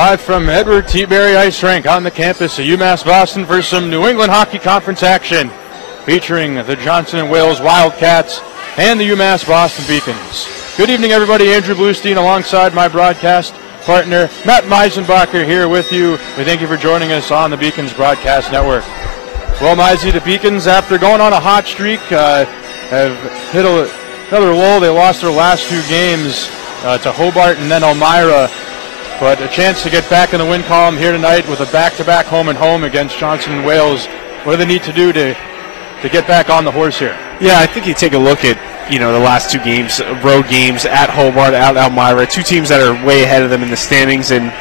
Live from Edward T. Berry Ice Rink on the campus of UMass Boston for some New England Hockey Conference action featuring the Johnson & Wales Wildcats and the UMass Boston Beacons. Good evening, everybody. Andrew Bluestein alongside my broadcast partner, Matt Meisenbacher, here with you. We thank you for joining us on the Beacons Broadcast Network. Well, Meisey, the Beacons, after going on a hot streak, have hit another lull. They lost their last two games to Hobart and then Elmira. But a chance to get back in the win column here tonight with a back-to-back home-and-home against Johnson & Wales. What do they need to do to get back on the horse here? Yeah, I think you take a look at, the last two games, road games at Hobart, at Elmira, two teams that are way ahead of them in the standings, and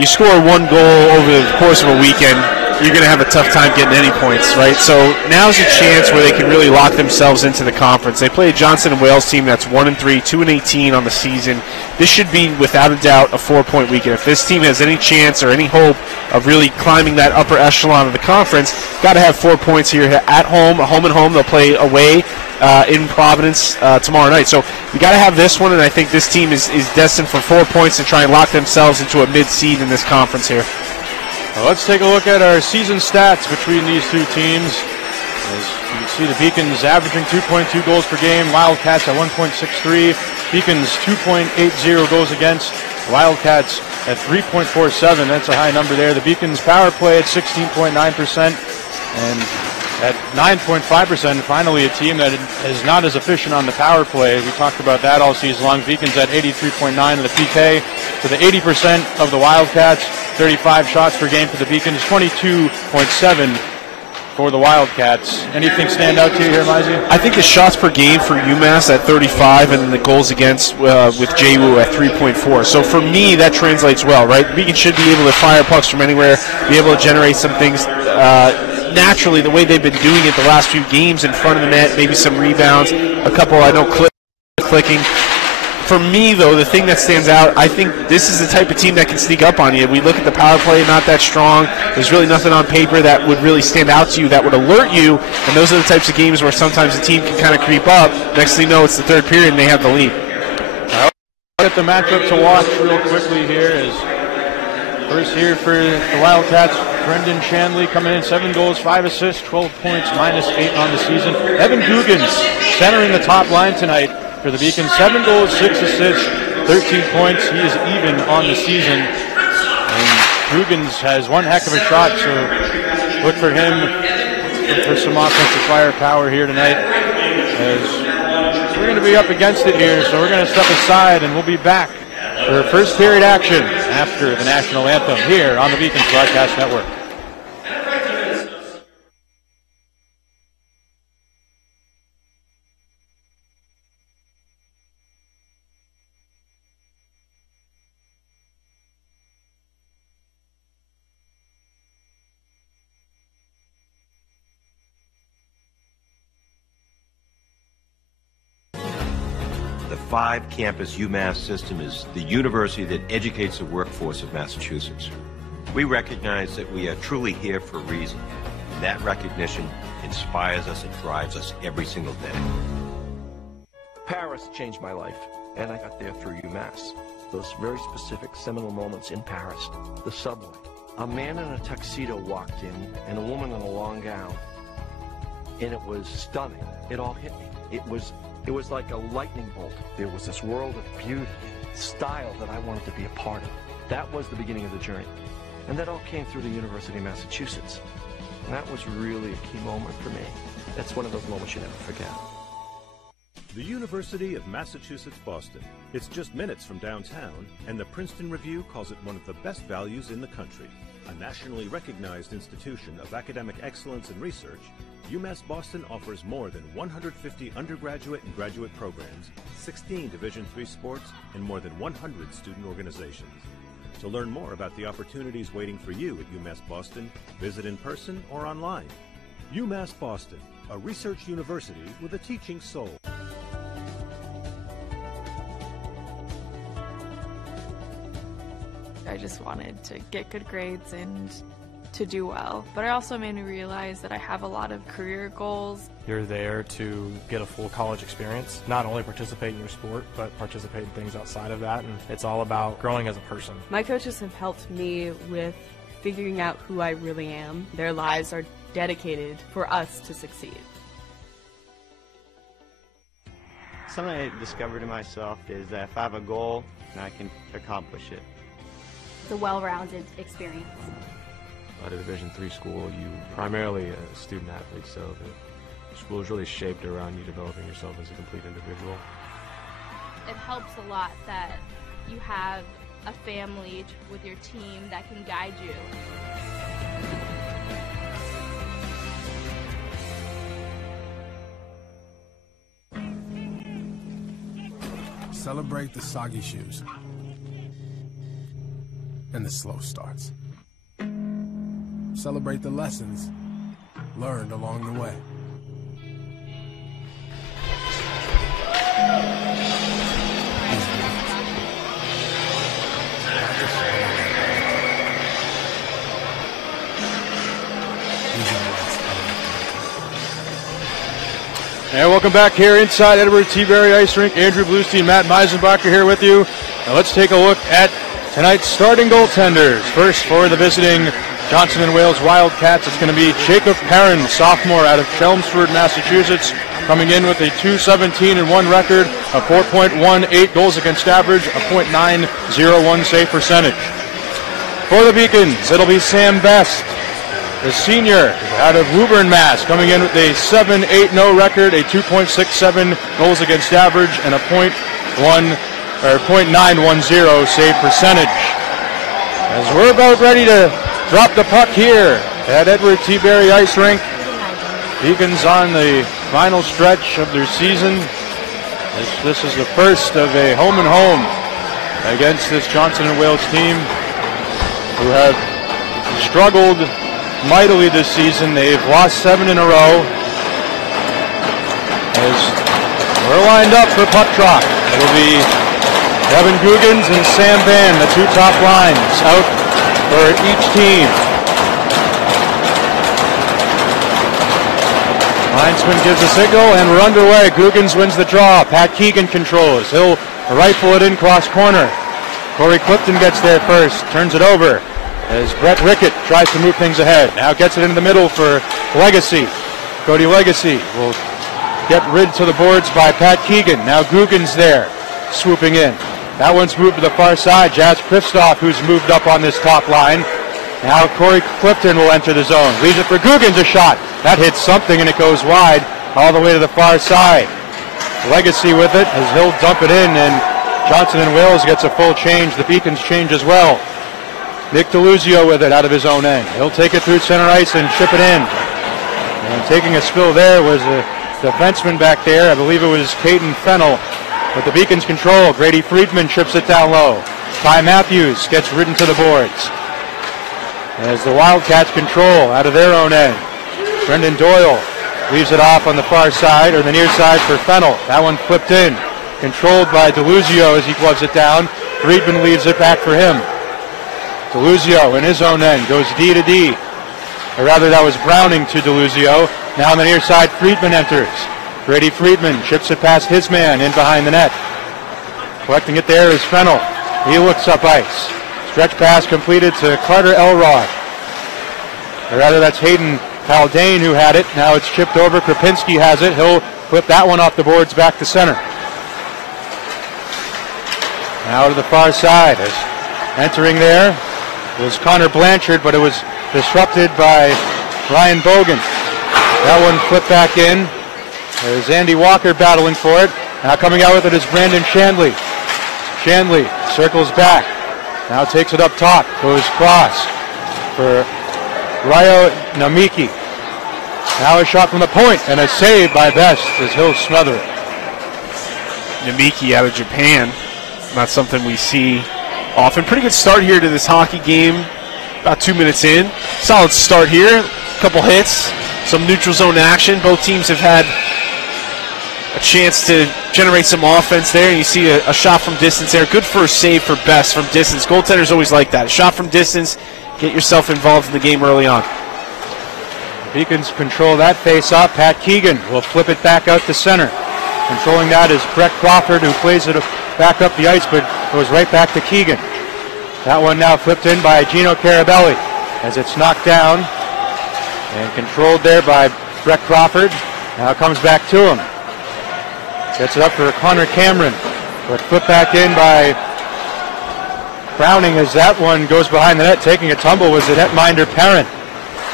you score one goal over the course of a weekend, you're going to have a tough time getting any points, right? So now's a chance where they can really lock themselves into the conference. They play a Johnson & Wales team that's 1-3, 2-18 on the season. This should be, without a doubt, a 4-point weekend. If this team has any chance or any hope of really climbing that upper echelon of the conference, got to have 4 points here at home, and home. They'll play away in Providence tomorrow night. So you got to have this one, and I think this team is destined for 4 points to try and lock themselves into a mid-seed in this conference here. Well, let's take a look at our season stats between these two teams. As you can see, the Beacons averaging 2.2 goals per game, Wildcats at 1.63, Beacons 2.80 goals against, Wildcats at 3.47. That's a high number there. The Beacons power play at 16.9% and at 9.5%. Finally, a team that is not as efficient on the power play. We talked about that all season long. Beacons at 83.9 of the PK to the 80% of the Wildcats. 35 shots per game for the Beacons, 22.7 for the Wildcats. Anything stand out to you here, Meisey? I think the shots per game for UMass at 35 and the goals against with JWU at 3.4. So for me, that translates well, right? Beacons should be able to fire pucks from anywhere, be able to generate some things naturally the way they've been doing it the last few games in front of the net, maybe some rebounds, a couple, clicking. For me, though, the thing that stands out, I think this is the type of team that can sneak up on you. We look at the power play, not that strong. There's really nothing on paper that would really stand out to you, that would alert you, and those are the types of games where sometimes the team can kind of creep up. Next thing you know, it's the third period, and they have the lead. I'll get the matchup to watch real quickly here. Is first here for the Wildcats, Brendan Shanley coming in, 7 goals, 5 assists, 12 points, -8 on the season. Evan Guggens centering the top line tonight for the Beacons, 7 goals, 6 assists, 13 points. He is even on the season. And Guggens has one heck of a shot, so look for him for some offensive firepower here tonight. As we're going to be up against it here, so we're going to step aside and we'll be back for first period action after the national anthem here on the Beacons Broadcast Network. The 5-campus UMass system is the university that educates the workforce of Massachusetts. We recognize that we are truly here for a reason, and that recognition inspires us and drives us every single day. Paris changed my life, and I got there through UMass. Those very specific seminal moments in Paris, the subway. A man in a tuxedo walked in, and a woman in a long gown, and it was stunning. It all hit me. It was like a lightning bolt. There was this world of beauty, style that I wanted to be a part of. That was the beginning of the journey. And that all came through the University of Massachusetts. And that was really a key moment for me. That's one of those moments you never forget. The University of Massachusetts Boston. It's just minutes from downtown, and the Princeton Review calls it one of the best values in the country. A nationally recognized institution of academic excellence and research, UMass Boston offers more than 150 undergraduate and graduate programs, 16 Division III sports, and more than 100 student organizations. To learn more about the opportunities waiting for you at UMass Boston, visit in person or online. UMass Boston, a research university with a teaching soul. I just wanted to get good grades and to do well, but it also made me realize that I have a lot of career goals. You're there to get a full college experience, not only participate in your sport, but participate in things outside of that, and it's all about growing as a person. My coaches have helped me with figuring out who I really am. Their lives are dedicated for us to succeed. Something I discovered in myself is that if I have a goal, then I can accomplish it. It's a well-rounded experience. At a Division III school, you primarily a student athlete, so the school is really shaped around you developing yourself as a complete individual. It helps a lot that you have a family with your team that can guide you. Celebrate the soggy shoes and the slow starts. Celebrate the lessons learned along the way. And welcome back here inside Edward T. Berry Ice Rink. Andrew Bluestein, Matt Meisenbacher here with you. Now let's take a look at tonight's starting goaltenders. First for the visiting Johnson & Wales Wildcats, it's going to be Jacob Perrin, sophomore out of Chelmsford, Massachusetts, coming in with a .217-1 record, a 4.18 goals against average, a .901 save percentage. For the Beacons, it'll be Sam Best, the senior out of Woburn, Mass, coming in with a 7.80 record, a 2.67 goals against average, and a .910 save percentage. As we're about ready to drop the puck here at Edward T. Berry Ice Rink, Beacons on the final stretch of their season. This is the first of a home and home against this Johnson & Wales team, who have struggled mightily this season. They've lost 7 in a row. As we're lined up for puck drop, it'll be Kevin Googans and Sam Van, the two top lines, out for each team. Linesman gives a signal, and we're underway. Googans wins the draw. Pat Keegan controls. He'll rifle it in cross corner. Corey Clifton gets there first, turns it over as Brett Rickett tries to move things ahead. Now gets it in the middle for Legacy. Cody Legacy will get rid to the boards by Pat Keegan. Now Googans there, swooping in. That one's moved to the far side. Jazz Kristoff, who's moved up on this top line. Now Corey Clifton will enter the zone. Leaves it for Googans, a shot. That hits something and it goes wide all the way to the far side. Legacy with it as he'll dump it in, and Johnson & Wales gets a full change. The Beacons change as well. Nick DeLuzio with it out of his own end. He'll take it through center ice and chip it in. And taking a spill there was a defenseman back there. I believe it was Caden Fennell. But the Beacons control. Grady Friedman chips it down low. Ty Matthews gets ridden to the boards. As the Wildcats control out of their own end. Brendan Doyle leaves it off on the far side, or the near side for Fennell. That one flipped in. Controlled by DeLuzio as he gloves it down. Friedman leaves it back for him. DeLuzio in his own end goes D to D. Or rather, that was Browning to DeLuzio. Now on the near side, Friedman enters. Grady Friedman chips it past his man in behind the net. Collecting it there is Fennell. He looks up ice. Stretch pass completed to Carter Elrod. Or rather, that's Hayden Haldane who had it. Now it's chipped over. Krapinski has it. He'll flip that one off the boards back to center. Now to the far side. As entering there was Connor Blanchard, but it was disrupted by Ryan Bogan. That one flipped back in. There's Andy Walker battling for it. Now coming out with it is Brandon Shandley. Shandley circles back. Now takes it up top. Goes cross for Ryo Namiki. Now a shot from the point and a save by Best as he'll smother it. Namiki out of Japan. Not something we see often. Pretty good start here to this hockey game. About 2 minutes in. Solid start here. Couple hits. Some neutral zone action. Both teams have had a chance to generate some offense there. And you see a shot from distance there. Good first save for Best from distance. Goaltenders always like that. A shot from distance. get yourself involved in the game early on. Beacons control that face-off. Pat Keegan will flip it back out to center. Controlling that is Brett Crawford, who plays it back up the ice, but goes right back to Keegan. That one now flipped in by Gino Carabelli as it's knocked down and controlled there by Brett Crawford. Now it comes back to him. Gets it up for Connor Cameron, but flipped back in by Browning as that one goes behind the net. Taking a tumble was the netminder Perrin.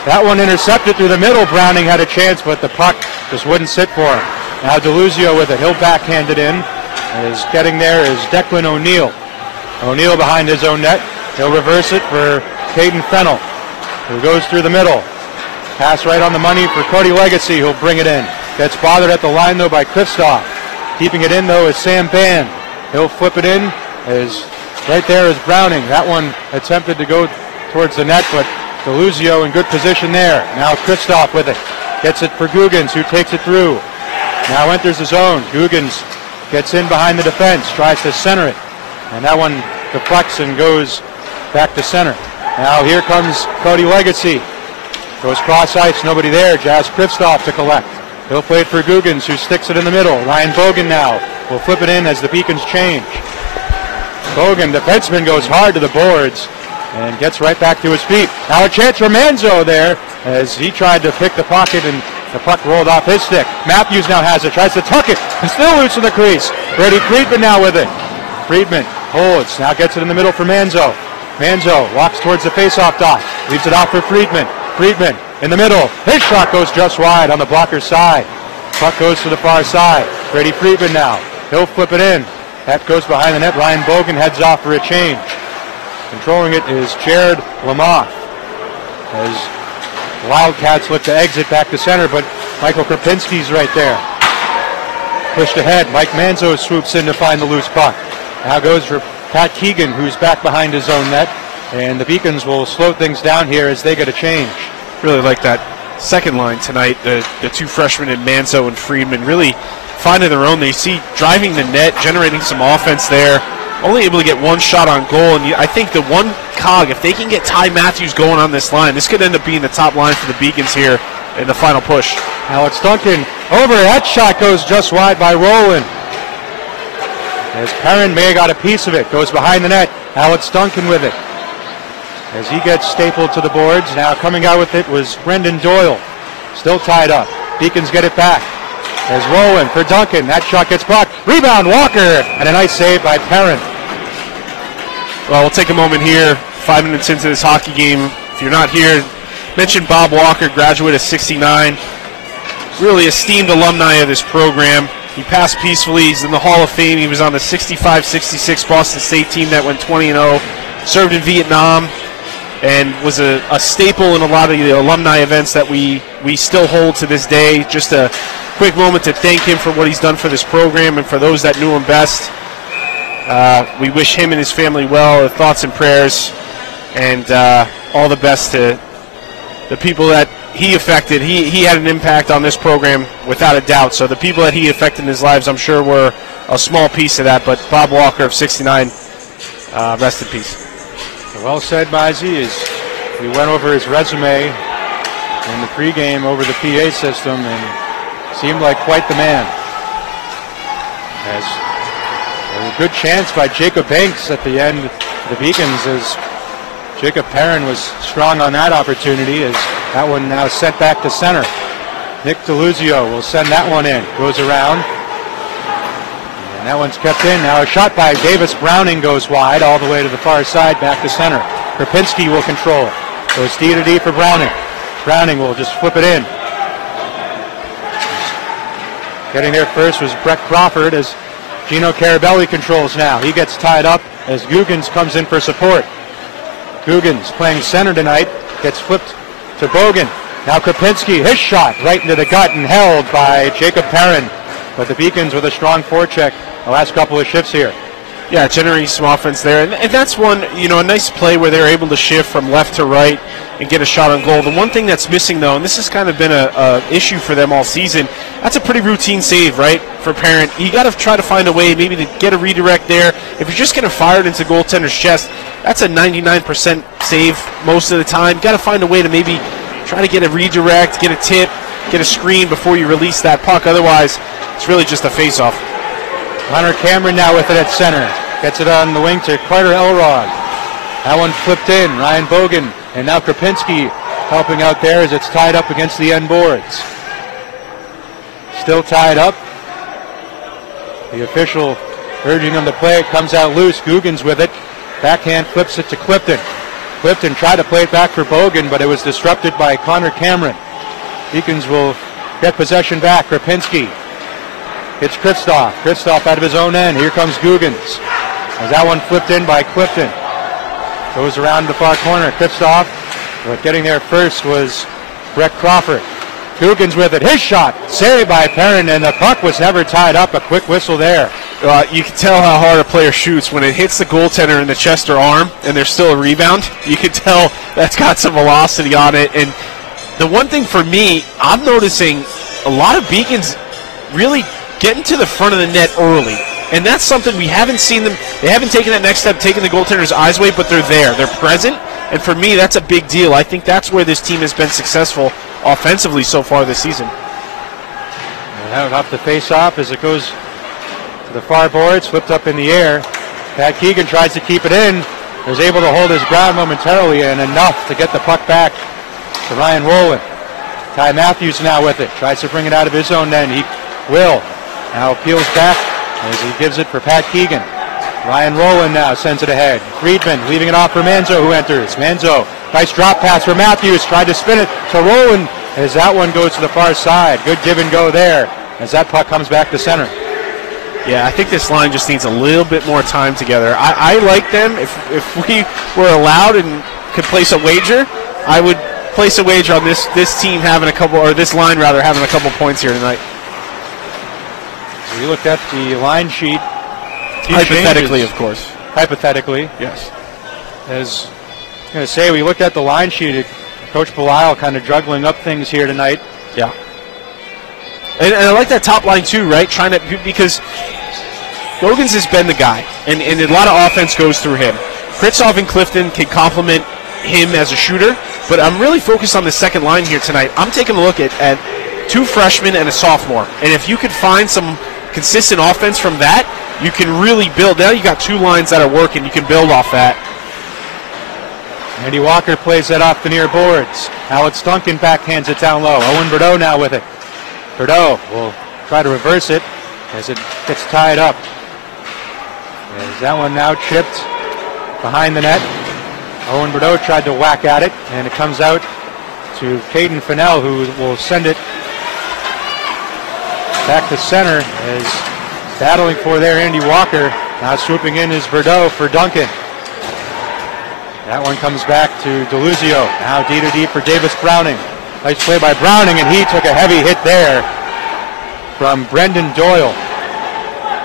That one intercepted through the middle. Browning had a chance, but the puck just wouldn't sit for him. Now DeLuzio with it. He'll backhand it in. As getting there is Declan O'Neill. O'Neill behind his own net. He'll reverse it for Caden Fennell, who goes through the middle. Pass right on the money for Cody Legacy, who'll bring it in. Gets bothered at the line, though, by Kristoff. Keeping it in, though, is Sam Band. He'll flip it in. As right there is Browning. That one attempted to go towards the net, but DeLuzio in good position there. Now Kristoff with it. Gets it for Guggens, who takes it through. Now enters the zone. Guggens gets in behind the defense, tries to center it. And that one deflects and goes back to center. Now here comes Cody Legacy. Goes cross ice, nobody there. Jazz Kristoff to collect. He'll play it for Guggens, who sticks it in the middle. Ryan Bogan now will flip it in as the Beacons change. Bogan, defenseman, goes hard to the boards and gets right back to his feet. Now a chance for Manzo there as he tried to pick the pocket and the puck rolled off his stick. Matthews now has it, tries to tuck it, and still loose in the crease. Brady Friedman now with it. Friedman holds, now gets it in the middle for Manzo. Manzo walks towards the faceoff dot, leaves it off for Friedman. Friedman in the middle. His shot goes just wide on the blocker's side. Puck goes to the far side. Brady Friedman now. He'll flip it in. That goes behind the net. Ryan Bogan heads off for a change. Controlling it is Jared Lamoth. As Wildcats look to exit back to center, but Michael Krapinski's right there. Pushed ahead. Mike Manzo swoops in to find the loose puck. Now goes for Pat Keegan, who's back behind his own net. And the Beacons will slow things down here as they get a change. Really like that second line tonight. The two freshmen in Manzo and Friedman really finding their own. They see driving the net, generating some offense there. Only able to get one shot on goal. And I think the one cog, if they can get Ty Matthews going on this line, this could end up being the top line for the Beacons here in the final push. Alex Duncan over. That shot goes just wide by Rowland. As Perrin may have got a piece of it. Goes behind the net. Alex Duncan with it. As he gets stapled to the boards. Now coming out with it was Brendan Doyle. Still tied up. Beacons get it back. As Rowland for Duncan. That shot gets blocked. Rebound Walker. And a nice save by Perrin. Well, we'll take a moment here. 5 minutes into this hockey game. If you're not here, mention Bob Walker, graduate of 69. Really esteemed alumni of this program. He passed peacefully. He's in the Hall of Fame. He was on the 65-66 Boston State team that went 20-0. Served in Vietnam. And was a staple in a lot of the alumni events that we still hold to this day. Just a quick moment to thank him for what he's done for this program and for those that knew him best. We wish him and his family well, thoughts and prayers, and all the best to the people that he affected. He had an impact on this program without a doubt. So the people that he affected in his lives, I'm sure, were a small piece of that. But Bob Walker of 69, rest in peace. Well said, Mizey, as we went over his resume in the pregame over the PA system and seemed like quite the man. As a good chance by Jacob Banks at the end of the Beacons as Jacob Perrin was strong on that opportunity as that one now sent back to center. Nick DeLuzio will send that one in. Goes around. And that one's kept in. Now a shot by Davis Browning goes wide all the way to the far side, back to center. Krapinski will control it. Goes D to D for Browning. Browning will just flip it in. Getting there first was Brett Crawford as Gino Carabelli controls now. He gets tied up as Guggens comes in for support. Guggens playing center tonight. Gets flipped to Bogan. Now Krapinski, his shot right into the gut and held by Jacob Perrin. But the Beacons with a strong forecheck the last couple of shifts here. Yeah, generating some offense there. And that's one, a nice play where they're able to shift from left to right and get a shot on goal. The one thing that's missing, though, and this has kind of been a issue for them all season, that's a pretty routine save, right, for Parent. You got to try to find a way maybe to get a redirect there. If you're just going to fire it into goaltender's chest, that's a 99% save most of the time. Got to find a way to maybe try to get a redirect, get a tip, get a screen before you release that puck. Otherwise, it's really just a face-off. Connor Cameron now with it at center. Gets it on the wing to Carter Elrod. That one flipped in. Ryan Bogan. And now Krapinski helping out there as it's tied up against the end boards. Still tied up. The official urging him to play it. Comes out loose. Guggens with it. Backhand flips it to Clifton. Clifton tried to play it back for Bogan, but it was disrupted by Connor Cameron. Beacons will get possession back. Krapinski. It's Kristoff. Kristoff out of his own end. Here comes Guggens. As that one flipped in by Clifton. Goes around the far corner. Kristoff, but getting there first was Brett Crawford. Guggens with it. His shot. Saved by Perrin, and the puck was never tied up. A quick whistle there. You can tell how hard a player shoots when it hits the goaltender in the chest or arm and there's still a rebound. You can tell that's got some velocity on it. And the one thing for me, I'm noticing a lot of Beacons really getting to the front of the net early. And that's something we haven't seen them. They haven't taken that next step, taking the goaltender's eyes away, but they're there. They're present. And for me, that's a big deal. I think that's where this team has been successful offensively so far this season. And off the face-off as it goes to the far boards, flipped up in the air. Pat Keegan tries to keep it in. Was able to hold his ground momentarily and enough to get the puck back to Ryan Rowland. Ty Matthews now with it. Tries to bring it out of his own end. He will. Now peels back as he gives it for Pat Keegan. Ryan Rowland now sends it ahead. Friedman leaving it off for Manzo, who enters. Manzo, nice drop pass for Matthews. Tried to spin it to Rowland as that one goes to the far side. Good give and go there as that puck comes back to center. Yeah, I think this line just needs a little bit more time together. I like them. If we were allowed and could place a wager, I would place a wager on this team having a couple, or this line rather, having a couple points here tonight. We looked at the line sheet. Hypothetically, of course. Hypothetically. Yes. As I was going to say, we looked at the line sheet. Coach Belisle kind of juggling up things here tonight. Yeah. And I like that top line too, right? Trying to, because Gogans has been the guy, and a lot of offense goes through him. Kristoff and Clifton can complement him as a shooter, but I'm really focused on the second line here tonight. I'm taking a look at two freshmen and a sophomore, and if you could find some consistent offense from that, you can really build. Now you got two lines that are working. You can build off that. Andy Walker plays that off the near boards. Alex Duncan backhands it down low. Owen Bordeaux now with it. Bordeaux will try to reverse it as it gets tied up. As that one now chipped behind the net. Owen Bordeaux tried to whack at it, and it comes out to Caden Fennell, who will send it back to center as battling for there Andy Walker. Now swooping in is Bordeaux for Duncan. That one comes back to DeLuzio. Now D2D for Davis Browning. Nice play by Browning, and he took a heavy hit there from Brendan Doyle.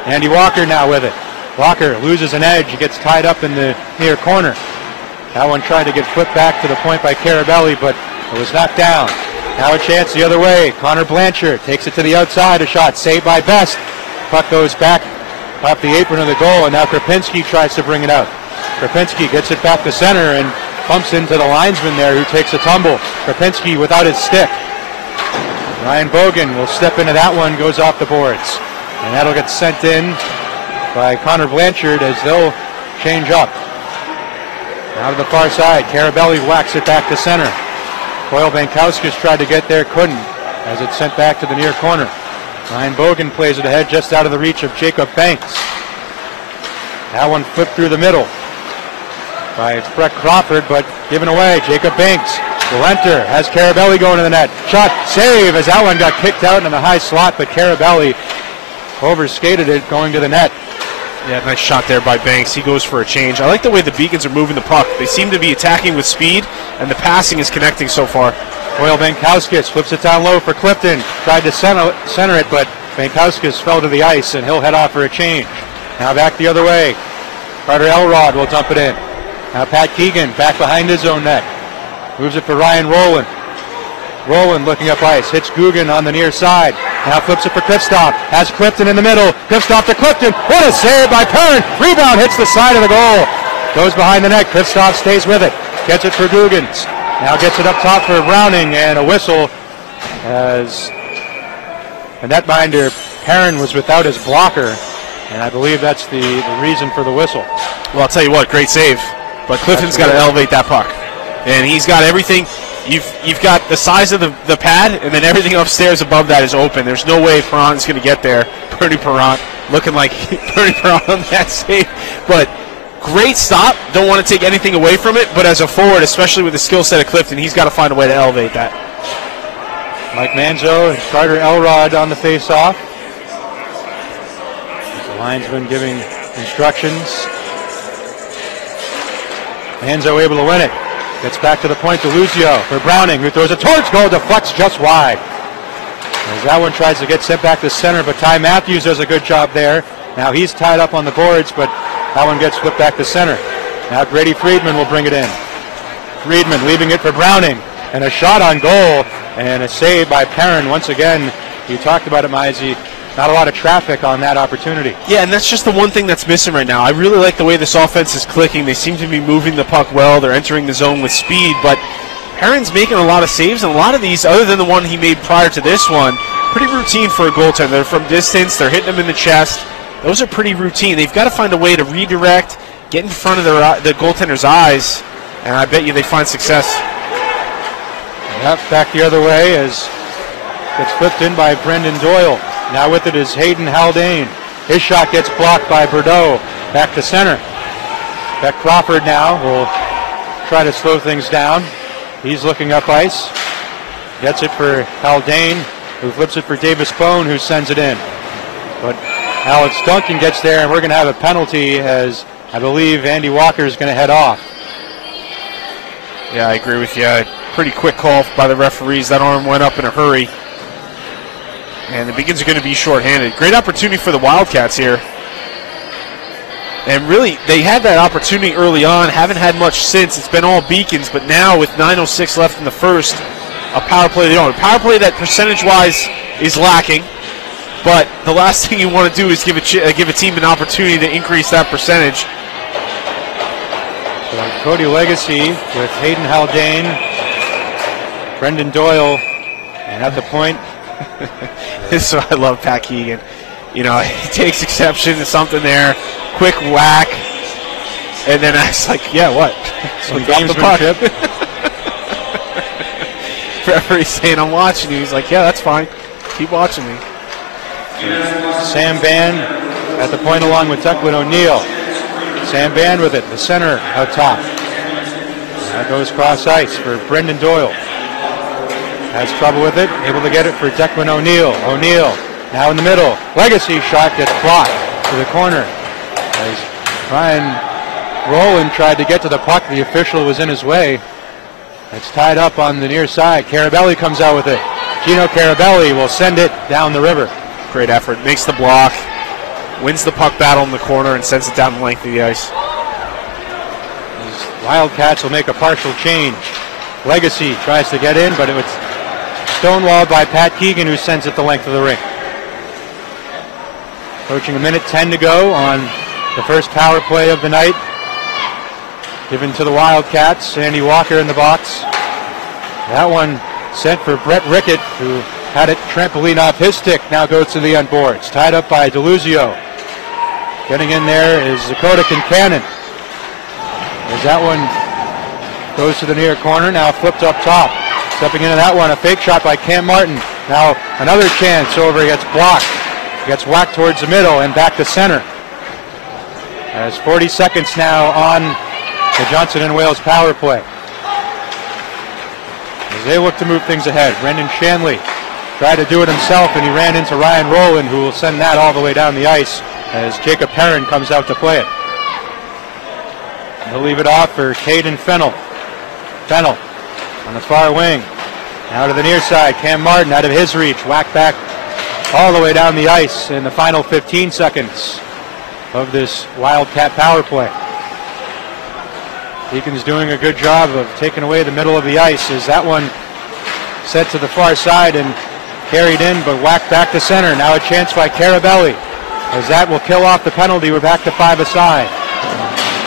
Andy Walker now with it. Walker loses an edge. He gets tied up in the near corner. That one tried to get flipped back to the point by Carabelli, but it was knocked down. Now a chance the other way. Connor Blanchard takes it to the outside. A shot saved by Best. Puck goes back off the apron of the goal, and now Krapinski tries to bring it out. Krapinski gets it back to center and bumps into the linesman there, who takes a tumble. Krapinski without his stick. Ryan Bogan will step into that one, goes off the boards. And that'll get sent in by Connor Blanchard as they'll change up. Now to the far side, Carabelli whacks it back to center. Coyle Bankowskis tried to get there, couldn't, as it's sent back to the near corner. Ryan Bogan plays it ahead just out of the reach of Jacob Banks. That one flipped through the middle by Brett Crawford, but given away. Jacob Banks will enter, has Carabelli going to the net. Shot, save, as that one got kicked out in the high slot, but Carabelli overskated it going to the net. Yeah, nice shot there by Banks. He goes for a change. I like the way the Beacons are moving the puck. They seem to be attacking with speed, and the passing is connecting so far. Coyle Bankowskis flips it down low for Clifton. Tried to center it, but Bankowskis fell to the ice, and he'll head off for a change. Now back the other way. Carter Elrod will dump it in. Now Pat Keegan back behind his own net. Moves it for Ryan Rowland. Rowland looking up ice. Hits Guggen on the near side. Now flips it for Kristoff. Has Clifton in the middle. Kristoff to Clifton. What a save by Perrin. Rebound hits the side of the goal. Goes behind the net. Kristoff stays with it. Gets it for Guggens. Now gets it up top for Browning, and a whistle as a netminder Perrin was without his blocker, and I believe that's the reason for the whistle. Well, I'll tell you what, great save. But Clifton's got to elevate that puck. And he's got everything. You've got the size of the pad, and then everything upstairs above that is open. There's no way Perron's going to get there. Bernie Perron looking like Bernie Perron on that save. But great stop. Don't want to take anything away from it. But as a forward, especially with the skill set of Clifton, he's got to find a way to elevate that. Mike Manzo and Carter Elrod on the face-off. The linesman giving instructions. Manzo able to win it. Gets back to the point to Lucio for Browning, who throws it towards goal, deflects just wide. As that one tries to get sent back to center, but Ty Matthews does a good job there. Now he's tied up on the boards, but that one gets flipped back to center. Now Grady Friedman will bring it in. Friedman leaving it for Browning, and a shot on goal, and a save by Perrin. Once again, you talked about it, Mizey. Not a lot of traffic on that opportunity. Yeah, and that's just the one thing that's missing right now. I really like the way this offense is clicking. They seem to be moving the puck well. They're entering the zone with speed, but Perrin's making a lot of saves, and a lot of these, other than the one he made prior to this one, pretty routine for a goaltender. They're from distance. They're hitting them in the chest. Those are pretty routine. They've got to find a way to redirect, get in front of the goaltender's eyes, and I bet you they find success. Yep, back the other way as gets flipped in by Brendan Doyle. Now with it is Hayden Haldane. His shot gets blocked by Bordeaux. Back to center. Beck Crawford now will try to slow things down. He's looking up ice. Gets it for Haldane, who flips it for Davis Bone, who sends it in. But Alex Duncan gets there, and we're going to have a penalty as I believe Andy Walker is going to head off. Yeah, I agree with you. Pretty quick call by the referees. That arm went up in a hurry. And the Beacons are going to be shorthanded. Great opportunity for the Wildcats here. And really, they had that opportunity early on. Haven't had much since. It's been all Beacons. But now with 9:06 left in the first, a power play they don't. A power play that percentage-wise is lacking. But the last thing you want to do is give a team an opportunity to increase that percentage. So Cody Legacy with Hayden Haldane, Brendan Doyle, and at the point. This is what I love, Pat Keegan. You know, he takes exception to something there, quick whack, and then I was like, yeah, what? So drop the puck. Referee's saying, I'm watching you. He's like, yeah, that's fine. Keep watching me. Sam Band at the point along with Declan O'Neill. Sam Band with it, the center out top. That goes cross ice for Brendan Doyle. Has trouble with it, able to get it for Declan O'Neill. O'Neill now in the middle. Legacy shot gets blocked to the corner. As Ryan Rowland tried to get to the puck, the official was in his way. It's tied up on the near side. Carabelli comes out with it. Gino Carabelli will send it down the river. Great effort, makes the block, wins the puck battle in the corner, and sends it down the length of the ice. These Wildcats will make a partial change. Legacy tries to get in, but it was stonewalled by Pat Keegan, who sends it the length of the rink. Approaching a minute 10 to go on the first power play of the night. Given to the Wildcats. Andy Walker in the box. That one sent for Brett Rickett, who had it trampoline off his stick. Now goes to the end boards. Tied up by DeLuzio. Getting in there is Dakota Kincannon. As that one goes to the near corner. Now flipped up top. Stepping into that one, a fake shot by Cam Martin. Now another chance over, gets blocked. Gets whacked towards the middle and back to center. As 40 seconds now on the Johnson & Wales power play. As they look to move things ahead, Brendan Shanley tried to do it himself, and he ran into Ryan Rowland, who will send that all the way down the ice as Jacob Perrin comes out to play it. He'll leave it off for Caden Fennell. Fennell on the far wing. Now to the near side. Cam Martin out of his reach. Whack back all the way down the ice in the final 15 seconds. of this Wildcat power play. Beacon's doing a good job of taking away the middle of the ice as that one set to the far side and carried in, but whacked back to center. Now a chance by Carabelli. As that will kill off the penalty, we're back to 5-a-side.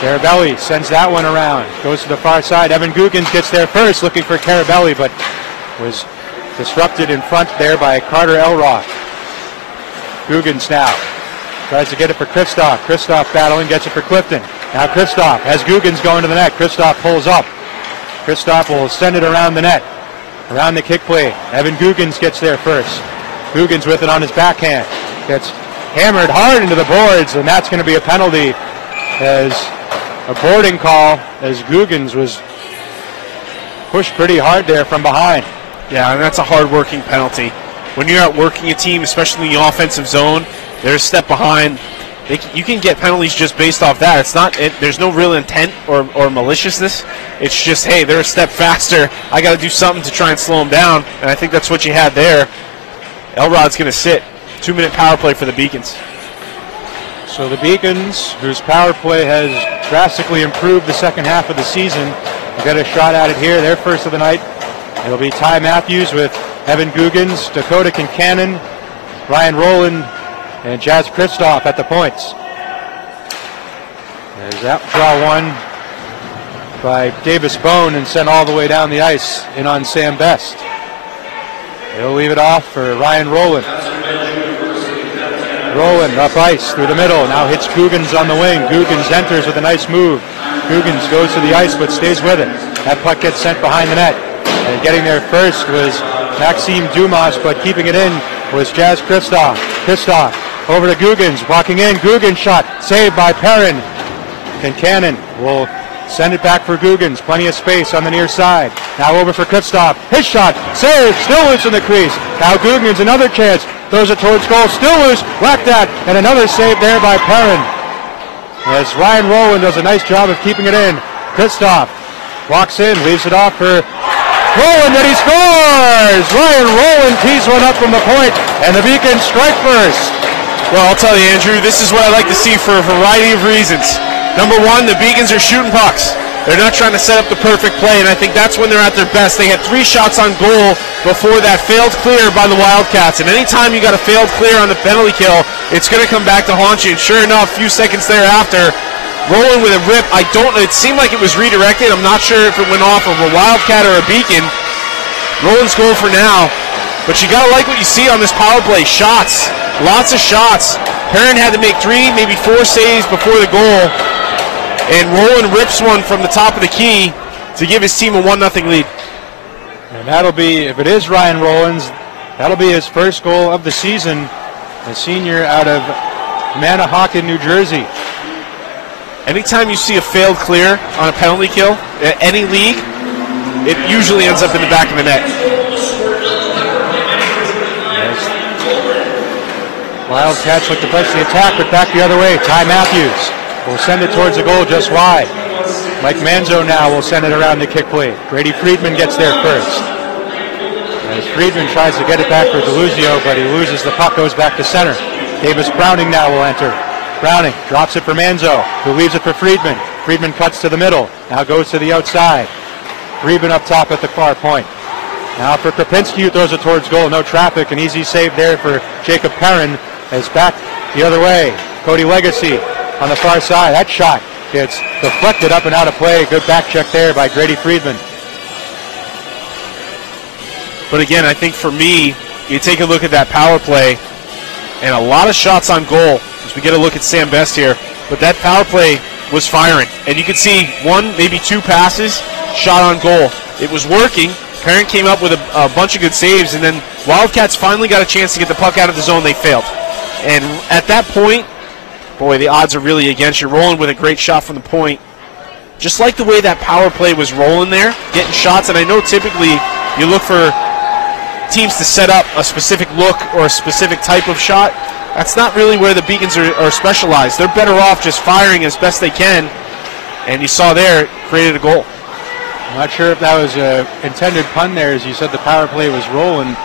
Carabelli sends that one around, goes to the far side. Evan Guggens gets there first, looking for Carabelli, but was disrupted in front there by Carter Elroth. Guggens now tries to get it for Kristoff. Kristoff battling, gets it for Clifton. Now Kristoff has Guggens going to the net. Kristoff pulls up. Kristoff will send it around the net. Around the kick play. Evan Guggens gets there first. Guggens with it on his backhand. Gets hammered hard into the boards, and that's going to be a penalty as a boarding call as Guggens was pushed pretty hard there from behind. Yeah, and that's a hard-working penalty. When you're outworking a team, especially in the offensive zone, they're a step behind. You can get penalties just based off that. It's not. There's no real intent or maliciousness. It's just, hey, they're a step faster. I got to do something to try and slow them down, and I think that's what you had there. Elrod's going to sit. 2-minute power play for the Beacons. So the Beacons, whose power play has drastically improved the second half of the season, will get a shot at it here. Their first of the night. It'll be Ty Matthews with Evan Guggens, Dakota Kincannon, Ryan Rowland, and Jazz Kristoff at the points. There's that draw one by Davis Bone and sent all the way down the ice in on Sam Best. He'll leave it off for Ryan Rowland. Rowland up ice through the middle. Now hits Guggens on the wing. Guggens enters with a nice move. Guggens goes to the ice but stays with it. That puck gets sent behind the net. And getting there first was Maxime Dumas, but keeping it in was Jazz Kristoff. Kristoff over to Guggens, walking in. Guggens shot, saved by Perrin. Kincannon will send it back for Guggens. Plenty of space on the near side. Now over for Kristoff. His shot, saved, still loose in the crease. Now Guggens, another chance. Throws it towards goal, still loose, whacked that, and another save there by Perrin. As Ryan Rowland does a nice job of keeping it in. Kristoff walks in, leaves it off for Rowland, and he scores! Ryan Rowland tees one up from the point, and the Beacons strike first. Well, I'll tell you, Andrew, this is what I like to see for a variety of reasons. Number one, the Beacons are shooting pucks. They're not trying to set up the perfect play, and I think that's when they're at their best. They had 3 shots on goal before that failed clear by the Wildcats, and anytime you got a failed clear on the penalty kill, it's going to come back to haunt you. And sure enough, a few seconds thereafter, Rowland with a rip. It seemed like it was redirected. I'm not sure if it went off of a Wildcat or a Beacon. Rowland's goal for now, but you got to like what you see on this power play. Shots, lots of shots. Perrin had to make 3, maybe 4 saves before the goal. And Rowland rips one from the top of the key to give his team a 1-0 lead. And that'll be, if it is Ryan Rowland's, that'll be his first goal of the season, a senior out of Manahawkin, New Jersey. Anytime you see a failed clear on a penalty kill at any league, it usually ends up in the back of the net. Yes. Wildcats look to push the attack, but back the other way. Ty Matthews will send it towards the goal just wide. Mike Manzo now will send it around the kick plate. Brady Friedman gets there first. As Friedman tries to get it back for Deluzio, but he loses the puck, goes back to center. Davis Browning now will enter. Browning drops it for Manzo, who leaves it for Friedman. Friedman cuts to the middle, now goes to the outside. Friedman up top at the far point. Now for Krapinski, who throws it towards goal. No traffic, an easy save there for Jacob Perrin. As back the other way, Cody Legacy on the far side. That shot gets deflected up and out of play. Good back check there by Grady Friedman. But again, I think for me, you take a look at that power play, and a lot of shots on goal as we get a look at Sam Best here. But that power play was firing. And you could see 1, maybe 2 passes, shot on goal. It was working. Perrin came up with a bunch of good saves, and then Wildcats finally got a chance to get the puck out of the zone. They failed. And at that point, boy, the odds are really against you. Rolling with a great shot from the point. Just like the way that power play was rolling there, getting shots. And I know typically you look for teams to set up a specific look or a specific type of shot. That's not really where the Beacons are specialized. They're better off just firing as best they can. And you saw there, created a goal. I'm not sure if that was an intended pun there, as you said the power play was rolling.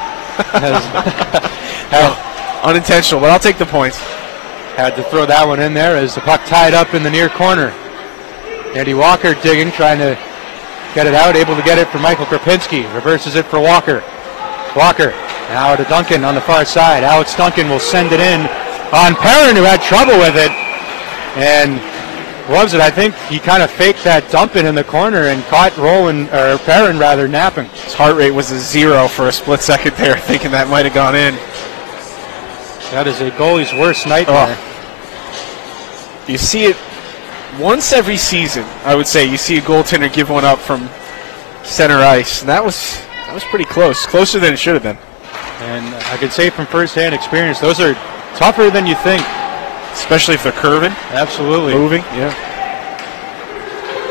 Unintentional, but I'll take the points. Had to throw that one in there as the puck tied up in the near corner. Andy Walker digging, trying to get it out, able to get it for Michael Krapinski. Reverses it for Walker. Walker now to Duncan on the far side. Alex Duncan will send it in on Perrin, who had trouble with it. And was it? I think he kind of faked that dump in the corner and caught Perrin napping. His heart rate was a 0 for a split second there, thinking that might have gone in. That is a goalie's worst nightmare. You see it once every season, I would say. You see a goaltender give one up from center ice. And that was pretty close. Closer than it should have been. And I can say from firsthand experience, those are tougher than you think. Especially if they're curving. Absolutely. Moving, yeah.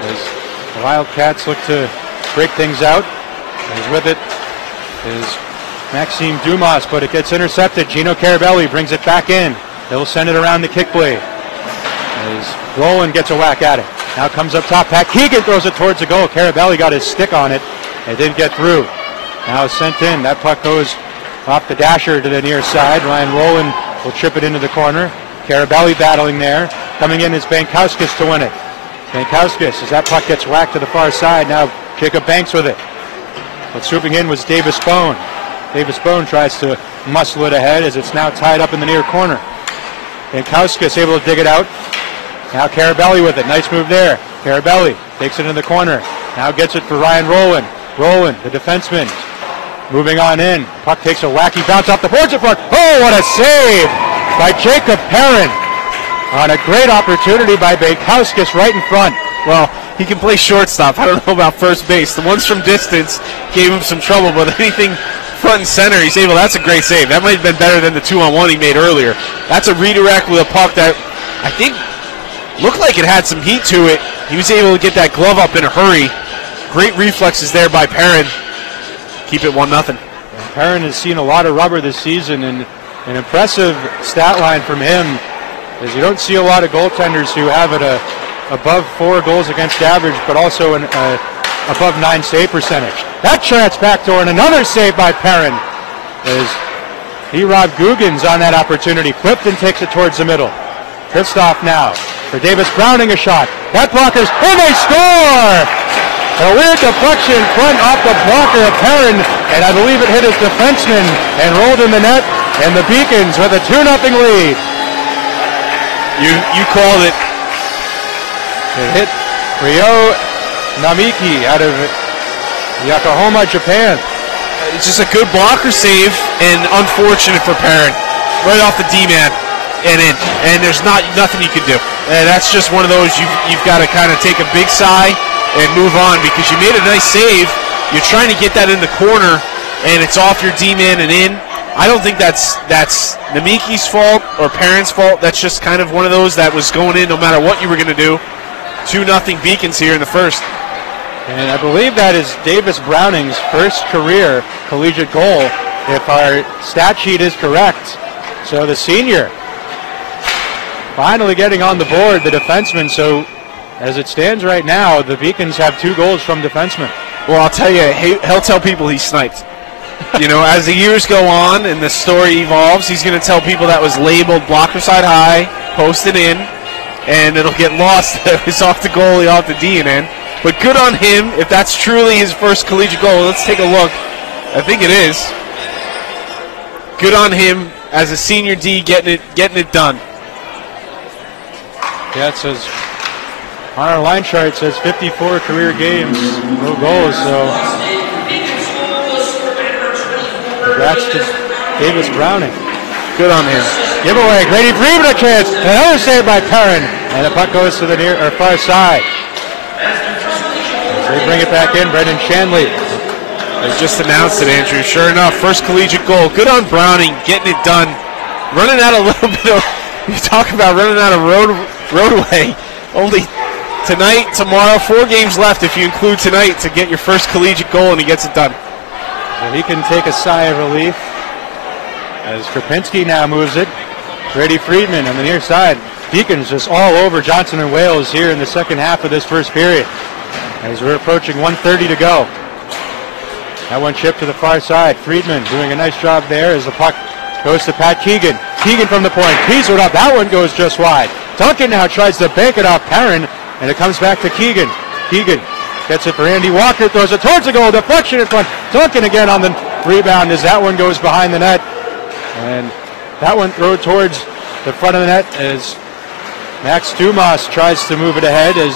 As the Wildcats look to break things out. As with it is Maxime Dumas, but it gets intercepted. Gino Carabelli brings it back in. He'll send it around the kick blade. As Roland gets a whack at it. Now comes up top. Pat Keegan throws it towards the goal. Carabelli got his stick on it. It didn't get through. Now sent in. That puck goes off the dasher to the near side. Ryan Roland will chip it into the corner. Carabelli battling there. Coming in is Bankowskis to win it. Bankowskis, as that puck gets whacked to the far side. Now Jacob Banks with it. But swooping in was Davis Bone. Davis Bone tries to muscle it ahead as it's now tied up in the near corner. Bankowskis able to dig it out. Now Carabelli with it. Nice move there. Carabelli takes it in the corner. Now gets it for Ryan Roland. Roland, the defenseman, moving on in. Puck takes a wacky bounce off the boards in front. Oh, what a save by Jacob Perrin on a great opportunity by Bankowskis right in front. Well, he can play shortstop. I don't know about first base. The ones from distance gave him some trouble, but anything front and center, he's able. That's a great save. That might have been better than the 2-on-1 he made earlier. That's a redirect with a puck that I think looked like it had some heat to it. He was able to get that glove up in a hurry. Great reflexes there by Perrin. Keep it 1-0. Perrin has seen a lot of rubber this season, and an impressive stat line from him is you don't see a lot of goaltenders who have it above 4 goals against average, but also an above 9 save percentage. That chance backdoor and another save by Perrin as he robbed Guggens on that opportunity. Clifton takes it towards the middle. Kristoff now for Davis Browning, a shot. That blockers, and they score! A weird deflection front off the blocker of Perrin, and I believe it hit his defenseman and rolled in the net, and the Beacons with a 2-0 lead. You called it. It hit Ryo Namiki out of Yokohama, Japan. It's just a good blocker save, and unfortunate for Perrin. Right off the D-man and in. And there's nothing you can do. And that's just one of those you've got to kind of take a big sigh and move on, because you made a nice save. You're trying to get that in the corner, and it's off your D-man and in. I don't think that's Namiki's fault or Perrin's fault. That's just kind of one of those that was going in no matter what you were going to do. 2-0 Beacons here in the first. And I believe that is Davis Browning's first career collegiate goal, if our stat sheet is correct. So the senior finally getting on the board, the defenseman. So as it stands right now, the Beacons have 2 goals from defensemen. Well, I'll tell you, he'll tell people he sniped. You know, as the years go on and the story evolves, he's going to tell people that was labeled blocker side high, posted in, and it'll get lost. It's off the goalie, off the D and in. But good on him if that's truly his first collegiate goal. Let's take a look. I think it is. Good on him as a senior D getting it done. Yeah, it says on our line chart, it says 54 career games, no goals. So congrats to Davis Browning. Good on him. Giveaway. Grady Freeman a chance. Another save by Perrin, and the puck goes to the near or far side. As they bring it back in, Brendan Shanley. They just announced it, Andrew. Sure enough, first collegiate goal. Good on Browning, getting it done. Running out a little bit of. You talk about running out of roadway. Only tonight, tomorrow, 4 games left if you include tonight to get your first collegiate goal, and he gets it done. So he can take a sigh of relief as Krapinski now moves it. Grady Friedman on the near side. Beacons just all over Johnson and Wales here in the second half of this first period as we're approaching 1:30 to go. That one chipped to the far side. Friedman doing a nice job there as the puck Goes to Pat Keegan. Keegan from the point. Tees it up. That one goes just wide. Duncan now tries to bank it off Perrin, and it comes back to Keegan. Keegan gets it for Andy Walker. Throws it towards the goal. Deflection in front. Duncan again on the rebound as that one goes behind the net. And that one thrown towards the front of the net as Max Dumas tries to move it ahead, as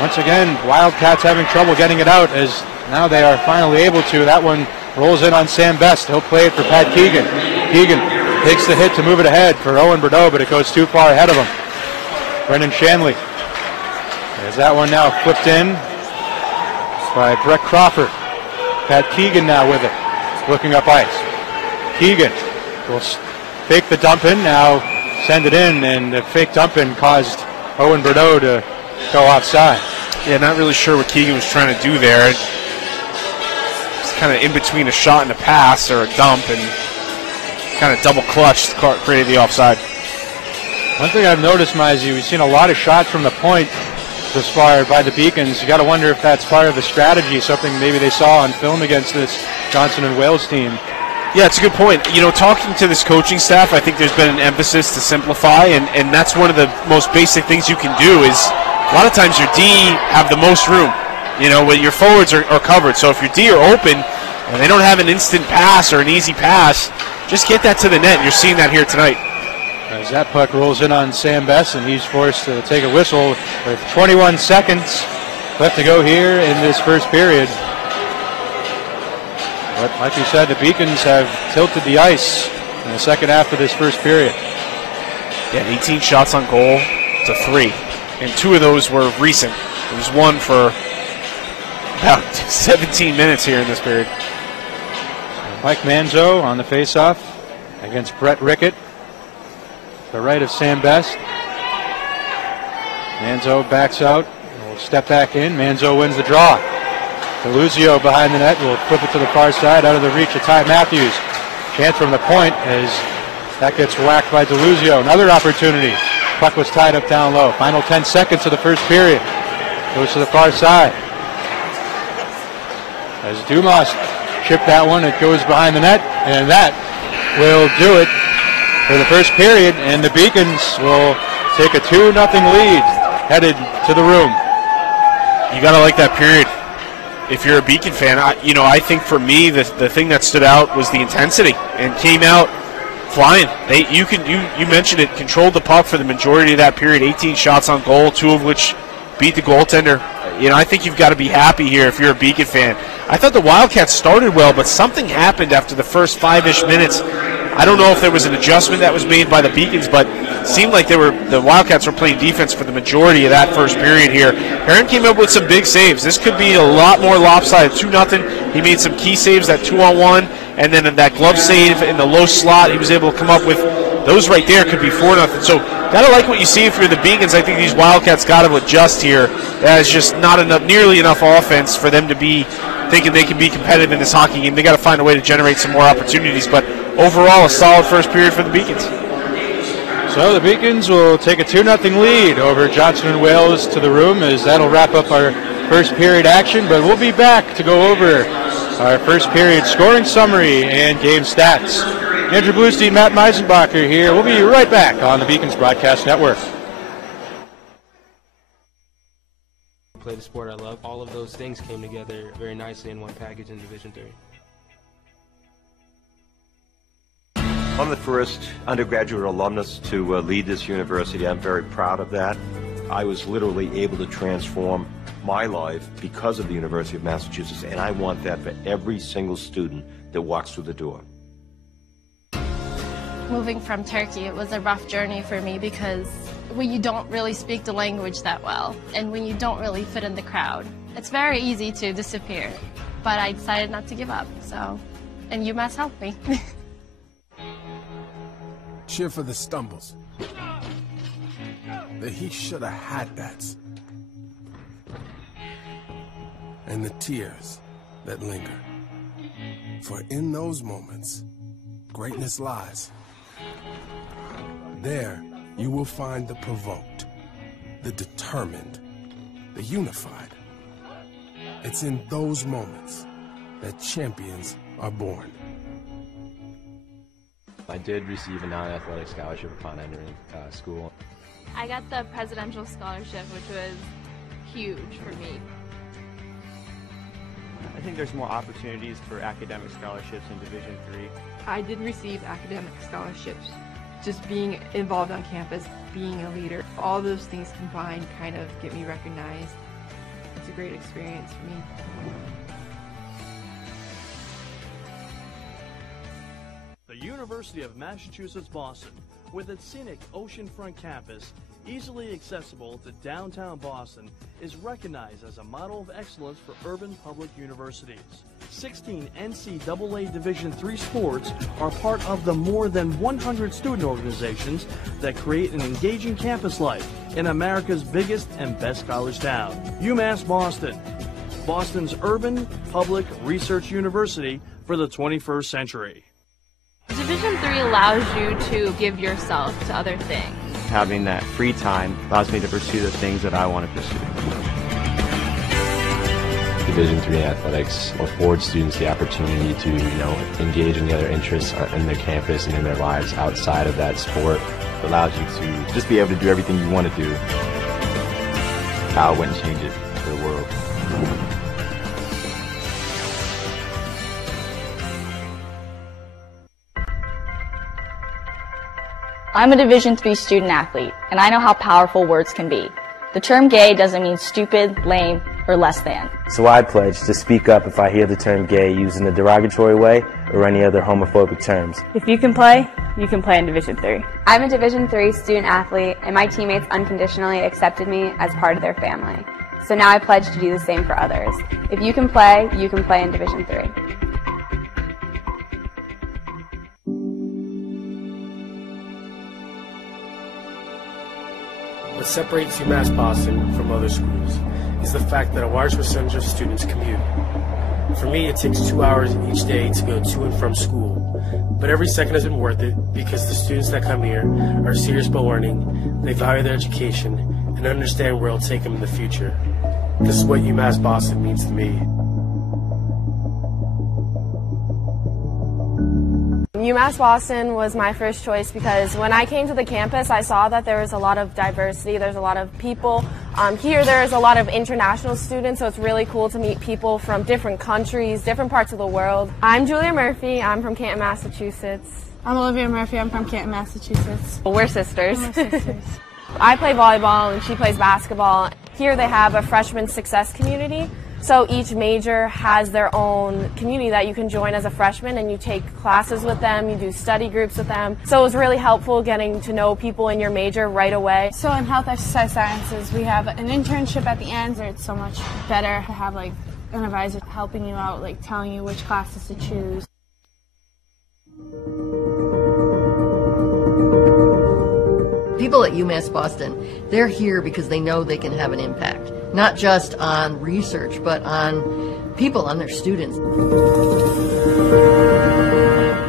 once again Wildcats having trouble getting it out, as now they are finally able to. That one rolls in on Sam Best. He'll play it for Pat Keegan. Keegan takes the hit to move it ahead for Owen Bordeaux, but it goes too far ahead of him. Brendan Shanley. There's that one now flipped in by Brett Crawford. Pat Keegan now with it, looking up ice. Keegan will fake the dump in, now send it in, and the fake dump in caused Owen Bordeaux to go offside. Yeah, not really sure what Keegan was trying to do there. It's kind of in between a shot and a pass or a dump, and kind of double clutched, created the offside. One thing I've noticed, Mizey, we've seen a lot of shots from the point thus far by the Beacons. You got to wonder if that's part of the strategy, something maybe they saw on film against this Johnson and Wales team. Yeah, it's a good point. You know, talking to this coaching staff, I think there's been an emphasis to simplify, and that's one of the most basic things you can do is a lot of times your D have the most room. You know, when your forwards are covered. So if your D are open and they don't have an instant pass or an easy pass, just get that to the net. And you're seeing that here tonight. As that puck rolls in on Sam Best, and he's forced to take a whistle with 21 seconds left to go here in this first period. But like you said, the Beacons have tilted the ice in the second half of this first period. Yeah, 18 shots on goal to 3, and 2 of those were recent. There was one for about 17 minutes here in this period. Mike Manzo on the faceoff against Brett Rickett, to the right of Sam Best. Manzo backs out, will step back in. Manzo wins the draw. DeLuzio behind the net will flip it to the far side, out of the reach of Ty Matthews. Chance from the point as that gets whacked by DeLuzio. Another opportunity. Puck was tied up down low. Final 10 seconds of the first period. Goes to the far side. As Dumas chipped that one, it goes behind the net, and that will do it for the first period, and the Beacons will take a 2-0 lead headed to the room. You got to like that period. If you're a Beacon fan, I think for me the thing that stood out was the intensity and came out flying. You mentioned it, controlled the puck for the majority of that period. 18 shots on goal, 2 of which beat the goaltender. I think you've got to be happy here if you're a Beacon fan. I thought the Wildcats started well, but something happened after the first 5-ish minutes. I don't know if there was an adjustment that was made by the Beacons, but it seemed like the Wildcats were playing defense for the majority of that first period here. Perrin came up with some big saves. This could be a lot more lopsided. 2-0. He made some key saves, that 2-on-1, and then that glove save in the low slot. He was able to come up with those right there. Could be 4-0. So gotta like what you see if you're the Beacons. I think these Wildcats got to adjust here. There's just not nearly enough offense for them to be thinking they can be competitive in this hockey game. They got to find a way to generate some more opportunities. But overall, a solid first period for the Beacons. So the Beacons will take a 2-0 lead over Johnson and Wales to the room, as that'll wrap up our first period action. But we'll be back to go over our first period scoring summary and game stats. Andrew Bluestein, Matt Meisenbacher here. We'll be right back on the Beacons Broadcast Network. Play the sport I love. All of those things came together very nicely in one package in Division III. I'm the first undergraduate alumnus to lead this university. I'm very proud of that. I was literally able to transform my life because of the University of Massachusetts, and I want that for every single student that walks through the door. Moving from Turkey, it was a rough journey for me because when you don't really speak the language that well and when you don't really fit in the crowd, it's very easy to disappear. But I decided not to give up, and UMass helped me. Cheer for the stumbles. The he should have had that's. And the tears that linger. For in those moments, greatness lies. There, you will find the provoked, the determined, the unified. It's in those moments that champions are born. I did receive a non-athletic scholarship upon entering school. I got the presidential scholarship, which was huge for me. I think there's more opportunities for academic scholarships in Division III. I did receive academic scholarships. Just being involved on campus, being a leader, all those things combined kind of get me recognized. It's a great experience for me. The University of Massachusetts Boston, with its scenic oceanfront campus, easily accessible to downtown Boston, is recognized as a model of excellence for urban public universities. 16 NCAA Division III sports are part of the more than 100 student organizations that create an engaging campus life in America's biggest and best college town. UMass Boston, Boston's urban public research university for the 21st century. Division III allows you to give yourself to other things. Having that free time allows me to pursue the things that I want to pursue. Division III athletics affords students the opportunity to, engage in the other interests in their campus and in their lives outside of that sport. It allows you to just be able to do everything you want to do. I wouldn't change it for the world. I'm a Division III student athlete, and I know how powerful words can be. The term gay doesn't mean stupid, lame, or less than. So I pledge to speak up if I hear the term gay used in a derogatory way or any other homophobic terms. If you can play in Division III. I'm a Division III student athlete, and my teammates unconditionally accepted me as part of their family. So now I pledge to do the same for others. If you can play in Division III. What separates UMass Boston from other schools is the fact that a large percentage of students commute. For me, it takes 2 hours each day to go to and from school, but every second has been worth it because the students that come here are serious about learning, they value their education, and understand where it'll take them in the future. This is what UMass Boston means to me. UMass Boston was my first choice because when I came to the campus, I saw that there was a lot of diversity. There's a lot of people. Here there's a lot of international students, so it's really cool to meet people from different countries, different parts of the world. I'm Julia Murphy. I'm from Canton, Massachusetts. I'm Olivia Murphy. I'm from Canton, Massachusetts. We're sisters. We're sisters. I play volleyball and she plays basketball. Here they have a freshman success community. So each major has their own community that you can join as a freshman, and you take classes with them, you do study groups with them. So it was really helpful getting to know people in your major right away. So in health exercise sciences, we have an internship at the end, so it's so much better to have an advisor helping you out, telling you which classes to choose. People at UMass Boston, they're here because they know they can have an impact, not just on research, but on people, on their students.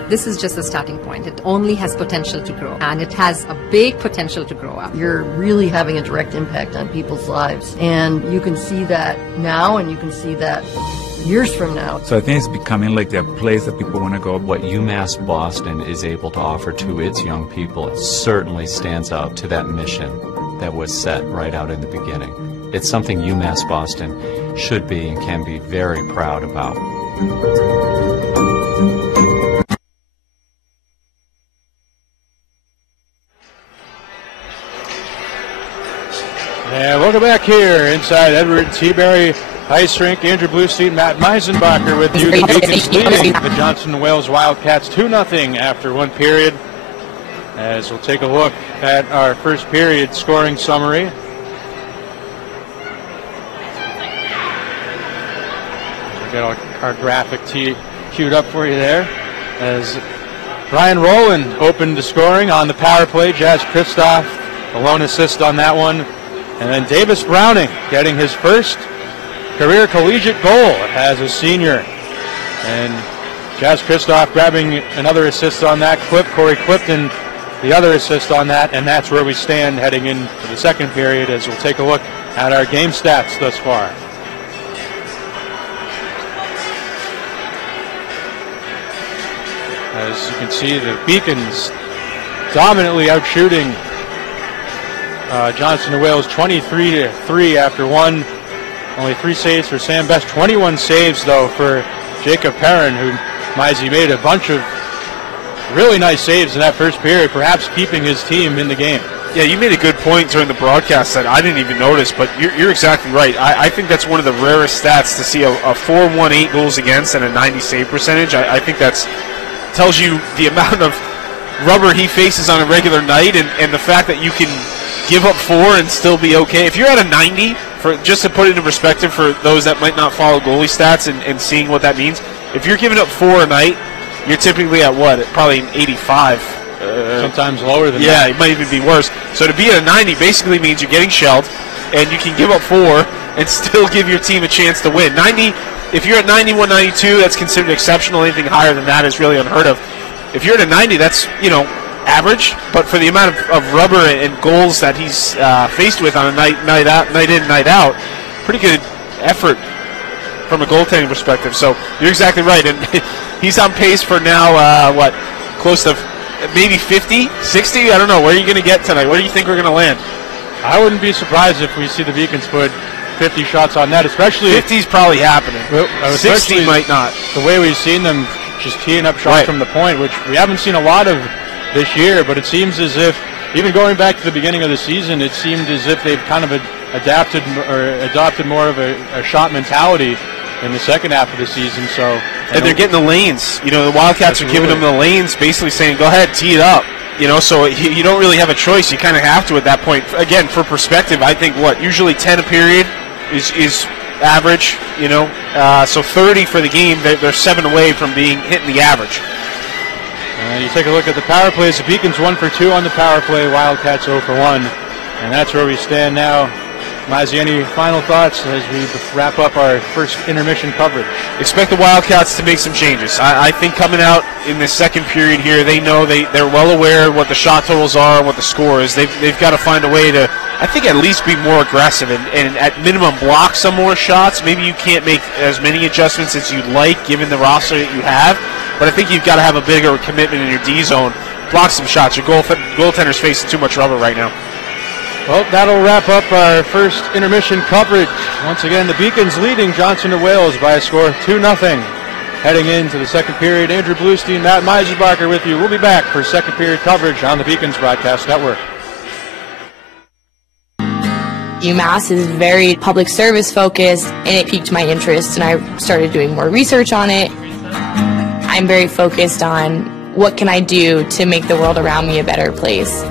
This is just a starting point. It only has potential to grow, and it has a big potential to grow up. You're really having a direct impact on people's lives, and you can see that now, and you can see that years from now. So I think it's becoming the place that people want to go. What UMass Boston is able to offer to its young people certainly stands out to that mission that was set right out in the beginning. It's something UMass Boston should be and can be very proud about. And welcome back here inside Edward T. Berry Ice Rink. Andrew Bluestein, Matt Meisenbacher with you. The Beacons leading the Johnson & Wales Wildcats 2-0 after one period. As we'll take a look at our first period scoring summary. We've got our graphic queued up for you there. As Ryan Rowland opened the scoring on the power play. Jazz Kristoff, a lone assist on that one. And then Davis Browning getting his first career collegiate goal as a senior. And Jazz Kristoff grabbing another assist on that clip. Corey Clifton, the other assist on that. And that's where we stand heading into the second period as we'll take a look at our game stats thus far. As you can see, the Beacons dominantly outshooting Johnson & Wales 23-3 after one. Only 3 saves for Sam Best. 21 saves, though, for Jacob Perrin, who Mizey made a bunch of really nice saves in that first period, perhaps keeping his team in the game. Yeah, you made a good point during the broadcast that I didn't even notice, but you're exactly right. I think that's one of the rarest stats to see a 4-1-8 goals against and a 90 save percentage. I think that's tells you the amount of rubber he faces on a regular night, and the fact that you can give up 4 and still be okay. If you're at a 90, just to put it in perspective for those that might not follow goalie stats and seeing what that means, if you're giving up 4 a night, you're typically at what? Probably an 85. Sometimes lower than that. Yeah, it might even be worse. So to be at a 90 basically means you're getting shelled, and you can give up 4 and still give your team a chance to win. 90, if you're at 91, 92, that's considered exceptional. Anything higher than that is really unheard of. If you're at a 90, that's, average. But for the amount of rubber and goals that he's faced with on a night in, night out, pretty good effort from a goaltending perspective. So you're exactly right. And he's on pace for now, close to maybe 50, 60? I don't know. Where are you going to get tonight? Where do you think we're going to land? I wouldn't be surprised if we see the Beacons put 50 shots on net, especially 50's probably happening. 60 might not. The way we've seen them just teeing up shots from the point, which we haven't seen a lot of this year, but it seems as if, even going back to the beginning of the season, it seemed as if they've kind of adopted more of a shot mentality in the second half of the season. So, and they're getting the lanes. The Wildcats are giving them the lanes, basically saying, go ahead, tee it up. So you don't really have a choice. You kind of have to at that point. Again, for perspective, I think usually 10 a period is average. So 30 for the game. They're 7 away from hitting the average. You take a look at the power plays. The Beacons 1 for 2 on the power play. Wildcats 0 for 1, and that's where we stand now. Mizey, any final thoughts as we wrap up our first intermission coverage? Expect the Wildcats to make some changes. I think coming out in the second period here, they know they're well aware of what the shot totals are and what the score is. They've got to find a way to, I think, at least be more aggressive and at minimum block some more shots. Maybe you can't make as many adjustments as you'd like given the roster that you have, but I think you've got to have a bigger commitment in your D zone. Block some shots. Your goaltender's facing too much rubber right now. Well, that'll wrap up our first intermission coverage. Once again, the Beacons leading Johnson & Wales by a score of 2-0. Heading into the second period, Andrew Bluestein, Matt Meisenbacher with you. We'll be back for second period coverage on the Beacons Broadcast Network. UMass is very public service focused, and it piqued my interest, and I started doing more research on it. I'm very focused on what can I do to make the world around me a better place.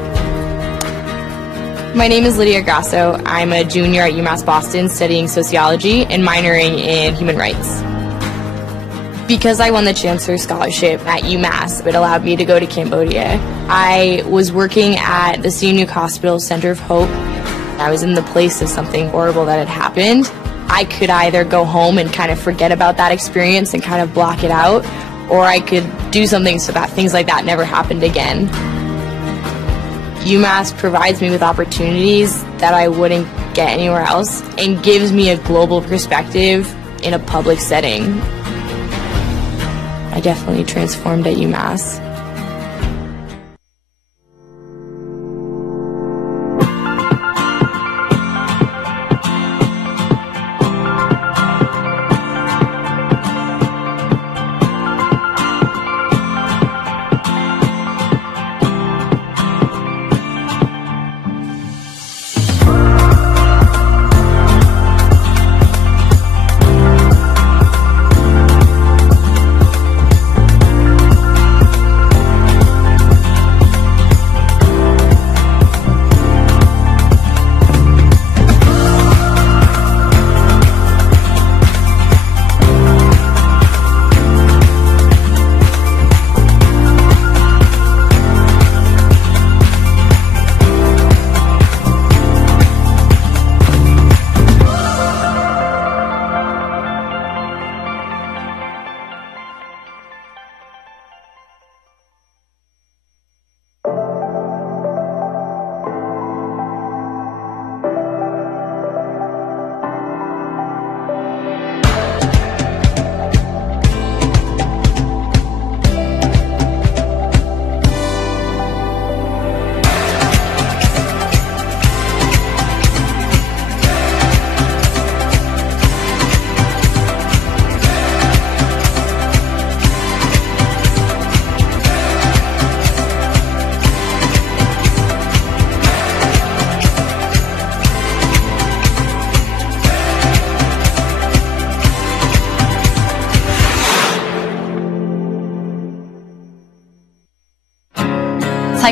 My name is Lydia Grasso. I'm a junior at UMass Boston studying sociology and minoring in human rights. Because I won the Chancellor's Scholarship at UMass, it allowed me to go to Cambodia. I was working at the Sihanouk Hospital Center of Hope. I was in the place of something horrible that had happened. I could either go home and kind of forget about that experience and kind of block it out, or I could do something so that things like that never happened again. UMass provides me with opportunities that I wouldn't get anywhere else and gives me a global perspective in a public setting. I definitely transformed at UMass.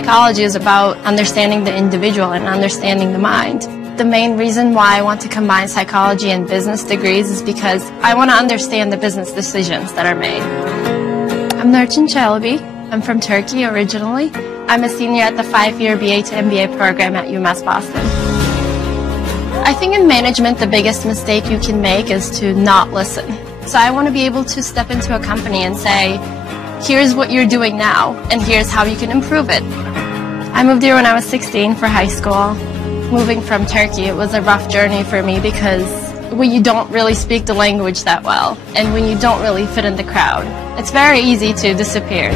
psychology is about understanding the individual and understanding the mind. The main reason why I want to combine psychology and business degrees is because I want to understand the business decisions that are made. I'm Nurçin Çelebi. I'm from Turkey originally. I'm a senior at the 5-year BA to MBA program at UMass Boston. I think in management, the biggest mistake you can make is to not listen. So I want to be able to step into a company and say, here's what you're doing now, and here's how you can improve it. I moved here when I was 16 for high school. Moving from Turkey, it was a rough journey for me because when you don't really speak the language that well, and when you don't really fit in the crowd, it's very easy to disappear.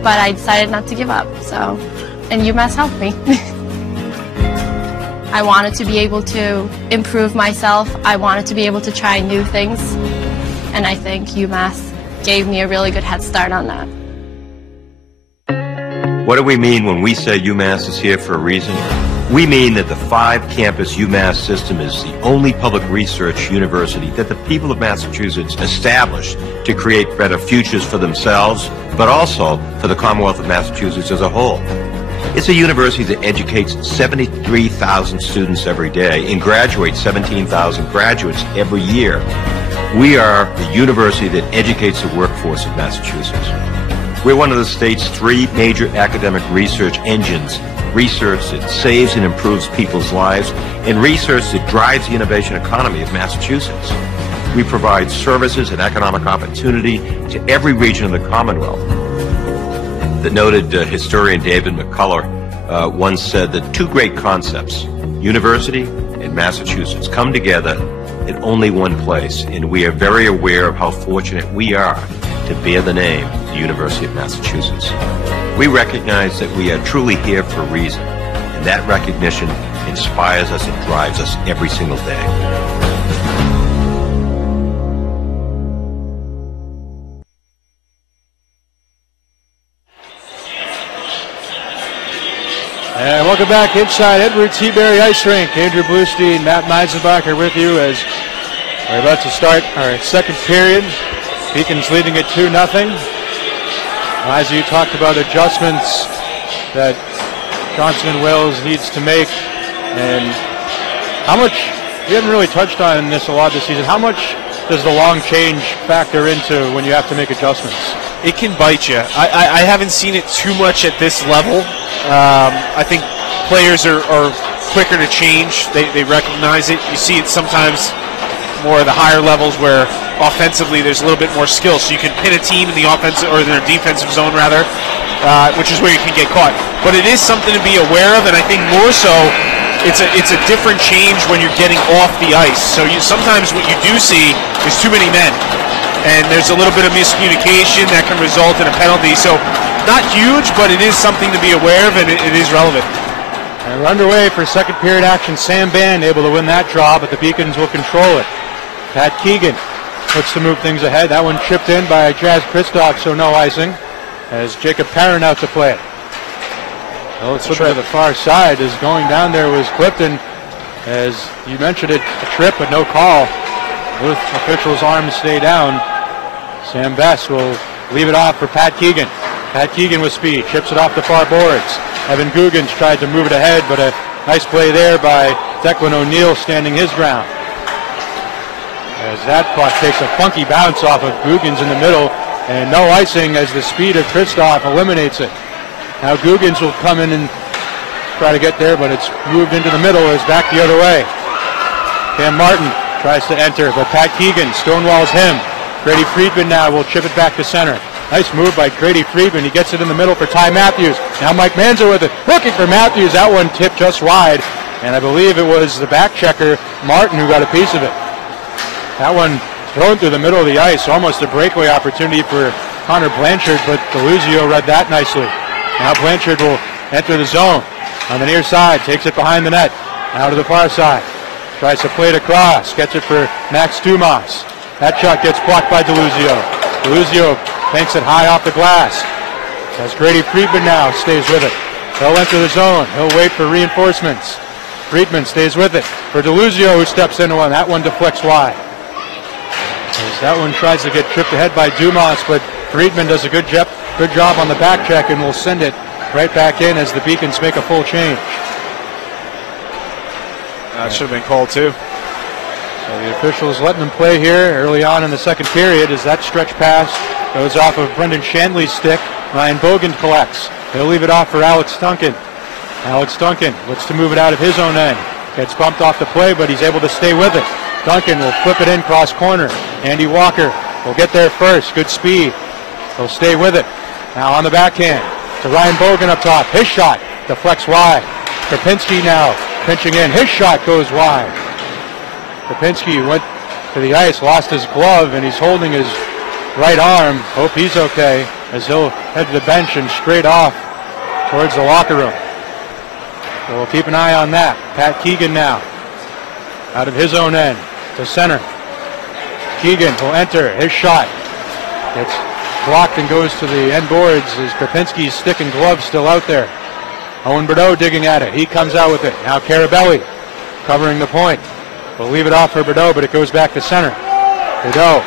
But I decided not to give up, and UMass helped me. I wanted to be able to improve myself. I wanted to be able to try new things, and I think UMass gave me a really good head start on that. What do we mean when we say UMass is here for a reason? We mean that the 5-campus UMass system is the only public research university that the people of Massachusetts established to create better futures for themselves, but also for the Commonwealth of Massachusetts as a whole. It's a university that educates 73,000 students every day and graduates 17,000 graduates every year. We are the university that educates the workforce of Massachusetts. We're one of the state's 3 major academic research engines: research that saves and improves people's lives, and research that drives the innovation economy of Massachusetts. We provide services and economic opportunity to every region of the Commonwealth. The noted historian David McCullough once said that 2 great concepts, university and Massachusetts, come together in only one place, and we are very aware of how fortunate we are to bear the name, the University of Massachusetts. We recognize that we are truly here for a reason, and that recognition inspires us and drives us every single day. And welcome back inside Edwards Seabury Ice Rink. Andrew Bluestein, Matt Meisenbacher with you as we're about to start our second period. Beacon's leading at 2-0. As you talked about adjustments that Johnson & Wales needs to make, and how much, we haven't really touched on this a lot this season, how much does the long change factor into when you have to make adjustments? It can bite you. I haven't seen it too much at this level. I think players are quicker to change. They recognize it. You see it sometimes more at the higher levels where offensively there's a little bit more skill. So you can pin a team in the offensive or their defensive zone rather, which is where you can get caught. But it is something to be aware of, and I think more so it's a different change when you're getting off the ice. So sometimes what you do see is too many men, and there's a little bit of miscommunication that can result in a penalty. So not huge, but it is something to be aware of, and it is relevant. And we're underway for second period action. Sam Band able to win that draw, but the Beacons will control it. Pat Keegan looks to move things ahead. That one chipped in by Jazz Kristoff, so no icing, as Jacob Perrin out to play it. Well, it's to the far side as going down there was Clifton. As you mentioned it, a trip but no call. Both officials' arms stay down. Sam Best will leave it off for Pat Keegan. Pat Keegan with speed, chips it off the far boards. Evan Guggens tried to move it ahead, but a nice play there by Declan O'Neill standing his ground. As that puck takes a funky bounce off of Guggens in the middle, and no icing as the speed of Kristoff eliminates it. Now Guggens will come in and try to get there, but it's moved into the middle. It's back the other way. Cam Martin tries to enter, but Pat Keegan stonewalls him. Grady Friedman now will chip it back to center. Nice move by Grady Friedman. He gets it in the middle for Ty Matthews. Now Mike Manzo with it. Looking for Matthews. That one tipped just wide. And I believe it was the back checker, Martin, who got a piece of it. That one thrown through the middle of the ice. Almost a breakaway opportunity for Connor Blanchard, but Deluzio read that nicely. Now Blanchard will enter the zone on the near side. Takes it behind the net. Now to the far side. Tries to play it across. Gets it for Max Dumas. That shot gets blocked by Deluzio. Deluzio banks it high off the glass. As Grady Friedman now stays with it. They'll enter the zone. He'll wait for reinforcements. Friedman stays with it for Deluzio, who steps into one. That one deflects wide. As that one tries to get tripped ahead by Dumas, but Friedman does a good job on the back check and will send it right back in as the Beacons make a full change. That should have been called too. So the officials letting them play here early on in the second period as that stretch pass goes off of Brendan Shanley's stick. Ryan Bogan collects. He'll leave it off for Alex Duncan. Alex Duncan looks to move it out of his own end. Gets bumped off the play, but he's able to stay with it. Duncan will flip it in cross corner. Andy Walker will get there first. Good speed. He'll stay with it. Now on the backhand to Ryan Bogan up top. His shot deflects wide. Krapinski now pinching in. His shot goes wide. Krapinski went to the ice, lost his glove, and he's holding his right arm. Hope he's okay as he'll head to the bench and straight off towards the locker room. So we'll keep an eye on that. Pat Keegan now out of his own end to center. Keegan will enter. His shot gets blocked and goes to the end boards as Krapinski's stick and glove still out there. Owen Bordeaux digging at it. He comes out with it. Now Carabelli covering the point. We'll leave it off for Bordeaux, but it goes back to center. Bordeaux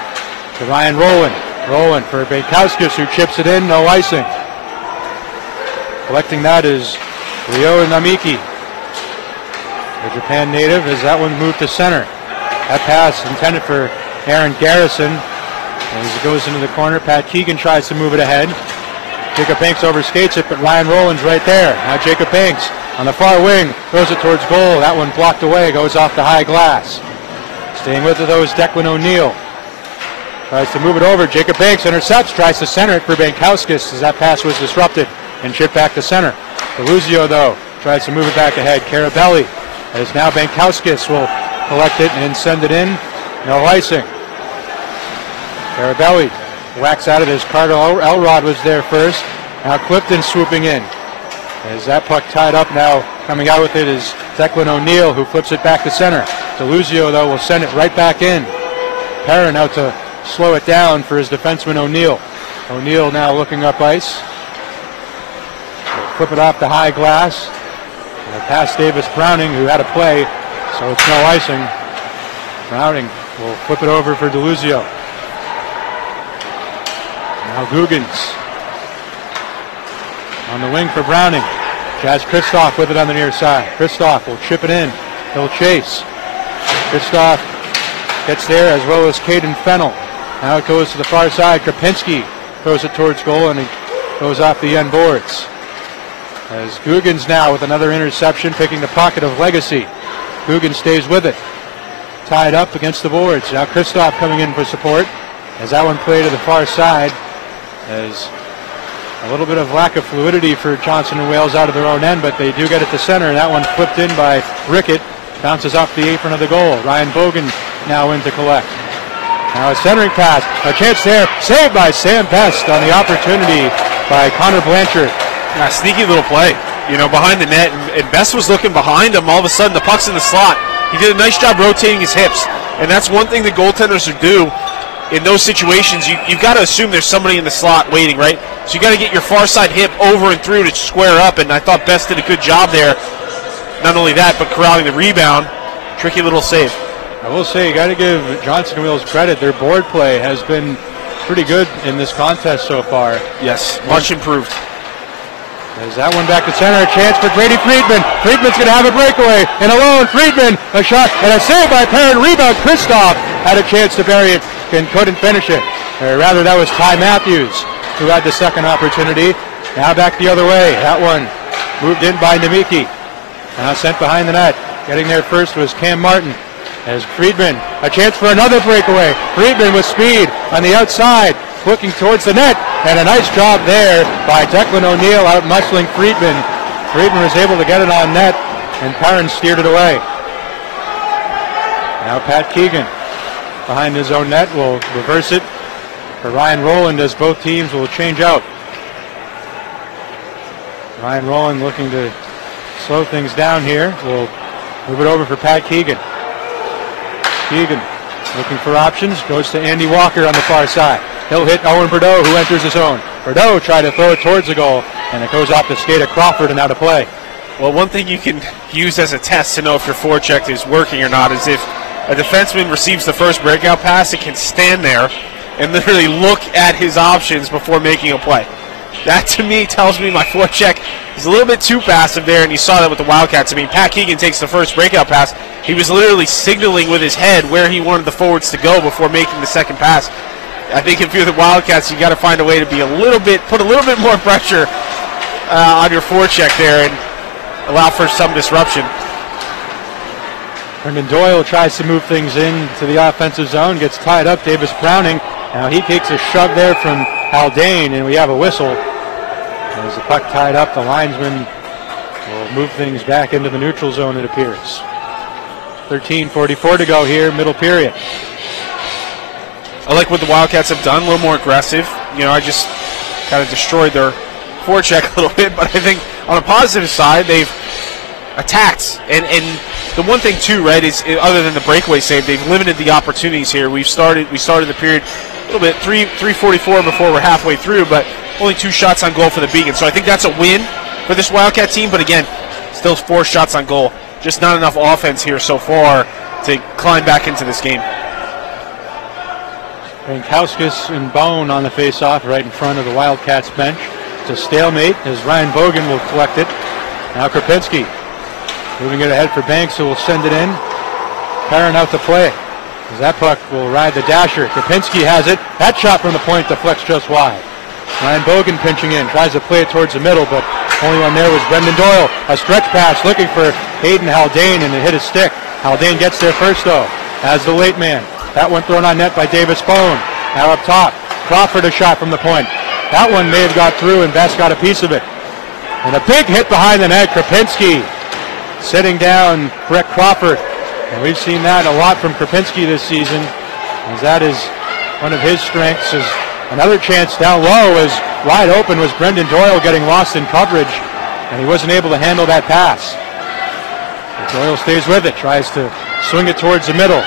to Ryan Rowland. Rowland for Bankowskis, who chips it in. No icing. Collecting that is Ryo Namiki, the Japan native, as that one moved to center. That pass intended for Aaron Garrison. As it goes into the corner, Pat Keegan tries to move it ahead. Jacob Banks overskates it, but Ryan Rowland's right there. Now Jacob Banks on the far wing, throws it towards goal. That one blocked away, goes off the high glass. Staying with it though is Declan O'Neill. Tries to move it over. Jacob Banks intercepts, tries to center it for Bankowskis as that pass was disrupted and chipped back to center. Deluzio though tries to move it back ahead. Carabelli, as now Bankowskis will collect it and send it in. No icing. Carabelli whacks out of this. Carter Elrod was there first. Now Clifton swooping in. As that puck tied up now, coming out with it is Declan O'Neill, who flips it back to center. Deluzio, though, will send it right back in. Perrin out to slow it down for his defenseman O'Neill. O'Neill now looking up ice. Flip it off the high glass. Past Davis Browning, who had a play, so it's no icing. Browning will flip it over for Deluzio. Now Guggens on the wing for Browning. Jazz Kristoff with it on the near side. Kristoff will chip it in. He'll chase. Kristoff gets there as well as Caden Fennell. Now it goes to the far side. Krapinski throws it towards goal and it goes off the end boards. As Guggens now with another interception, picking the pocket of Legacy. Guggens stays with it. Tied up against the boards. Now Kristoff coming in for support as that one played to the far side. As a little bit of lack of fluidity for Johnson and Wales out of their own end, but they do get it to center. That one flipped in by Rickett. Bounces off the apron of the goal. Ryan Bogan now in to collect. Now a centering pass. A chance there. Saved by Sam Best on the opportunity by Connor Blanchard. Yeah, sneaky little play. You know, behind the net. And Best was looking behind him. All of a sudden, the puck's in the slot. He did a nice job rotating his hips. And that's one thing the goaltenders should do. In those situations, you've got to assume there's somebody in the slot waiting, right? So you got to get your far side hip over and through to square up, and I thought Best did a good job there. Not only that, but corralling the rebound. Tricky little save. I will say, you got to give Johnson and Wales credit. Their board play has been pretty good in this contest so far. Yes, much improved. There's that one back to center. A chance for Brady Friedman. Friedman's going to have a breakaway. And alone, Friedman, a shot and a save by Perrin. Rebound, Kristoff had a chance to bury it and couldn't finish it. Or rather, that was Ty Matthews who had the second opportunity. Now back the other way. That one moved in by Namiki. Now sent behind the net. Getting there first was Cam Martin. As Friedman, a chance for another breakaway. Friedman with speed on the outside, looking towards the net. And a nice job there by Declan O'Neill out muscling Friedman. Friedman was able to get it on net, and Perrin steered it away. Now Pat Keegan behind his own net will reverse it for Ryan Rowland as both teams will change out. Ryan Rowland looking to slow things down here. We'll move it over for Pat Keegan. Keegan looking for options, goes to Andy Walker on the far side. He'll hit Owen Bordeaux, who enters his own. Bordeaux tried to throw it towards the goal, and it goes off the skate of Crawford and out of play. Well, one thing you can use as a test to know if your forecheck is working or not is if a defenseman receives the first breakout pass, it can stand there and literally look at his options before making a play. That to me tells me my forecheck is a little bit too passive there, and you saw that with the Wildcats. I mean, Pat Keegan takes the first breakout pass. He was literally signaling with his head where he wanted the forwards to go before making the second pass. I think if you're the Wildcats, you got to find a way to be put a little bit more pressure on your forecheck there and allow for some disruption. Brendan Doyle tries to move things into the offensive zone, gets tied up. Davis Browning. Now he takes a shove there from Haldane, and we have a whistle. As the puck tied up, the linesman will move things back into the neutral zone, it appears. 13:44 to go here, middle period. I like what the Wildcats have done, a little more aggressive. You know, I just kind of destroyed their forecheck a little bit, but I think on a positive side, they've attacked. And the one thing too, right, is other than the breakaway save, they've limited the opportunities here. We started the period a little bit, 3:44 before we're halfway through, but only 2 shots on goal for the Beacons. So I think that's a win for this Wildcat team, but again, still 4 shots on goal. Just not enough offense here so far to climb back into this game. Rankowskis and Bone on the face-off right in front of the Wildcats bench. It's a stalemate as Ryan Bogan will collect it. Now Krapinski moving it ahead for Banks, who will send it in. Perrin out to play. As that puck will ride the dasher. Krapinski has it. That shot from the point deflects just wide. Ryan Bogan pinching in, tries to play it towards the middle, but only one there was Brendan Doyle. A stretch pass looking for Hayden Haldane, and it hit his stick. Haldane gets there first, though, as the late man. That one thrown on net by Davis Bone. Now up top, Crawford a shot from the point. That one may have got through, and Best got a piece of it. And a big hit behind the net. Krapinski sitting down Brett Crawford. And we've seen that a lot from Krapinski this season, as that is one of his strengths. Is another chance down low is wide open was Brendan Doyle getting lost in coverage, and he wasn't able to handle that pass. But Doyle stays with it, tries to swing it towards the middle.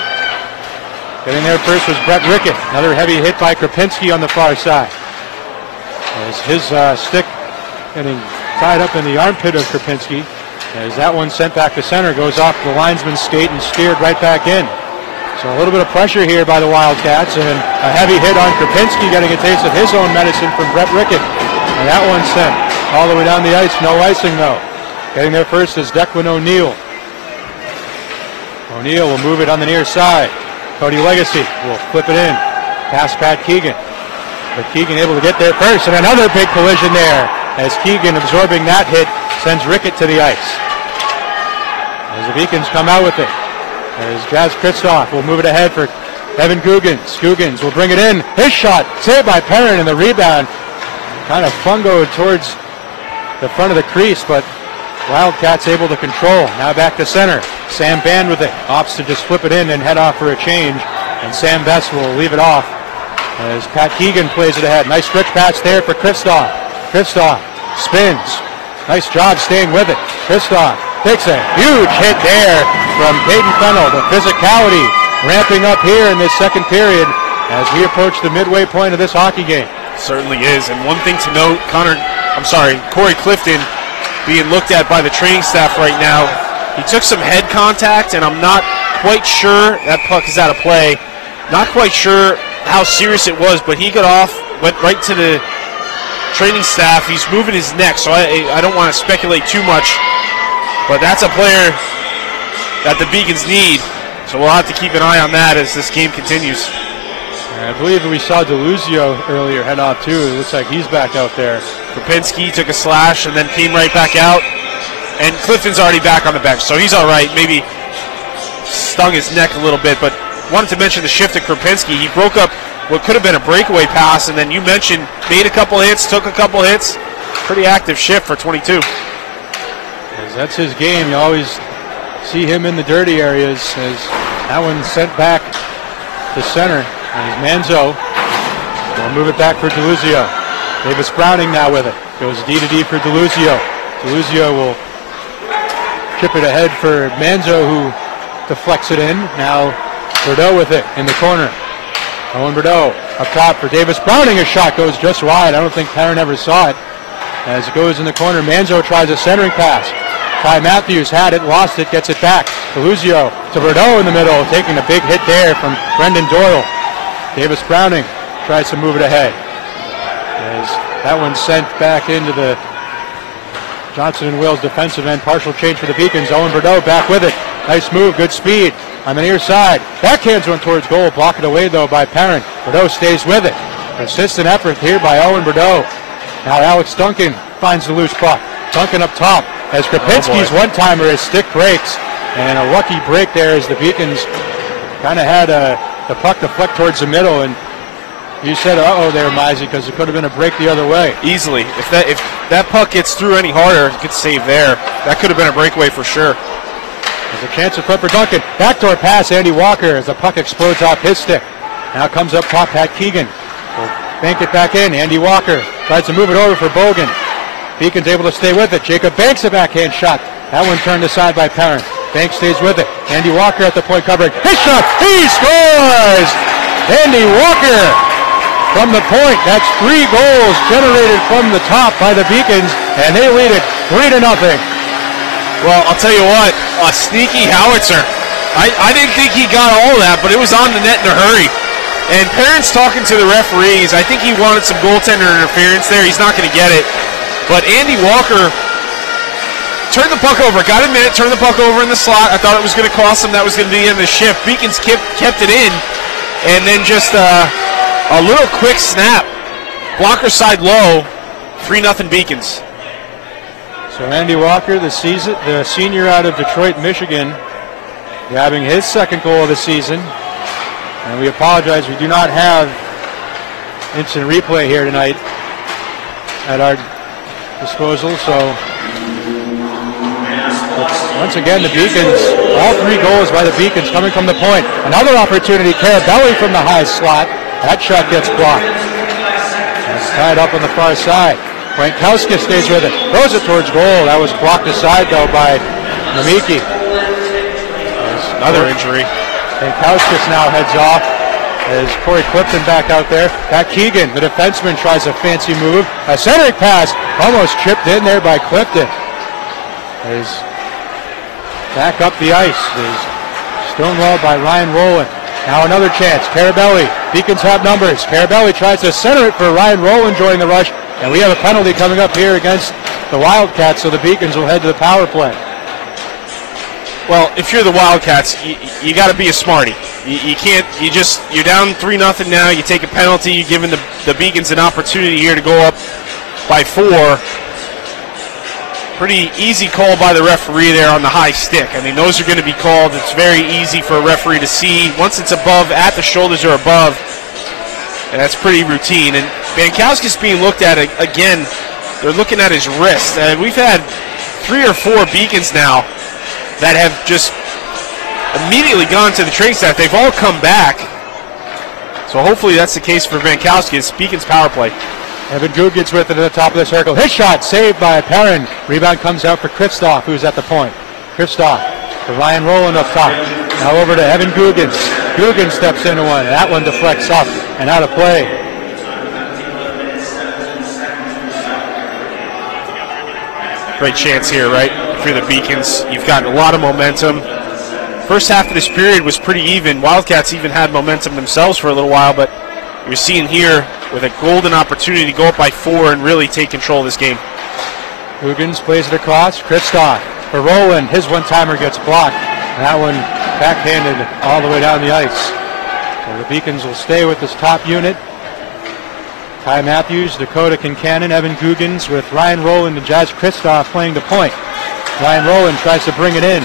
Getting there first was Brett Rickett. Another heavy hit by Krapinski on the far side. As his stick getting tied up in the armpit of Krapinski. As that one sent back to center, goes off the linesman's skate and steered right back in. So a little bit of pressure here by the Wildcats, and a heavy hit on Krapinski, getting a taste of his own medicine from Brett Rickett. And that one sent all the way down the ice, no icing though. Getting there first is Declan O'Neill. O'Neill will move it on the near side. Cody Legacy will flip it in, past Pat Keegan. But Keegan able to get there first, and another big collision there, as Keegan, absorbing that hit, sends Rickett to the ice. As the Beacons come out with it, as Jazz Kristoff will move it ahead for Evan Googans. Googans will bring it in. His shot, saved by Perrin, and the rebound kind of fungoed towards the front of the crease, but Wildcats able to control. Now back to center. Sam Band with it. Opts to just flip it in and head off for a change. And Sam Best will leave it off as Pat Keegan plays it ahead. Nice stretch pass there for Kristoff. Kristoff spins. Nice job staying with it. Kristoff takes a huge hit there from Peyton Fennell. The physicality ramping up here in this second period as we approach the midway point of this hockey game. Certainly is. And one thing to note, Corey Clifton being looked at by the training staff right now. He took some head contact, and I'm not quite sure, that puck is out of play, not quite sure how serious it was, but he got off, went right to the training staff. He's moving his neck, so I don't want to speculate too much, but that's a player that the Beacons need, so we'll have to keep an eye on that as this game continues. I believe we saw DeLuzio earlier head off too. It looks like he's back out there. Krapinski took a slash and then came right back out. And Clifton's already back on the bench, so he's all right. Maybe stung his neck a little bit, but wanted to mention the shift to Krapinski. He broke up what could have been a breakaway pass, and then you mentioned made a couple hits, took a couple hits. Pretty active shift for 22. As that's his game. You always see him in the dirty areas. As that one sent back to center. As Manzo will move it back for DeLuzio. Davis Browning now with it. Goes D-to-D for DeLuzio. DeLuzio will chip it ahead for Manzo, who deflects it in. Now Bordeaux with it in the corner. Owen Bordeaux up top for Davis Browning. A shot goes just wide. I don't think Perrin ever saw it. As it goes in the corner, Manzo tries a centering pass. Ty Matthews had it, lost it, gets it back. DeLuzio to Bordeaux in the middle, taking a big hit there from Brendan Doyle. Davis Browning tries to move it ahead. As That one sent back into the Johnson & Wales defensive end. Partial change for the Beacons. Owen Bordeaux back with it. Nice move, good speed on the near side. Backhands one towards goal. Block it away, though, by Perrin. Bordeaux stays with it. Persistent effort here by Owen Bordeaux. Now Alex Duncan finds the loose puck. Duncan up top as Krapinski's one-timer, his stick breaks. And a lucky break there as the Beacons kind of had the puck deflect towards the middle. And you said, uh-oh there, Mizey, because it could have been a break the other way. Easily. If that puck gets through any harder, it could save there. That could have been a breakaway for sure. There's a chance of for Duncan. Backdoor pass, Andy Walker, as the puck explodes off his stick. Now comes up top, Pat Keegan. Will bank it back in. Andy Walker tries to move it over for Bogan. Beacon's able to stay with it. Jacob Banks a backhand shot. That one turned aside by Perrin. Banks stays with it. Andy Walker at the point covering. His shot! He scores! Andy Walker from the point. That's 3 goals generated from the top by the Beacons, and they lead it 3-0. Well, I'll tell you what, a sneaky howitzer. I didn't think he got all of that, but it was on the net in a hurry. And Perrin's talking to the referees. I think he wanted some goaltender interference there. He's not going to get it. But Andy Walker turned the puck over. Got a minute, turned the puck over in the slot. I thought it was going to cost him. That was going to be in the shift. Beacons kept it in. And then just a little quick snap. Blocker side low. 3-0 Beacons. So Andy Walker, the senior out of Detroit, Michigan, grabbing his second goal of the season. And we apologize, we do not have instant replay here tonight at our disposal. So once again, the Beacons, all 3 goals by the Beacons coming from the point. Another opportunity, Carabelli from the high slot. That shot gets blocked. That's tied up on the far side. Frankowski stays with it, throws it towards goal. That was blocked aside, though, by Namiki. Another injury. Frankowski now heads off as Corey Clifton back out there. Pat Keegan, the defenseman, tries a fancy move. A centering pass, almost chipped in there by Clifton. Is back up the ice. Is stonewalled by Ryan Rowland. Now another chance. Carabelli. Beacons have numbers. Carabelli tries to center it for Ryan Rowland during the rush. And we have a penalty coming up here against the Wildcats, so the Beacons will head to the power play. Well, if you're the Wildcats, you got to be a smarty. You can't. You're down 3-0 now. You take a penalty. You're giving the Beacons an opportunity here to go up by 4. Pretty easy call by the referee there on the high stick. I mean, those are going to be called. It's very easy for a referee to see. Once it's above, at the shoulders or above, and that's pretty routine. And Bankowski's being looked at again. They're looking at his wrist. We've had 3 or 4 Beacons now that have just immediately gone to the training staff. They've all come back. So hopefully that's the case for Bankowski. It's Beacons power play. Evan Goog gets with it at the top of the circle. His shot saved by Perrin. Rebound comes out for Kristoff, who's at the point. Kristoff for Ryan Rowland up top. Now over to Evan Googans. Googans steps into one. That one deflects up and out of play. Great chance here, right, for the Beacons. You've got a lot of momentum. First half of this period was pretty even. Wildcats even had momentum themselves for a little while, but you're seeing here with a golden opportunity to go up by 4 and really take control of this game. Googans plays it across. Kristoff for Rowland. His one-timer gets blocked. That one backhanded all the way down the ice. So the Beacons will stay with this top unit. Ty Matthews, Dakota Kincannon, Evan Googans with Ryan Rowland and Jazz Kristoff playing the point. Ryan Rowland tries to bring it in.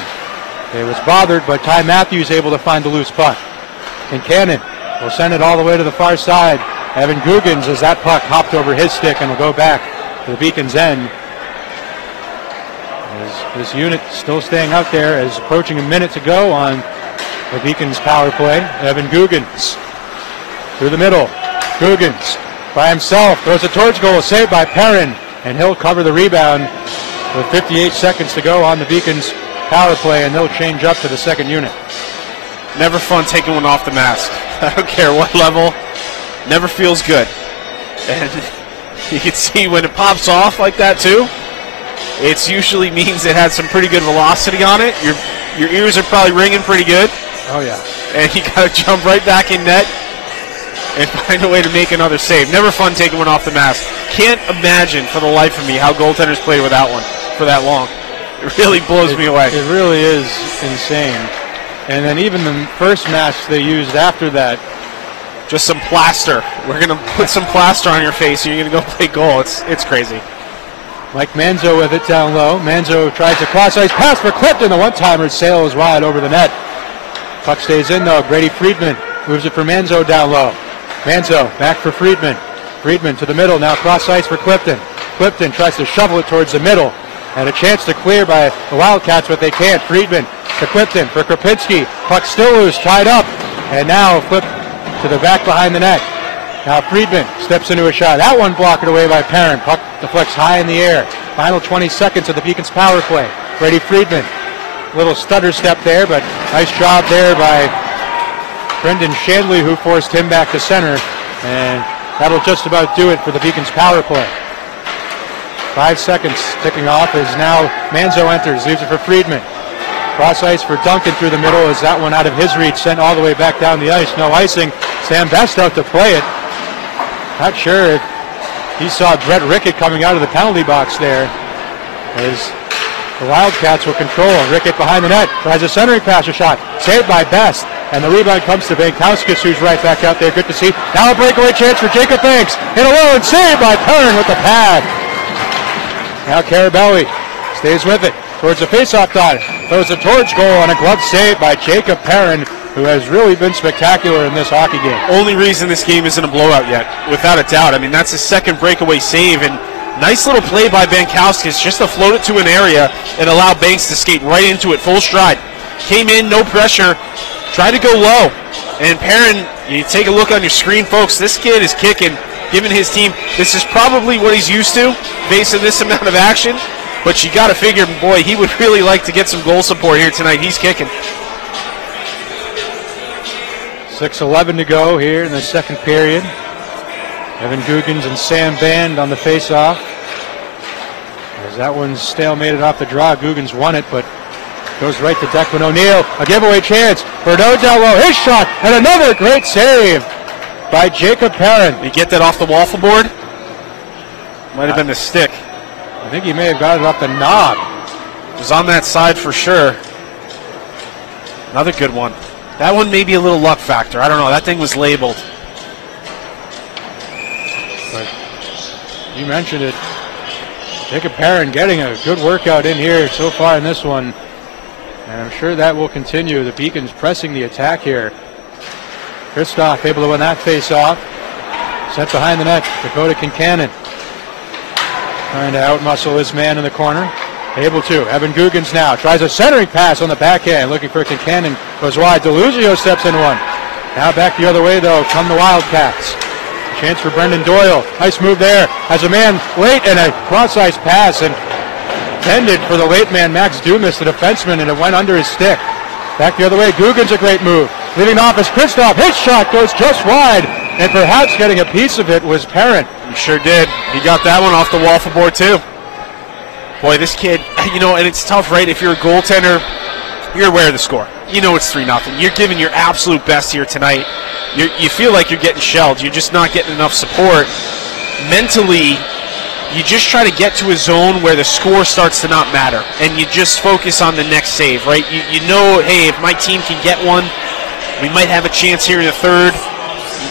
It was bothered, but Ty Matthews able to find the loose puck. Kincannon will send it all the way to the far side. Evan Googans, as that puck hopped over his stick and will go back to the Beacons' end. As this unit still staying out there as approaching a minute to go on the Beacons' power play. Evan Googans through the middle. Googans by himself throws it towards goal, saved by Perrin, and he'll cover the rebound with 58 seconds to go on the Beacons' power play, and they'll change up to the second unit. Never fun taking one off the mask. I don't care what level. Never feels good. And you can see when it pops off like that too, it usually means it had some pretty good velocity on it. Your ears are probably ringing pretty good. Oh yeah. And you got to jump right back in net. and find a way to make another save. Never fun taking one off the mask. Can't imagine for the life of me how goaltenders play with that one for that long. It really blows me away. It really is insane. And then even the first mask they used after that. Just some plaster. We're going to put some plaster on your face and you're going to go play goal. It's crazy. Mike Manzo with it down low. Manzo tries to cross-ice pass for Clifton. The one-timer sails wide over the net. Puck stays in, though. Brady Friedman moves it for Manzo down low. Manzo back for Friedman. Friedman to the middle. Now cross-ice for Clifton. Clifton tries to shovel it towards the middle. And a chance to clear by the Wildcats, but they can't. Friedman to Clifton for Krapinski. Puck still loose, tied up. And now flip to the back behind the net. Now Friedman steps into a shot. That one blocked away by Perrin. Puck deflects high in the air. Final 20 seconds of the Beacons power play. Brady Friedman. Little stutter step there, but nice job there by Brendan Shandley, who forced him back to center. And that'll just about do it for the Beacons power play. 5 seconds ticking off as now Manzo enters. Leaves it for Friedman. Cross ice for Duncan through the middle as that one out of his reach, sent all the way back down the ice. No icing. Sam Best out to play it. Not sure if he saw Brett Rickett coming out of the penalty box there, as the Wildcats will control. Rickett behind the net, tries a centering pass, a shot. Saved by Best, and the rebound comes to Bankauskas, who's right back out there. Good to see. Now a breakaway chance for Jacob Banks. Hit alone, saved by Perrin with the pad. Now Carabelli stays with it. Towards the face-off dot. Throws it towards goal on a glove save by Jacob Perrin, who has really been spectacular in this hockey game. Only reason this game isn't a blowout yet, without a doubt. I mean, that's his second breakaway save, and nice little play by Bankauskas just to float it to an area and allow Banks to skate right into it full stride. Came in, no pressure, tried to go low. And Perrin, you take a look on your screen, folks, this kid is kicking, giving his team, this is probably what he's used to, facing this amount of action. But you got to figure, boy, he would really like to get some goal support here tonight. He's kicking. 6:11 to go here in the second period. Evan Guggens and Sam Band on the face-off. As that one's stalemated off the draw, Guggens won it, but goes right to Declan O'Neill. A giveaway chance for down low. His shot, and another great save by Jacob Perrin. Did he get that off the waffle board? Might have been the stick. I think he may have got it off the knob. It was on that side for sure. Another good one. That one may be a little luck factor. I don't know. That thing was labeled. But you mentioned it. Jacob Perrin getting a good workout in here so far in this one. And I'm sure that will continue. The Beacons pressing the attack here. Kristoff able to win that face-off. Sent behind the net. Dakota Kincannon trying to outmuscle this man in the corner. Able to. Evan Guggens now tries a centering pass on the backhand. Looking for Kincannon. Goes wide. DeLuzio steps in one. Now back the other way, though, come the Wildcats. Chance for Brendan Doyle. Nice move there. Has a man late and a cross-ice pass. And intended for the late man, Max Dumas, the defenseman, and it went under his stick. Back the other way. Guggens, a great move. Leading off is Kristoff. His shot goes just wide. And perhaps getting a piece of it was Perrin. He sure did. He got that one off the waffle board, too. Boy, this kid, you know, and it's tough, right? If you're a goaltender, you're aware of the score. You know it's 3-0. You're giving your absolute best here tonight. You feel like you're getting shelled. You're just not getting enough support. Mentally, you just try to get to a zone where the score starts to not matter, and you just focus on the next save, right? You know, hey, if my team can get one, we might have a chance here in the third.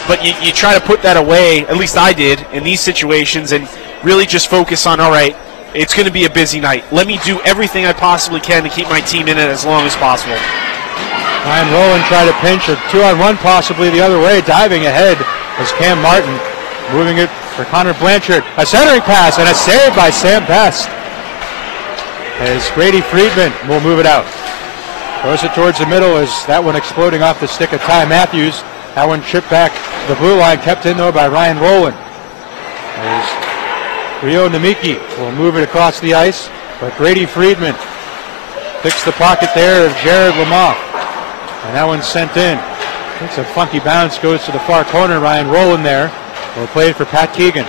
But you try to put that away, at least I did, in these situations, and really just focus on, all right, it's going to be a busy night. Let me do everything I possibly can to keep my team in it as long as possible. Ryan Rowland tried to pinch a 2-on-1 possibly the other way. Diving ahead was Cam Martin. Moving it for Connor Blanchard. A centering pass and a save by Sam Best. As Brady Friedman will move it out. Throws it towards the middle as that one exploding off the stick of Ty Matthews. That one chipped back the blue line, kept in though by Ryan Rowland. As Rio Namiki will move it across the ice, but Brady Friedman picks the pocket there of Jared Lamont. And that one's sent in. It's a funky bounce, goes to the far corner. Ryan Rowland there will play it for Pat Keegan.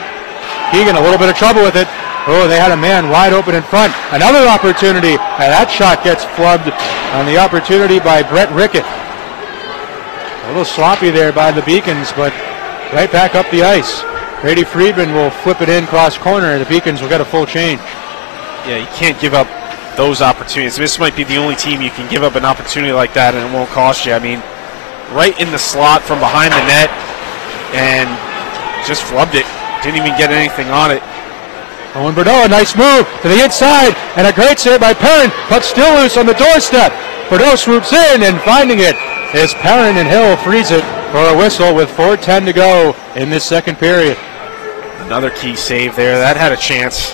Keegan a little bit of trouble with it. Oh, they had a man wide open in front. Another opportunity, and that shot gets flubbed on the opportunity by Brett Rickett. A little sloppy there by the Beacons, but right back up the ice. Grady Friedman will flip it in cross corner, and the Beacons will get a full change. Yeah, you can't give up those opportunities. This might be the only team you can give up an opportunity like that and it won't cost you. I mean, right in the slot from behind the net and just flubbed it. Didn't even get anything on it. Owen Bordeaux, a nice move to the inside, and a great save by Perrin, but still loose on the doorstep. Bordeaux swoops in, and finding it is Perrin, and Hill frees it for a whistle with 4:10 to go in this second period. Another key save there. That had a chance.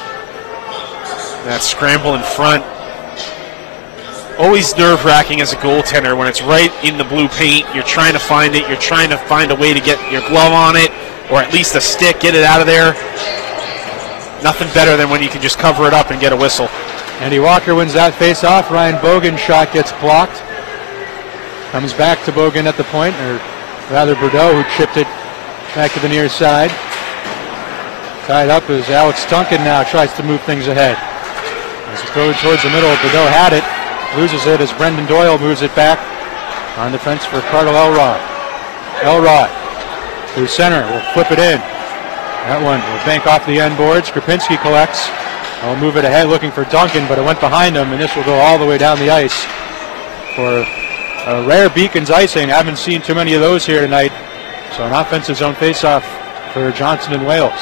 That scramble in front. Always nerve-wracking as a goaltender when it's right in the blue paint. You're trying to find it. You're trying to find a way to get your glove on it, or at least a stick, get it out of there. Nothing better than when you can just cover it up and get a whistle. Andy Walker wins that face-off. Ryan Bogan's shot gets blocked. Comes back to Bogan at the point, or rather Bordeaux, who chipped it back to the near side. Tied up as Alex Duncan now tries to move things ahead. As it goes towards the middle, Bordeaux had it. Loses it as Brendan Doyle moves it back. On defense for Cardle Elrod. Elrod, through center, will flip it in. That one will bank off the end board. Skripinski collects. Will move it ahead looking for Duncan, but it went behind him, and this will go all the way down the ice for a rare Beacons icing. I haven't seen too many of those here tonight. So an offensive zone faceoff for Johnson and Wales.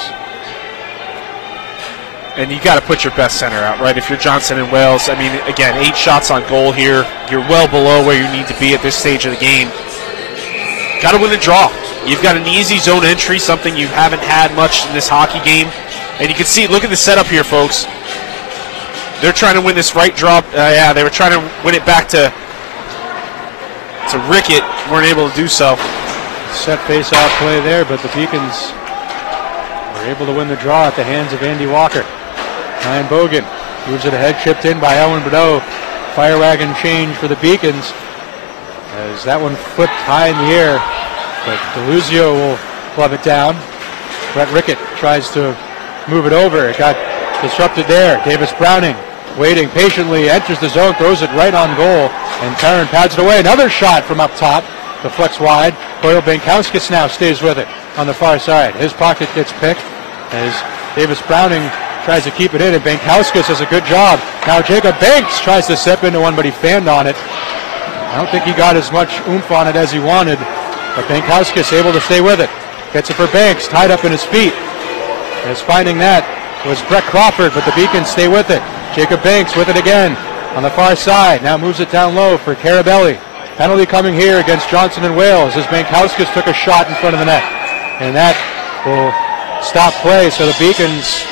And you got to put your best center out, right? If you're Johnson and Wales, I mean, again, 8 shots on goal here. You're well below where you need to be at this stage of the game. Got to win the draw. You've got an easy zone entry, something you haven't had much in this hockey game. And you can see, look at the setup here, folks. They're trying to win this right draw. Yeah, they were trying to win it back to Rickett. Weren't able to do so. Set face-off play there, but the Beacons were able to win the draw at the hands of Andy Walker. Ryan Bogan moves it ahead, chipped in by Owen Bordeaux. Fire wagon change for the Beacons as that one flipped high in the air, but DeLuzio will club it down. Brett Rickett tries to move it over. It got disrupted there. Davis Browning waiting patiently, enters the zone, throws it right on goal, and Perrin pads it away. Another shot from up top, deflects wide. Coyle Bankowskis now stays with it on the far side. His pocket gets picked as Davis Browning tries to keep it in, and Bankowskis does a good job. Now Jacob Banks tries to step into one, but he fanned on it. I don't think he got as much oomph on it as he wanted, but Bankowskis able to stay with it. Gets it for Banks, tied up in his feet. As finding that was Brett Crawford, but the Beacons stay with it. Jacob Banks with it again on the far side. Now moves it down low for Carabelli. Penalty coming here against Johnson and Wales as Bankowskis took a shot in front of the net. And that will stop play, so the Beacons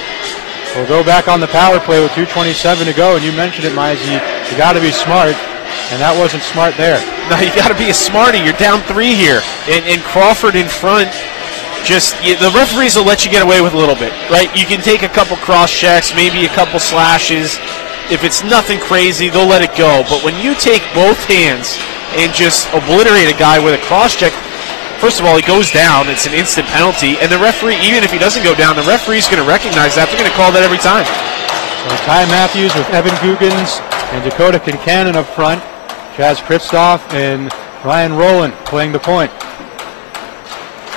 will go back on the power play with 2:27 to go. And you mentioned it, Mize, you got to be smart, and that wasn't smart there. No, you got to be a smarty. You're down 3 here, and Crawford in front. The referees will let you get away with a little bit, right? You can take a couple cross checks, maybe a couple slashes. If it's nothing crazy, they'll let it go. But when you take both hands and just obliterate a guy with a cross check, first of all, he goes down. It's an instant penalty. And the referee, even if he doesn't go down, the referee's going to recognize that. They're going to call that every time. So Ty Matthews with Evan Guggens and Dakota Kincannon up front. Chaz Kristoff and Ryan Rowland playing the point.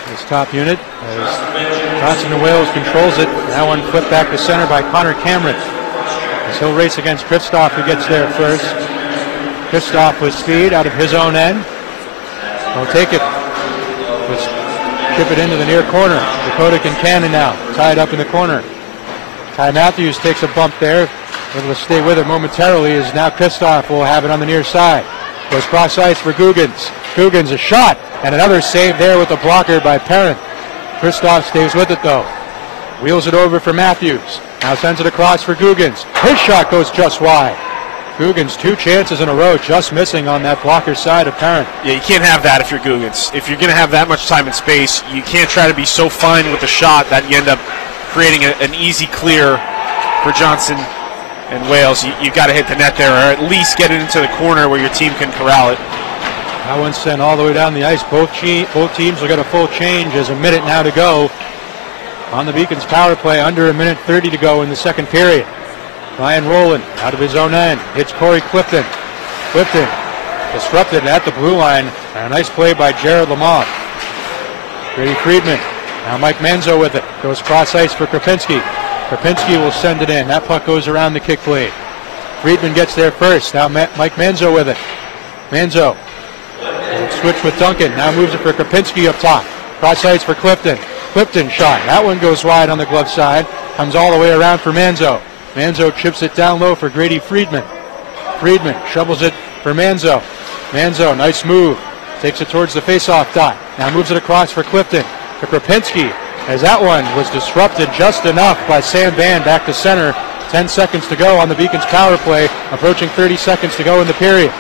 This top unit as Johnson and Wales controls it. That one flipped back to center by Connor Cameron. As he'll race against Kristoff, who gets there first. Kristoff with speed out of his own end. He'll take it. Let's chip it into the near corner. Dakota Kincannon now tied up in the corner. Ty Matthews takes a bump there. Able to stay with it momentarily as now Kristoff will have it on the near side. Goes cross ice for Guggens. Guggens a shot and another save there with the blocker by Perrin. Kristoff stays with it though. Wheels it over for Matthews. Now sends it across for Guggens. His shot goes just wide. Guggens 2 chances in a row just missing on that blocker side of Perrin. Yeah, you can't have that if you're Guggens. If you're going to have that much time and space, you can't try to be so fine with the shot that you end up creating an easy clear for Johnson and Wales. You've got to hit the net there, or at least get it into the corner where your team can corral it. That one's sent all the way down the ice. Both teams will get a full change as a minute now to go on the Beacons power play. Under a minute 30 to go in the second period. Ryan Rowland out of his own end. Hits Corey Clifton. Clifton disrupted at the blue line. And a nice play by Jared Lamont. Grady Friedman Now Mike Manzo with it. Goes cross ice for Krapinski. Krapinski will send it in. That puck goes around the kick blade. Friedman gets there first. Now Mike Manzo with it. Manzo. Switch with Duncan. Now moves it for Krapinski up top. Cross ice for Clifton. Clifton shot. That one goes wide on the glove side. Comes all the way around for Manzo. Manzo chips it down low for Grady Friedman. Friedman shovels it for Manzo. Manzo, nice move. Takes it towards the face-off dot. Now moves it across for Clifton. To Krapinski, as that one was disrupted just enough by Sam Band back to center. 10 seconds to go on the Beacons power play. Approaching 30 seconds to go in the period.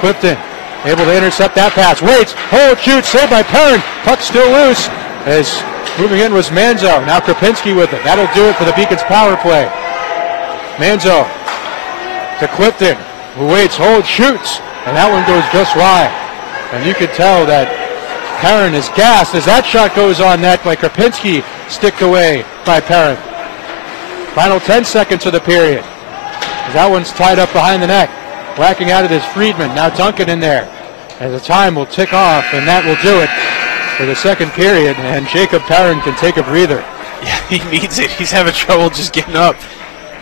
Clifton able to intercept that pass. Waits, hold, shoots, saved by Perrin. Puck still loose. As moving in was Manzo. Now Krapinski with it. That'll do it for the Beacons power play. Manzo to Clifton, who waits, holds, shoots, and that one goes just wide. And you can tell that Perrin is gassed as that shot goes on net by Krapinski, sticked away by Perrin. Final 10 seconds of the period. As that one's tied up behind the net. Whacking at it is Friedman. Now Duncan in there. As the time will tick off, and that will do it for the second period. And Jacob Perrin can take a breather. Yeah, he needs it. He's having trouble just getting up.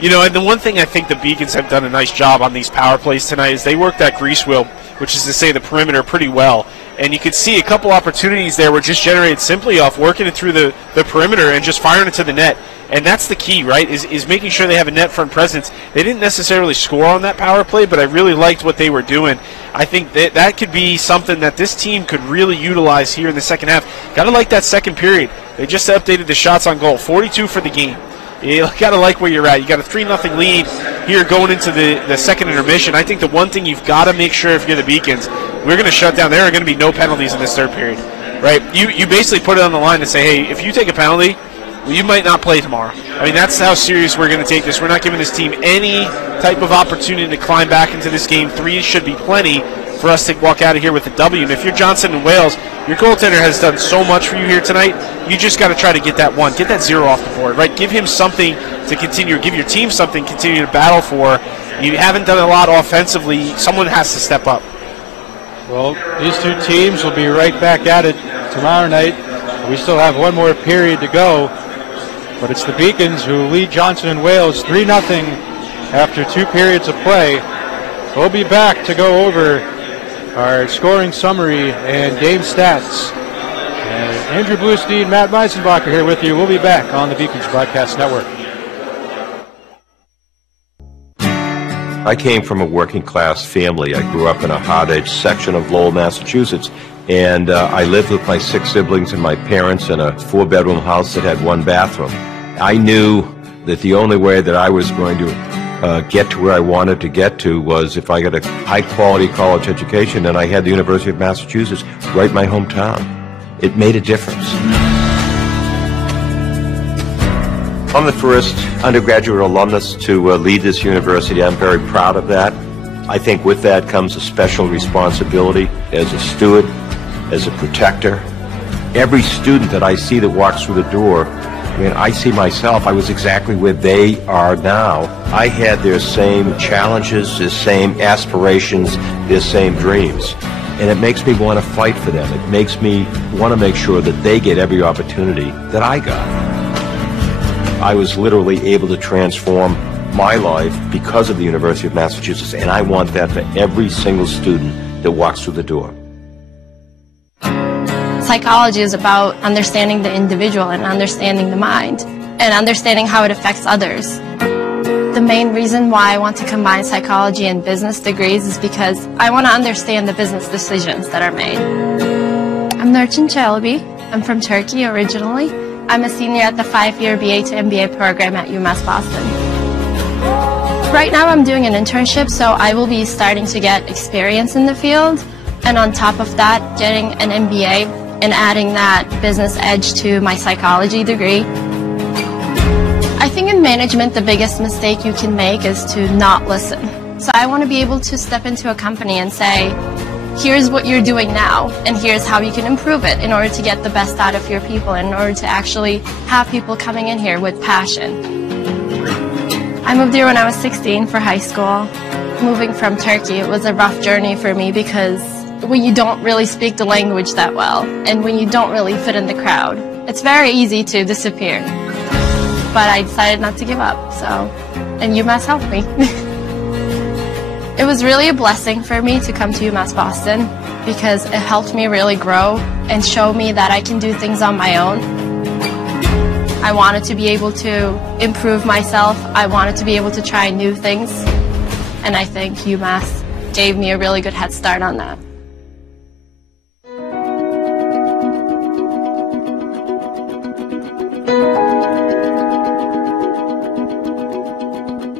You know, and the one thing I think the Beacons have done a nice job on these power plays tonight is they work that grease wheel, which is to say the perimeter, pretty well. And you could see a couple opportunities there were just generated simply off working it through the perimeter and just firing it to the net. And that's the key, right, is making sure they have a net front presence. They didn't necessarily score on that power play, but I really liked what they were doing. I think that could be something that this team could really utilize here in the second half. Got to like that second period. They just updated the shots on goal, 42 for the game. You got to like where you're at. You got a 3-0 lead here going into the second intermission. I think the one thing you've got to make sure if you're the Beacons, we're going to shut down. There are going to be no penalties in this third period, right? You basically put it on the line and say, hey, if you take a penalty, you might not play tomorrow. I mean, that's how serious we're going to take this. We're not giving this team any type of opportunity to climb back into this game. 3 should be plenty for us to walk out of here with a W. And if you're Johnson and Wales, your goaltender has done so much for you here tonight. You just got to try to get that 1, get that 0 off the board, right? Give him something to continue, give your team something to continue to battle for. You haven't done a lot offensively. Someone has to step up. Well, these two teams will be right back at it tomorrow night. We still have one more period to go, but it's the Beacons who lead Johnson and Wales 3-0 after 2 periods of play. We'll be back to go over our scoring summary and game stats. And Andrew Bluestein, Matt Meisenbacher here with you. We'll be back on the Beacons Broadcast Network. I came from a working class family. I grew up in a hard-edged section of Lowell, Massachusetts, and I lived with my 6 siblings and my parents in a 4-bedroom house that had 1 bathroom. I knew that the only way that I was going to get to where I wanted to get to was if I got a high-quality college education, and I had the University of Massachusetts right in my hometown. It made a difference. I'm the first undergraduate alumnus to lead this university. I'm very proud of that. I think with that comes a special responsibility as a steward, as a protector. Every student that I see that walks through the door, I mean, I see myself, I was exactly where they are now. I had their same challenges, their same aspirations, their same dreams. And it makes me want to fight for them. It makes me want to make sure that they get every opportunity that I got. I was literally able to transform my life because of the University of Massachusetts, and I want that for every single student that walks through the door. Psychology is about understanding the individual and understanding the mind and understanding how it affects others. The main reason why I want to combine psychology and business degrees is because I want to understand the business decisions that are made. I'm Nurçin Çelebi. I'm from Turkey originally. I'm a senior at the 5-year BA to MBA program at UMass Boston. Right now I'm doing an internship, so I will be starting to get experience in the field, and on top of that, getting an MBA and adding that business edge to my psychology degree. I think in management, the biggest mistake you can make is to not listen. So I want to be able to step into a company and say, here's what you're doing now, and here's how you can improve it in order to get the best out of your people, and in order to actually have people coming in here with passion. I moved here when I was 16 for high school. Moving from Turkey, it was a rough journey for me because when you don't really speak the language that well, and when you don't really fit in the crowd, It's very easy to disappear. But I decided not to give up, and UMass helped me. It was really a blessing for me to come to UMass Boston because it helped me really grow and show me that I can do things on my own. I wanted to be able to improve myself. I wanted to be able to try new things. And I think UMass gave me a really good head start on that.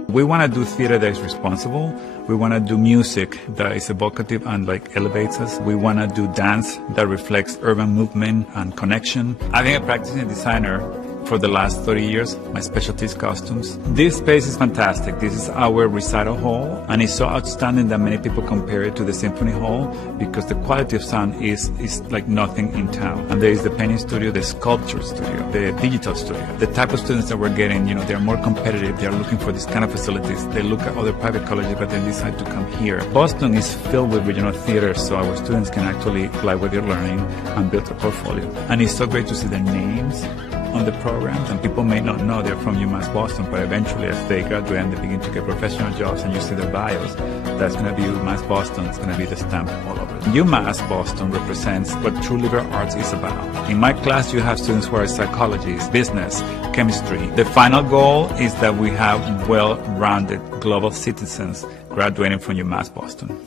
We want to do theater that is responsible. We want to do music that is evocative and elevates us. We want to do dance that reflects urban movement and connection. I've been a practicing designer for the last 30 years. My specialty is costumes. This space is fantastic. This is our recital hall, and it's so outstanding that many people compare it to the symphony hall because the quality of sound is like nothing in town. And there is the painting studio, the sculpture studio, the digital studio. The type of students that we're getting, they're more competitive. They're looking for these kind of facilities. They look at other private colleges, but then decide to come here. Boston is filled with regional theater, so our students can actually apply what they're learning and build a portfolio. And it's so great to see their names on the programs, and people may not know they're from UMass Boston, but eventually as they graduate and they begin to get professional jobs and you see their bios, that's going to be UMass Boston. It's going to be the stamp all over. UMass Boston represents what true liberal arts is about. In my class, you have students who are psychologists, business, chemistry. The final goal is that we have well-rounded global citizens graduating from UMass Boston.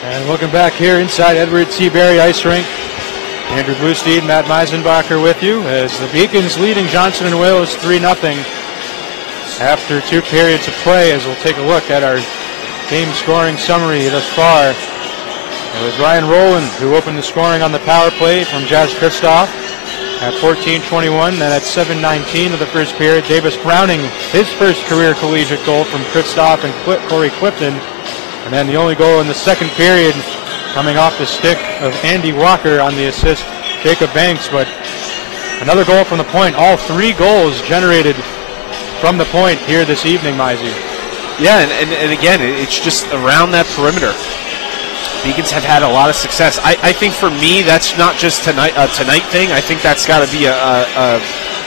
And welcome back here inside Edward C. Berry Ice Rink. Andrew Bluestein, Matt Meisenbacher with you as the Beacons leading Johnson & Wales 3-0 after 2 periods of play, as we'll take a look at our game scoring summary thus far. It was Ryan Rowland who opened the scoring on the power play from Jazz Kristoff at 14:21. Then at 7:19 of the first period, Davis Browning, his first career collegiate goal from Kristoff and Corey Clifton. And then the only goal in the second period coming off the stick of Andy Walker on the assist, Jacob Banks. But another goal from the point. All 3 goals generated from the point here this evening, Mizey. Yeah, and again, it's just around that perimeter. Beacons have had a lot of success. I think for me, that's not just tonight thing. I think that's got to be a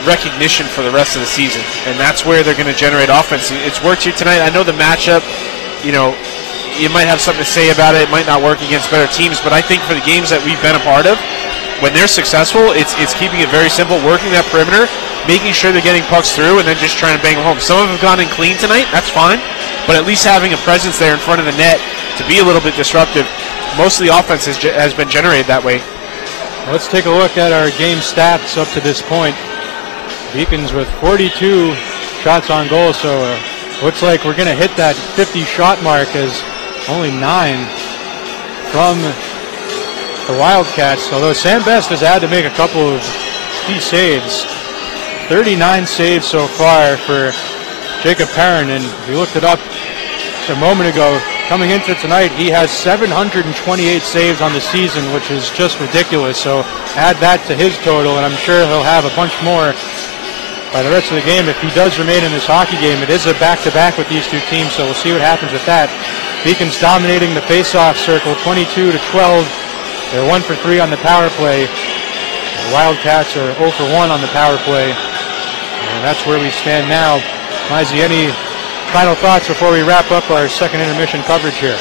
recognition for the rest of the season. And that's where they're going to generate offense. It's worked here tonight. I know the matchup, you might have something to say about it. It might not work against better teams, but I think for the games that we've been a part of, when they're successful, it's keeping it very simple, working that perimeter, making sure they're getting pucks through, and then just trying to bang them home. Some of them have gone in clean tonight. That's fine, but at least having a presence there in front of the net to be a little bit disruptive. Most of the offense has been generated that way. Let's take a look at our game stats up to this point. Beacons with 42 shots on goal, so looks like we're going to hit that 50-shot mark as only 9 from the Wildcats, although Sam Best has had to make a couple of key saves. 39 saves so far for Jacob Perrin, and we looked it up a moment ago. Coming into tonight, he has 728 saves on the season, which is just ridiculous. So add that to his total, and I'm sure he'll have a bunch more by the rest of the game. If he does remain in this hockey game, it is a back-to-back with these 2 teams, so we'll see what happens with that. Beacons dominating the face-off circle, 22-12. They're 1 for 3 on the power play. The Wildcats are 0 for 1 on the power play, and that's where we stand now. Mizey, any final thoughts before we wrap up our second intermission coverage here?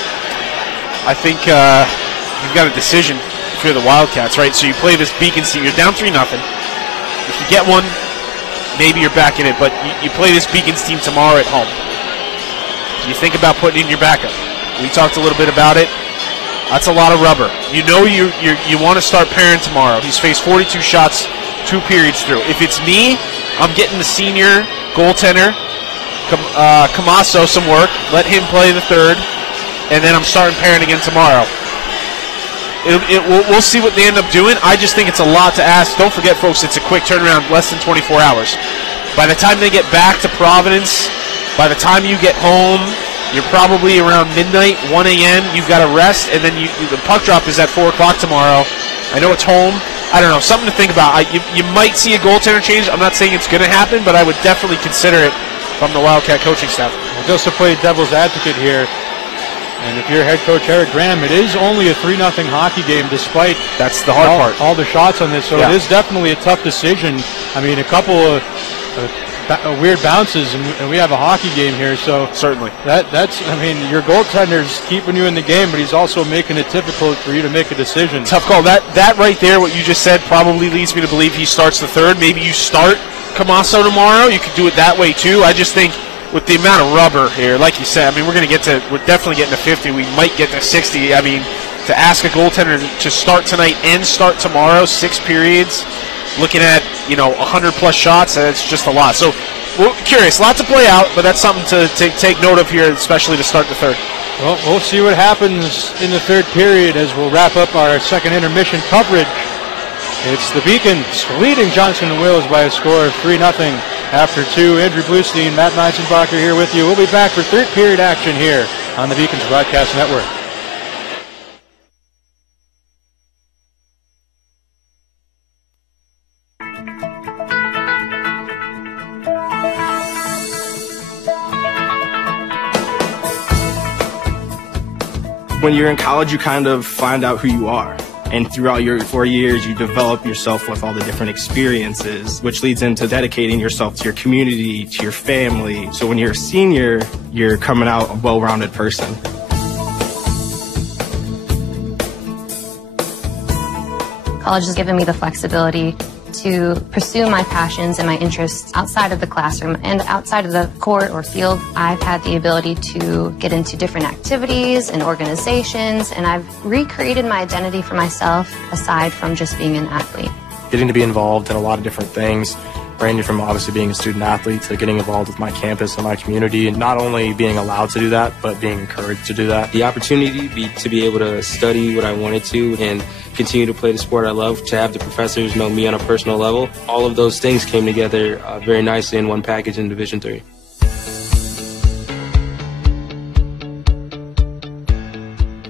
I think you've got a decision if you're the Wildcats, right? So you play this Beacons team. You're down 3-0. If you get one, maybe you're back in it, but you play this Beacons team tomorrow at home. You think about putting in your backup. We talked a little bit about it. That's a lot of rubber. You want to start Perrin tomorrow. He's faced 42 shots, 2 periods through. If it's me, I'm getting the senior goaltender, Camasso, some work. Let him play the third, and then I'm starting Perrin again tomorrow. We'll see what they end up doing. I just think it's a lot to ask. Don't forget, folks, it's a quick turnaround, less than 24 hours. By the time they get back to Providence, by the time you get home, you're probably around midnight, 1 a.m. You've got to rest, and then the puck drop is at 4 o'clock tomorrow. I know it's home. I don't know, something to think about. You might see a goaltender change. I'm not saying it's going to happen, but I would definitely consider it from the Wildcat coaching staff. We'll just to play devil's advocate here, and if you're head coach Eric Graham, it is only a 3-0 hockey game despite that's the hard part. All the shots on this, so it is definitely a tough decision. I mean, a couple of weird bounces, and we have a hockey game here, so certainly that's. I mean, your goaltender's keeping you in the game, but he's also making it difficult for you to make a decision. Tough call. That right there, what you just said, probably leads me to believe he starts the third. Maybe you start Camasso tomorrow. You could do it that way too. I just think with the amount of rubber here, like you said, I mean, we're definitely getting to 50. We might get to 60. I mean, to ask a goaltender to start tonight and start tomorrow, 6 periods, looking at 100+ shots, it's just a lot. So we're curious, lot to play out, but that's something to take note of here, especially to start the third. Well, we'll see what happens in the third period as we'll wrap up our second intermission coverage. It's the Beacons leading Johnson and Wales by a score of 3-0 after 2. Andrew Bluestein, Matt Meisenbacher here with you. We'll be back for third period action here on the Beacons Broadcast Network. When you're in college, you kind of find out who you are. And throughout your 4 years, you develop yourself with all the different experiences, which leads into dedicating yourself to your community, to your family. So when you're a senior, you're coming out a well-rounded person. College has given me the flexibility to pursue my passions and my interests outside of the classroom and outside of the court or field. I've had the ability to get into different activities and organizations, and I've recreated my identity for myself aside from just being an athlete. Getting to be involved in a lot of different things, ranging from obviously being a student athlete to getting involved with my campus and my community, and not only being allowed to do that, but being encouraged to do that. The opportunity to be able to study what I wanted to and continue to play the sport I love, to have the professors know me on a personal level, all of those things came together very nicely in one package in Division III.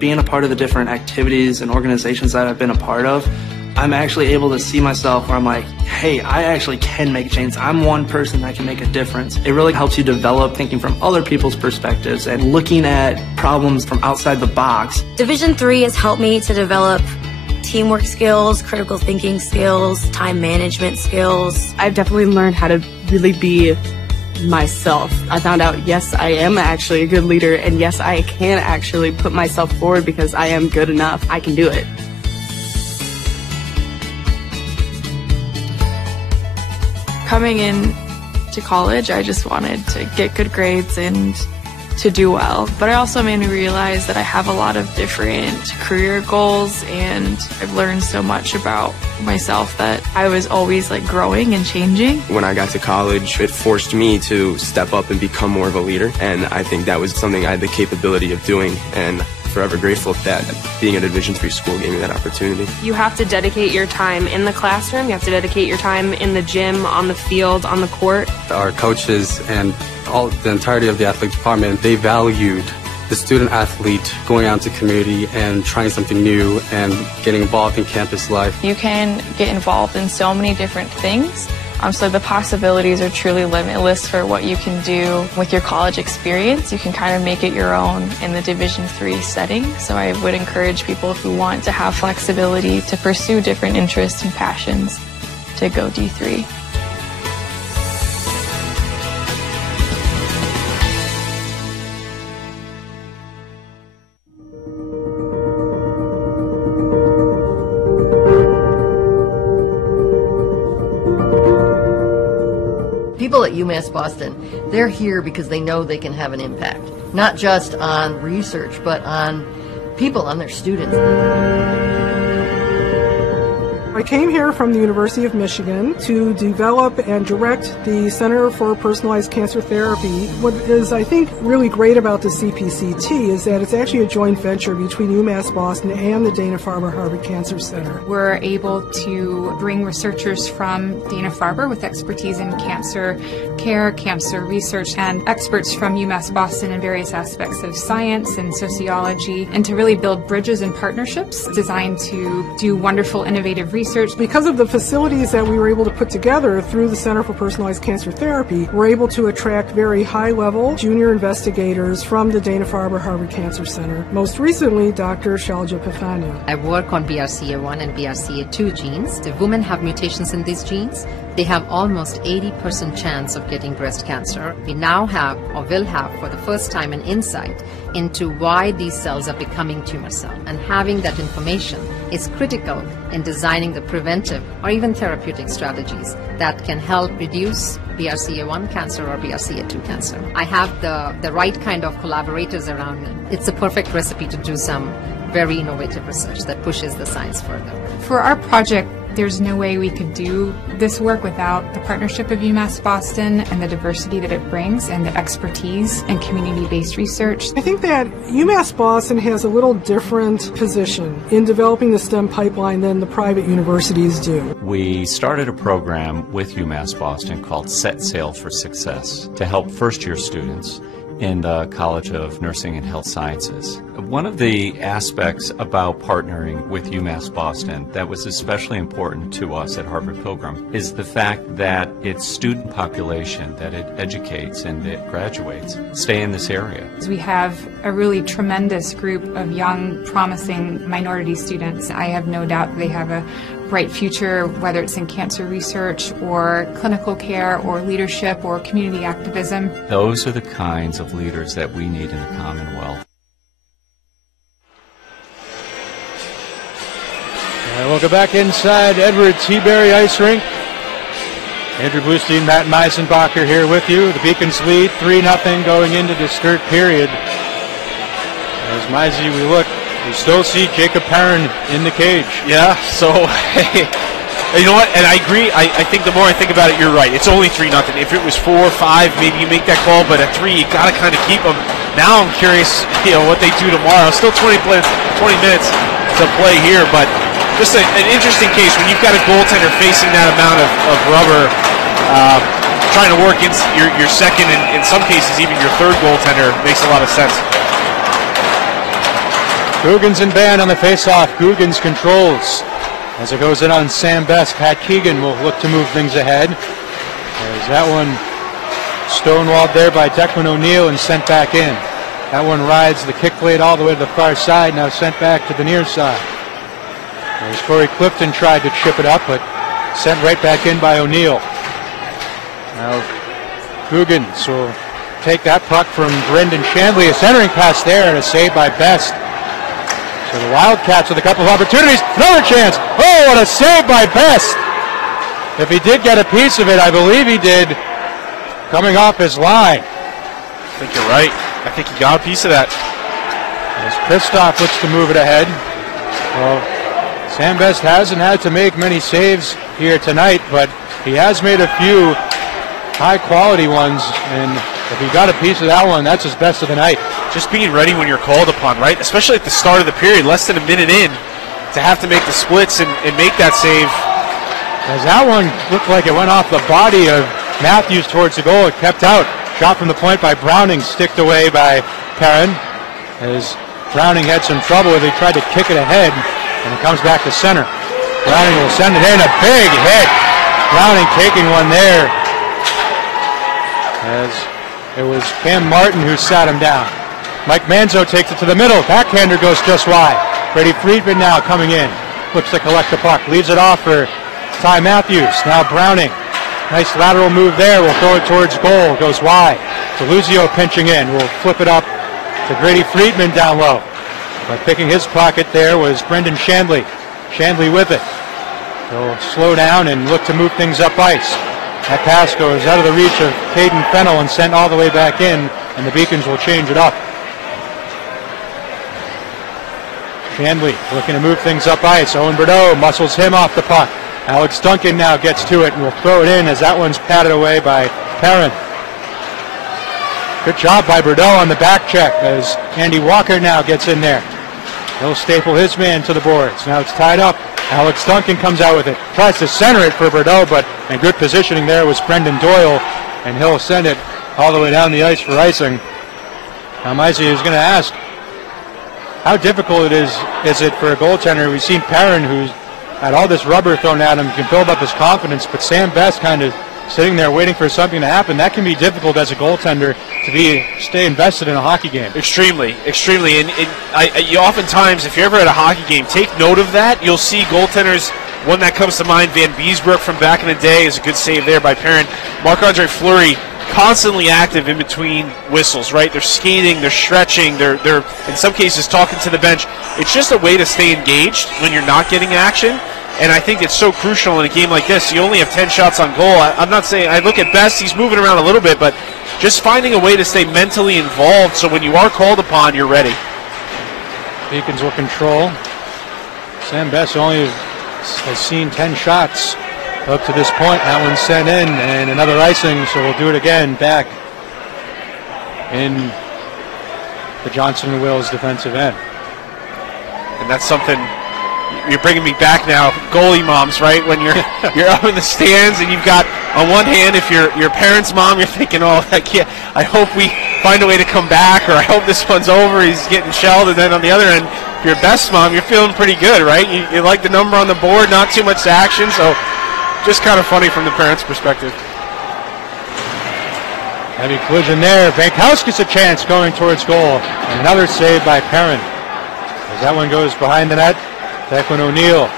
Being a part of the different activities and organizations that I've been a part of, I'm actually able to see myself where I'm like, hey, I actually can make a change. I'm one person that can make a difference. It really helps you develop thinking from other people's perspectives and looking at problems from outside the box. Division III has helped me to develop teamwork skills, critical thinking skills, time management skills. I've definitely learned how to really be myself. I found out, yes, I am actually a good leader, and yes, I can actually put myself forward because I am good enough. I can do it. Coming in to college, I just wanted to get good grades and to do well. But it also made me realize that I have a lot of different career goals, and I've learned so much about myself that I was always like growing and changing. When I got to college, it forced me to step up and become more of a leader, and I think that was something I had the capability of doing, and forever grateful that being at a Division III school gave me that opportunity. You have to dedicate your time in the classroom, you have to dedicate your time in the gym, on the field, on the court. Our coaches and the entirety of the athletic department, they valued the student athlete going out into community and trying something new and getting involved in campus life. You can get involved in so many different things. So the possibilities are truly limitless for what you can do with your college experience. You can kind of make it your own in the Division III setting. So I would encourage people who want to have flexibility to pursue different interests and passions to go D3. People at UMass Boston, they're here because they know they can have an impact, not just on research, but on people, on their students. I came here from the University of Michigan to develop and direct the Center for Personalized Cancer Therapy. What is, I think, really great about the CPCT is that it's actually a joint venture between UMass Boston and the Dana-Farber Harvard Cancer Center. We're able to bring researchers from Dana-Farber with expertise in cancer care, cancer research, and experts from UMass Boston in various aspects of science and sociology, and to really build bridges and partnerships designed to do wonderful, innovative research research. Because of the facilities that we were able to put together through the Center for Personalized Cancer Therapy, we're able to attract very high-level junior investigators from the Dana-Farber Harvard Cancer Center. Most recently, Dr. Shalja Pifania. I work on BRCA1 and BRCA2 genes. If women have mutations in these genes, they have almost 80% chance of getting breast cancer. We now have, or will have for the first time, an insight into why these cells are becoming tumor cells. And having that information is critical in designing the preventive or even therapeutic strategies that can help reduce BRCA1 cancer or BRCA2 cancer. I have the right kind of collaborators around me. It's a perfect recipe to do some very innovative research that pushes the science further. For our project, there's no way we could do this work without the partnership of UMass Boston and the diversity that it brings and the expertise and community-based research. I think that UMass Boston has a little different position in developing the STEM pipeline than the private universities do. We started a program with UMass Boston called Set Sail for Success to help first-year students in the College of Nursing and Health Sciences. One of the aspects about partnering with UMass Boston that was especially important to us at Harvard Pilgrim is the fact that its student population that it educates and it graduates stay in this area. We have a really tremendous group of young, promising minority students. I have no doubt they have a bright future, whether it's in cancer research or clinical care or leadership or community activism. Those are the kinds of leaders that we need in the Commonwealth. And we'll go back inside Edward T. Berry Ice Rink. Andrew Bluestein, Matt Meisenbacher here with you. The Beacons lead 3-0 going into this third period. As Meisey, we look, we still see Jacob Perrin in the cage. Yeah, so, hey, you know what, and I agree. I think the more I think about it, you're right. It's only 3-0. If it was 4 or 5, maybe you make that call, but at 3, you got to kind of keep them. Now I'm curious, what they do tomorrow. Still 20 minutes to play here, but just an interesting case when you've got a goaltender facing that amount of rubber, trying to work in your second and in some cases even your third goaltender makes a lot of sense. Googans and Band on the face-off. Googans controls as it goes in on Sam Best. Pat Keegan will look to move things ahead. There's that one stonewalled there by Declan O'Neill and sent back in. That one rides the kick blade all the way to the far side, now sent back to the near side. There's Corey Clifton tried to chip it up, but sent right back in by O'Neill. Now Googans will take that puck from Brendan Shandley. A centering pass there and a save by Best. So the Wildcats with a couple of opportunities. Another chance. Oh, what a save by Best. If he did get a piece of it, I believe he did, coming off his line. I think you're right. I think he got a piece of that. As Kristoff looks to move it ahead. Well, Sam Best hasn't had to make many saves here tonight, but he has made a few high-quality ones, and if he got a piece of that one, that's his best of the night. Just being ready when you're called upon, right? Especially at the start of the period, less than a minute in, to have to make the splits and make that save. As that one looked like it went off the body of Matthews towards the goal, it kept out. Shot from the point by Browning, sticked away by Perrin. As Browning had some trouble with it, he tried to kick it ahead, and it comes back to center. Browning will send it in, a big hit. Browning taking one there. As it was Cam Martin who sat him down. Mike Manzo takes it to the middle. Backhander goes just wide. Brady Friedman now coming in. Looks to collect the puck. Leaves it off for Ty Matthews. Now Browning. Nice lateral move there. Will throw it towards goal. Goes wide. Deluzio pinching in. Will flip it up to Brady Friedman down low. But picking his pocket there was Brendan Shandley. Shandley with it. He'll slow down and look to move things up ice. That pass goes out of the reach of Caden Fennell and sent all the way back in, and the Beacons will change it up. Shandley looking to move things up ice. Owen Bordeaux muscles him off the puck. Alex Duncan now gets to it and will throw it in as that one's patted away by Perrin. Good job by Bordeaux on the back check as Andy Walker now gets in there. He'll staple his man to the boards. Now it's tied up. Alex Duncan comes out with it. Tries to center it for Bordeaux, but in good positioning there was Brendan Doyle, and he'll send it all the way down the ice for icing. Now Meisey is going to ask, how difficult is it for a goaltender? We've seen Perrin, who's had all this rubber thrown at him, can build up his confidence, but Sam Best kind of sitting there waiting for something to happen. That can be difficult as a goaltender to stay invested in a hockey game. Extremely. And you oftentimes, if you're ever at a hockey game, take note of that. You'll see goaltenders. One that comes to mind, Van Beesbrook from back in the day, is a good save there by Perrin. Marc-Andre Fleury, constantly active in between whistles, right? They're skating, they're stretching, they're in some cases talking to the bench. It's just a way to stay engaged when you're not getting action. And I think it's so crucial in a game like this. You only have 10 shots on goal. I'm not saying, I look at Best, he's moving around a little bit, but just finding a way to stay mentally involved so when you are called upon, you're ready. Beacons will control. Sam Best only has seen 10 shots up to this point. That one's sent in, and another icing, so we'll do it again back in the Johnson & Wales defensive end. And that's something. You're bringing me back now, goalie moms, right? When you're up in the stands and you've got, on one hand, if you're your parents' mom, you're thinking, oh, I hope we find a way to come back, or I hope this one's over, he's getting shelled. And then on the other end, if you're Best mom, you're feeling pretty good, right? You like the number on the board, not too much action, so just kind of funny from the parents' perspective. Heavy collision there. Bankhouse gets a chance going towards goal. And another save by Perrin. As that one goes behind the net, Declan O'Neill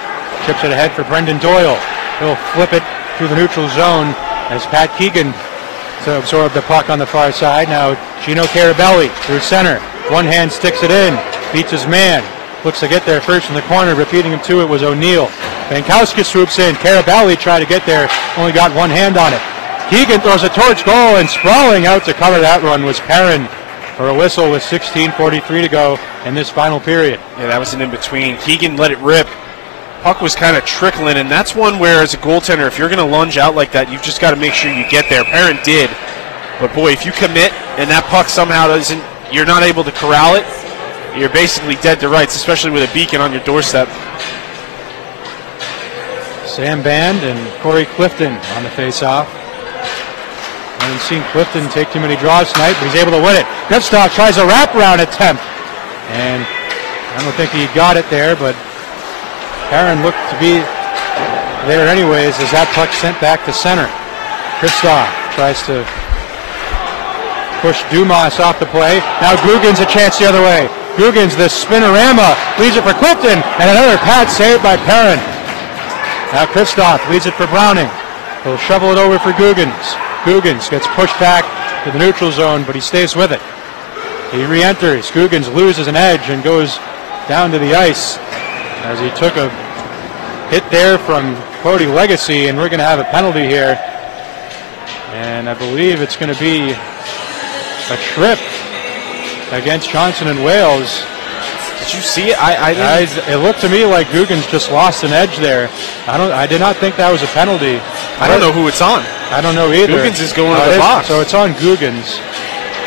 chips it ahead for Brendan Doyle. He'll flip it through the neutral zone as Pat Keegan to absorb the puck on the far side. Now Gino Carabelli through center. One hand sticks it in, beats his man. Looks to get there first in the corner, repeating him to it was O'Neill. Bankowski swoops in. Carabelli tried to get there, only got one hand on it. Keegan throws it towards goal, and sprawling out to cover that run was Perrin for a whistle with 16:43 to go in this final period. Yeah, that was an in-between. Keegan let it rip. Puck was kind of trickling, and that's one where, as a goaltender, if you're going to lunge out like that, you've just got to make sure you get there. Perrin did. But, boy, if you commit and that puck somehow doesn't, you're not able to corral it, you're basically dead to rights, especially with a Beacon on your doorstep. Sam Band and Corey Clifton on the face-off. I haven't seen Clifton take too many draws tonight, but he's able to win it. Kristoff tries a wraparound attempt, and I don't think he got it there, but Perrin looked to be there anyways as that puck sent back to center. Kristoff tries to push Dumas off the play. Now Guggen's a chance the other way. Guggen's the spinorama, leaves it for Clifton, and another pad saved by Perrin. Now Kristoff leads it for Browning. He'll shovel it over for Guggens. Guggens gets pushed back to the neutral zone, but he stays with it. He re-enters. Guggens loses an edge and goes down to the ice as he took a hit there from Cody Legacy, and we're going to have a penalty here. And I believe it's going to be a trip against Johnson and Wales. Did you see it? I didn't. It looked to me like Guggens just lost an edge there. I did not think that was a penalty. I don't know who it's on. I don't know either. Guggens is going to the box. So it's on Guggens.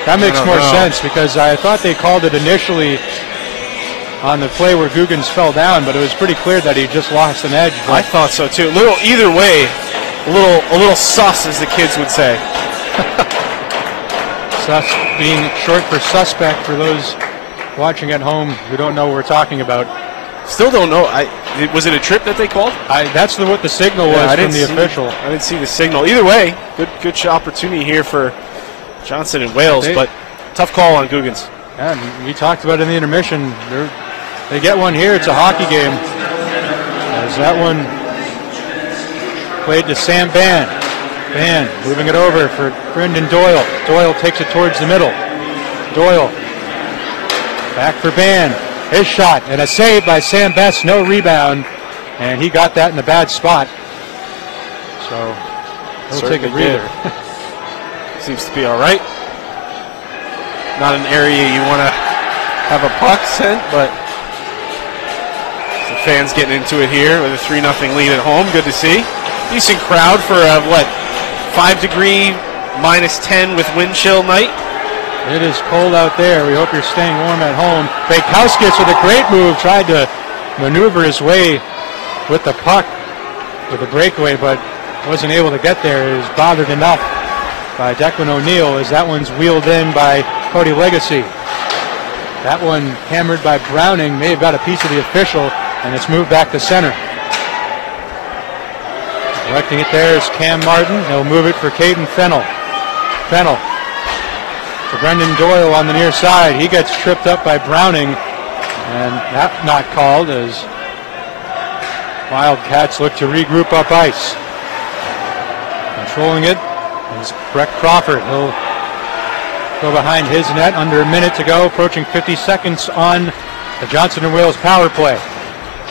That makes more sense because I thought they called it initially on the play where Guggens fell down, but it was pretty clear that he just lost an edge. I thought so too. Either way, a little sus, as the kids would say. Sus being short for suspect for those watching at home who don't know what we're talking about. Still don't know. Was it a trip that they called? That's what the signal was from the official. I didn't see the signal. Either way, good opportunity here for Johnson and Wales, but tough call on Guggens. Yeah, we talked about it in the intermission. They get one here. It's a hockey game. As that one played to Sam Band. Band moving it over for Brendan Doyle. Doyle takes it towards the middle. Doyle back for Band. His shot and a save by Sam Best. No rebound, and he got that in a bad spot. So he'll take a breather. Seems to be all right. Not an area you want to have a puck sent, but some fans getting into it here with a 3-0 lead at home. Good to see. Decent crowd for a 5-degree -10 with wind chill night. It is cold out there. We hope you're staying warm at home. Bankowskis with a great move, tried to maneuver his way with the puck with a breakaway, but wasn't able to get there. He was bothered enough by Declan O'Neill as that one's wheeled in by Cody Legacy. That one hammered by Browning, may have got a piece of the official, and it's moved back to center. Collecting it there is Cam Martin. He'll move it for Caden Fennell. Fennell to Brendan Doyle on the near side. He gets tripped up by Browning, and that not called as Wildcats look to regroup up ice. Controlling it is Brett Crawford. He'll go behind his net. Under a minute to go, approaching 50 seconds on the Johnson & Wales power play.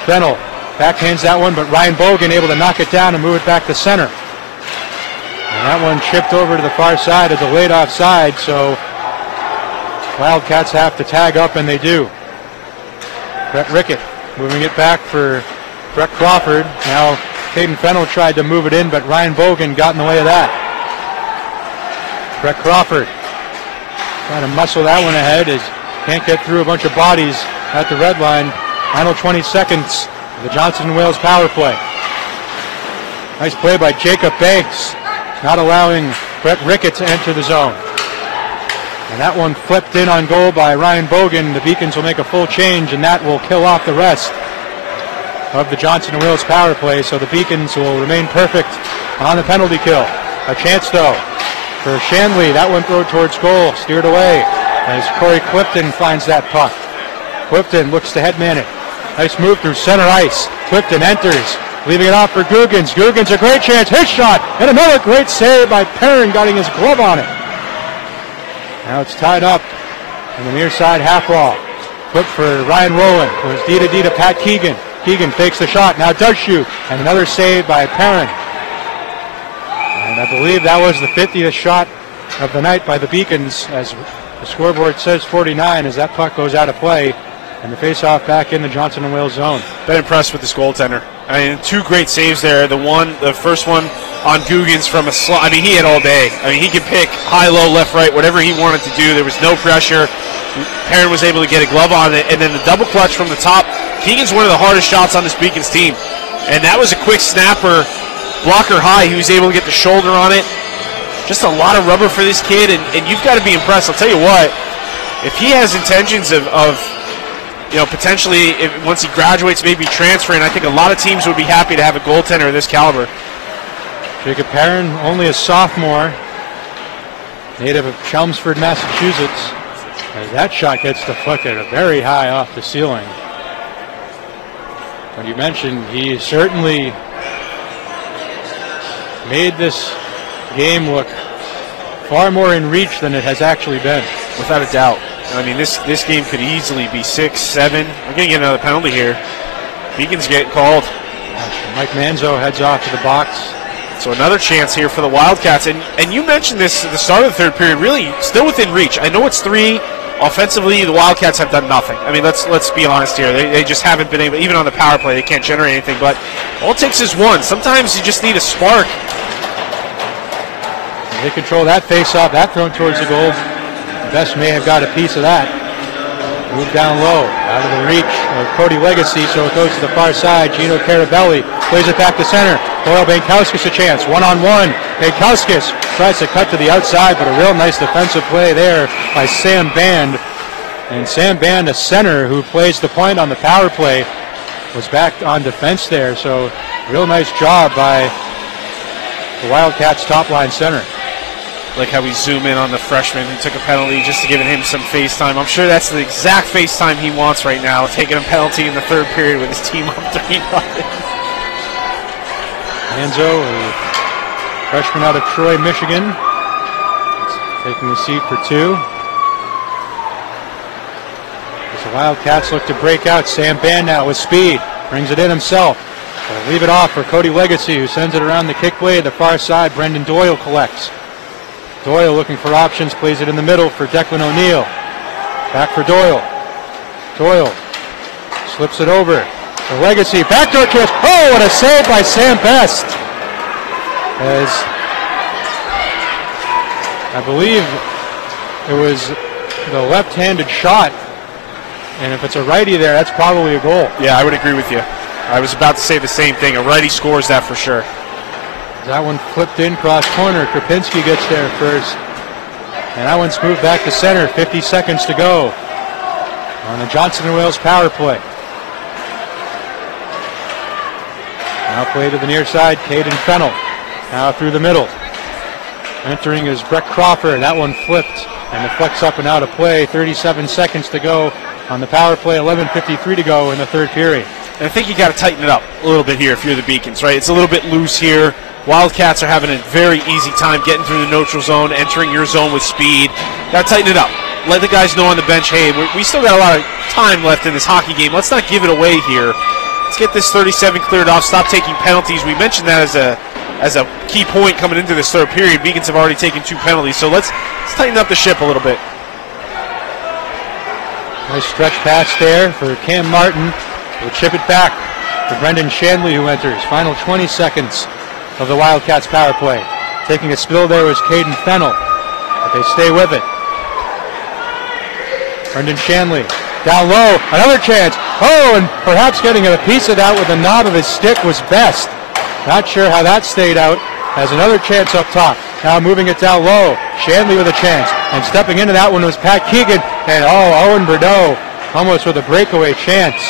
Fennell backhands that one, but Ryan Bogan able to knock it down and move it back to center. And that one chipped over to the far side, a delayed offside, so Wildcats have to tag up, and they do. Brett Rickett moving it back for Brett Crawford. Now Caden Fennell tried to move it in, but Ryan Bogan got in the way of that. Brett Crawford trying to muscle that one ahead as can't get through a bunch of bodies at the red line. Final 20 seconds of the Johnson & Wales power play. Nice play by Jacob Banks, not allowing Brett Rickett to enter the zone. And that one flipped in on goal by Ryan Bogan. The Beacons will make a full change, and that will kill off the rest of the Johnson & Wales power play. So the Beacons will remain perfect on the penalty kill. A chance, though, for Shanley. That one thrown towards goal, steered away as Corey Clifton finds that puck. Clifton looks to headman it. Nice move through center ice. Clifton enters, leaving it off for Googans. Googans, a great chance, his shot, and another great save by Perrin, getting his glove on it. Now it's tied up on the near side half wall. Flip for Ryan Rowland. It was D to Pat Keegan. Keegan fakes the shot, now does shoot, and another save by Perrin. And I believe that was the 50th shot of the night by the Beacons, as the scoreboard says 49, as that puck goes out of play. And the face-off back in the Johnson & Wales zone. Been impressed with this goaltender. I mean, two great saves there. The first one on Googans from a slot. I mean, he had all day. I mean, he could pick high, low, left, right, whatever he wanted to do. There was no pressure. Perrin was able to get a glove on it. And then the double clutch from the top. Keegan's one of the hardest shots on this Beacons team. And that was a quick snapper, blocker high. He was able to get the shoulder on it. Just a lot of rubber for this kid. And you've got to be impressed. I'll tell you what, if he has intentions of potentially, once he graduates, maybe transferring, I think a lot of teams would be happy to have a goaltender of this caliber. Jacob Perrin, only a sophomore, native of Chelmsford, Massachusetts. As that shot gets deflected very high off the ceiling. But you mentioned he certainly made this game look far more in reach than it has actually been. Without a doubt. I mean, this game could easily be 6-7. We're going to get another penalty here. Beacons get called. Mike Manzo heads off to the box. So another chance here for the Wildcats. And you mentioned this at the start of the third period, really still within reach. I know it's 3. Offensively, the Wildcats have done nothing. I mean, let's be honest here. They just haven't been able, even on the power play, they can't generate anything. But all it takes is 1. Sometimes you just need a spark. They control that face-off. That thrown towards the goal. Best may have got a piece of that. Move down low, out of the reach of Cody Legacy, so it goes to the far side. Gino Carabelli plays it back to center. Doyle Bankowskis a chance, one-on-one. Bankowskis tries to cut to the outside, but a real nice defensive play there by Sam Band. And Sam Band, a center who plays the point on the power play, was back on defense there, so real nice job by the Wildcats top-line center. Like how we zoom in on the freshman who took a penalty just to give him some face time. I'm sure that's the exact face time he wants right now, taking a penalty in the third period with his team up 3-0. Manzo, a freshman out of Troy, Michigan, taking the seat for 2. As the Wildcats look to break out, Sam Band now with speed, brings it in himself. They'll leave it off for Cody Legacy, who sends it around the kick blade. The far side, Brendan Doyle collects. Doyle looking for options, plays it in the middle for Declan O'Neill. Back for Doyle. Doyle slips it over to Legacy. Backdoor kick. Oh, what a save by Sam Best. As I believe it was the left-handed shot. And if it's a righty there, that's probably a goal. Yeah, I would agree with you. I was about to say the same thing. A righty scores that for sure. That one flipped in cross corner. Krapinski gets there first. And that one's moved back to center. 50 seconds to go on the Johnson & Wales power play. Now play to the near side, Caden Fennell. Now through the middle. Entering is Brett Crawford. That one flipped and deflects up and out of play. 37 seconds to go on the power play. 11:53 to go in the third period. And I think you got to tighten it up a little bit here if you're the Beacons, right? It's a little bit loose here. Wildcats are having a very easy time getting through the neutral zone, entering your zone with speed. Got to tighten it up. Let the guys know on the bench, hey, we still got a lot of time left in this hockey game. Let's not give it away here. Let's get this 37 cleared off. Stop taking penalties. We mentioned that as a key point coming into this third period. Beacons have already taken 2 penalties, so let's tighten up the ship a little bit. Nice stretch pass there for Cam Martin. We'll chip it back to Brendan Shanley, who enters. Final 20 seconds of the Wildcats power play. Taking a spill there was Caden Fennell, but they stay with it. Brendan Shanley down low, another chance. Oh, and perhaps getting a piece of that with the knob of his stick was best. Not sure how that stayed out. Has another chance up top. Now moving it down low. Shanley with a chance. And stepping into that one was Pat Keegan. And Owen Bordeaux almost with a breakaway chance.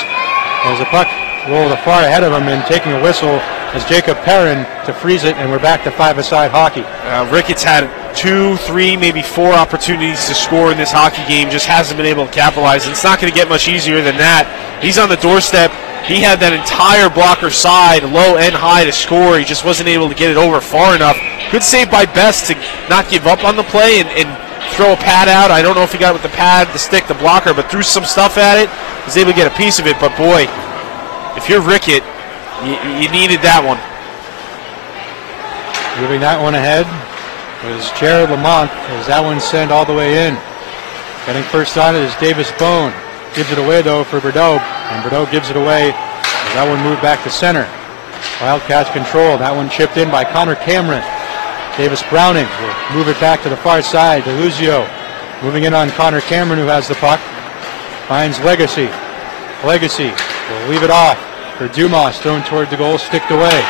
As the puck rolled far ahead of him and taking a whistle as Jacob Perrin to freeze it, and we're back to 5-a-side hockey. Ricketts had 2, 3, maybe 4 opportunities to score in this hockey game, just hasn't been able to capitalize. And it's not going to get much easier than that. He's on the doorstep. He had that entire blocker side, low and high, to score. He just wasn't able to get it over far enough. Good save by Best to not give up on the play and throw a pad out. I don't know if he got it with the pad, the stick, the blocker, but threw some stuff at it. Was able to get a piece of it, but boy, if you're Rickett, you needed that one. Moving that one ahead was Jared Lamont as that one sent all the way in. Getting first on it is Davis Bone. Gives it away though for Bordeaux, and Bordeaux gives it away as that one moved back to center. Wildcats control. That one chipped in by Connor Cameron. Davis Browning will move it back to the far side. DeLuzio moving in on Connor Cameron, who has the puck. Finds Legacy. Legacy will leave it off for Dumas, thrown toward the goal, sticked away.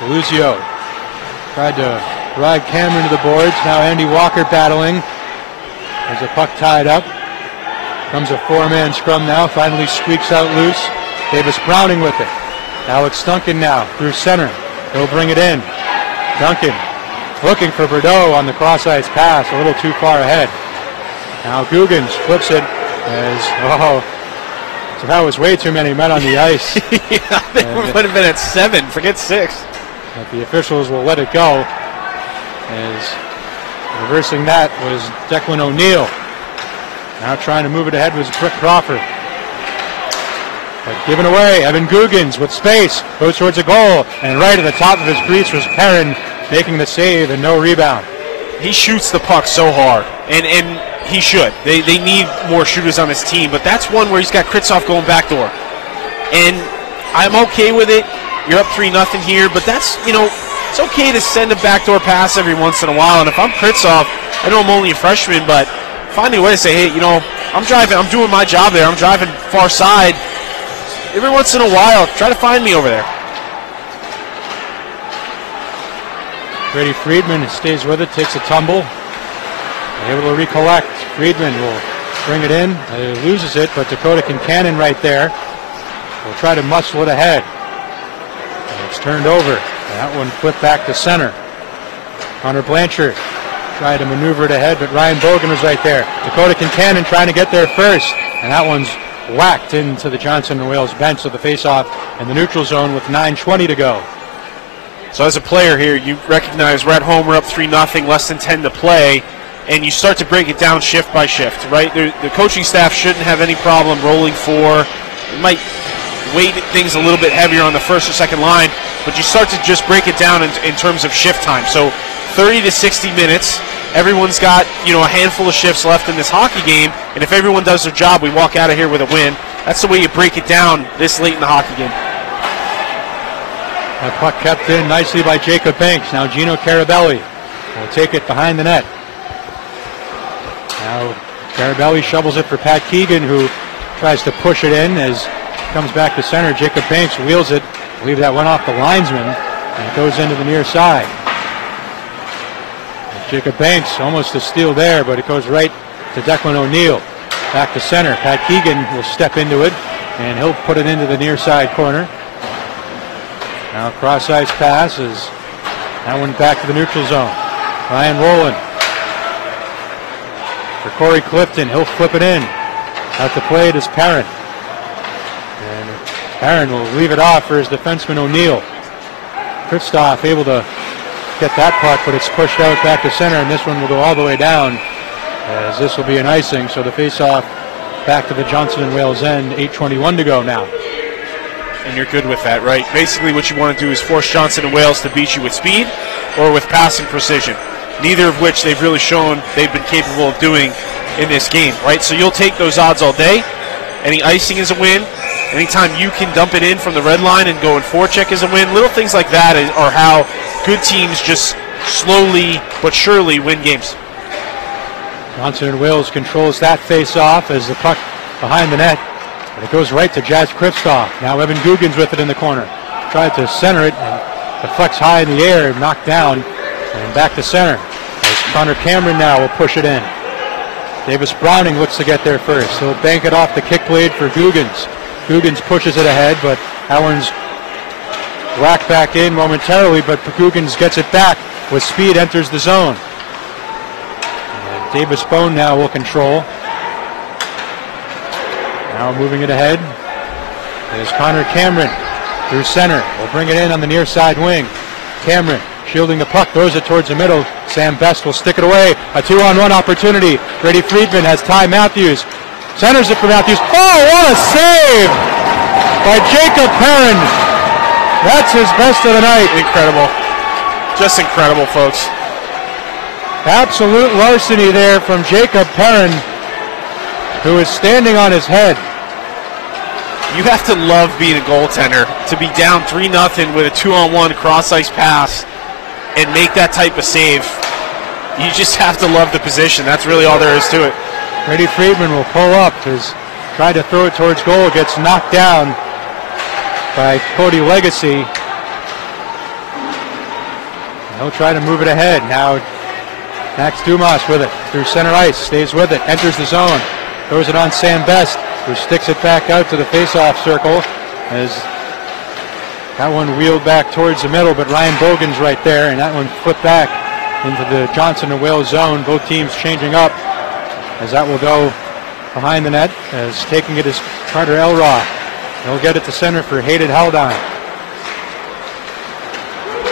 DeLuzio tried to ride Cameron to the boards. Now Andy Walker battling. There's a puck tied up. Comes a 4-man scrum now. Finally squeaks out loose. Davis Browning with it. Alex Duncan now through center. He'll bring it in. Duncan looking for Bordeaux on the cross-ice pass. A little too far ahead. Now Guggens flips it as, so that was way too many men on the ice. Yeah, they would have been at 7, forget 6. But the officials will let it go, as reversing that was Declan O'Neill. Now trying to move it ahead was Brett Crawford. But given away, Evan Guggens with space, goes towards a goal, and right at the top of his crease was Perrin making the save and no rebound. He shoots the puck so hard, and he should. They need more shooters on this team, but that's one where he's got Kritzhoff going backdoor. And I'm okay with it. You're up 3-0 here, but that's, it's okay to send a backdoor pass every once in a while. And if I'm Kritzhoff, I know I'm only a freshman, but finding a way to say, hey, I'm doing my job there. I'm driving far side. Every once in a while, try to find me over there. Brady Friedman stays with it, takes a tumble. Able to recollect. Friedman will bring it in. He loses it, but Dakota Kincannon right there will try to muscle it ahead. And it's turned over. And that one flipped back to center. Connor Blanchard tried to maneuver it ahead, but Ryan Bogan was right there. Dakota Kincannon trying to get there first, and that one's whacked into the Johnson & Wales bench, so the face-off in the neutral zone with 9:20 to go. So as a player here, you recognize we're at home, we're up 3-0, less than 10 to play, and you start to break it down shift by shift, right? The coaching staff shouldn't have any problem rolling 4. It might weight things a little bit heavier on the first or second line, but you start to just break it down in terms of shift time. So 30 to 60 minutes, everyone's got a handful of shifts left in this hockey game, and if everyone does their job, we walk out of here with a win. That's the way you break it down this late in the hockey game. That puck kept in nicely by Jacob Banks. Now Gino Carabelli will take it behind the net. Now Carabelli shovels it for Pat Keegan, who tries to push it in as it comes back to center. Jacob Banks wheels it. I believe that went off the linesman, and it goes into the near side. Jacob Banks almost a steal there, but it goes right to Declan O'Neill. Back to center. Pat Keegan will step into it, and he'll put it into the near side corner. Now cross-ice pass is that one back to the neutral zone. Ryan Rowland for Corey Clifton. He'll flip it in. Out to play it is Perrin. And Perrin will leave it off for his defenseman O'Neill. Kristoff able to get that puck, but it's pushed out back to center, and this one will go all the way down, as this will be an icing. So the face-off back to the Johnson & Wales end. 8:21 to go now. And you're good with that, right? Basically what you want to do is force Johnson & Wales to beat you with speed or with passing precision, neither of which they've really shown they've been capable of doing in this game, right? So you'll take those odds all day. Any icing is a win. Anytime you can dump it in from the red line and go and forecheck is a win. Little things like that are how good teams just slowly but surely win games. Johnson & Wales controls that face-off as the puck behind the net. And it goes right to Jazz Kristoff. Now Evan Guggen's with it in the corner. Tried to center it and deflects high in the air, knocked down, and back to center. As Connor Cameron now will push it in. Davis Browning looks to get there first. He'll bank it off the kick blade for Guggens. Guggens pushes it ahead, but that one's whacked back in momentarily, but Guggens gets it back with speed, enters the zone. And Davis Bone now will control. Now moving it ahead is Connor Cameron through center. Will bring it in on the near side wing. Cameron shielding the puck, throws it towards the middle. Sam Best will stick it away. A 2-on-1 opportunity. Brady Friedman has Ty Matthews. Centers it for Matthews. Oh, what a save by Jacob Perrin. That's his best of the night. Incredible. Just incredible, folks. Absolute larceny there from Jacob Perrin, who is standing on his head. You have to love being a goaltender, to be down 3-0 with a 2-on-1 cross-ice pass and make that type of save. You just have to love the position. That's really all there is to it. Brady Friedman will pull up. Has tried to throw it towards goal. Gets knocked down by Cody Legacy. He'll try to move it ahead. Now Max Dumas with it through center ice. Stays with it. Enters the zone. Throws it on Sam Best, who sticks it back out to the face-off circle. As that one wheeled back towards the middle, but Ryan Bogan's right there, and that one flipped back into the Johnson & Wales zone. Both teams changing up as that will go behind the net, as taking it is Carter Elrod. He'll get it to center for Hayden Haldine.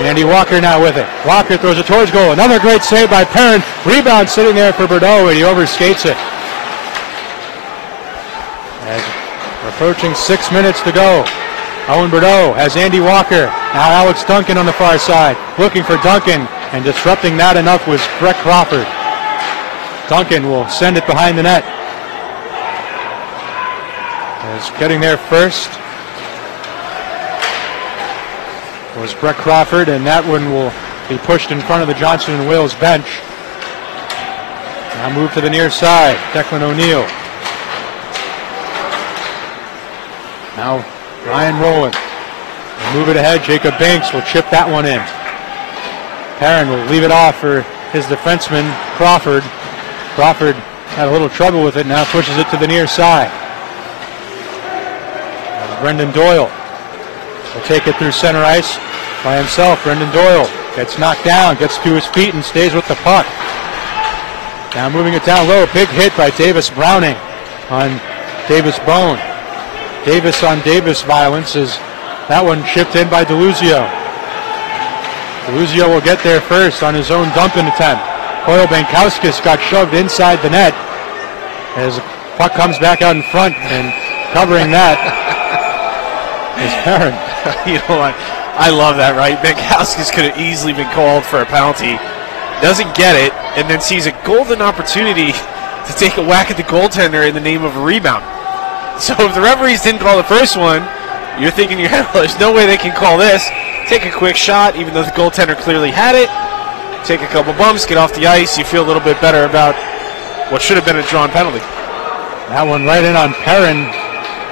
Andy Walker now with it. Walker throws it towards goal. Another great save by Perrin. Rebound sitting there for Bordeaux, and he overskates it. As we're approaching 6 minutes to go. Owen Bordeaux has Andy Walker. Now Alex Duncan on the far side. Looking for Duncan, and disrupting that enough was Brett Crawford. Duncan will send it behind the net. As getting there first was Brett Crawford, and that one will be pushed in front of the Johnson & Wales bench. Now move to the near side. Declan O'Neill. Now Ryan Rowland. We'll move it ahead. Jacob Banks will chip that one in. Perrin will leave it off for his defenseman, Crawford. Crawford had a little trouble with it, now pushes it to the near side. And Brendan Doyle will take it through center ice by himself. Brendan Doyle gets knocked down, gets to his feet, and stays with the puck. Now moving it down low, big hit by Davis Browning on Davis Bone. Davis on Davis violence as that one chipped in by DeLuzio. DeLuzio will get there first on his own dumping attempt. Coyle Bankowskis got shoved inside the net as the puck comes back out in front, and covering that is Perrin. You know what? I love that, right? Bankowskis could have easily been called for a penalty. Doesn't get it, and then sees a golden opportunity to take a whack at the goaltender in the name of a rebound. So if the referees didn't call the first one, you're thinking in your head, well, there's no way they can call this. Take a quick shot, even though the goaltender clearly had it. Take a couple bumps, get off the ice. You feel a little bit better about what should have been a drawn penalty. That one right in on Perrin.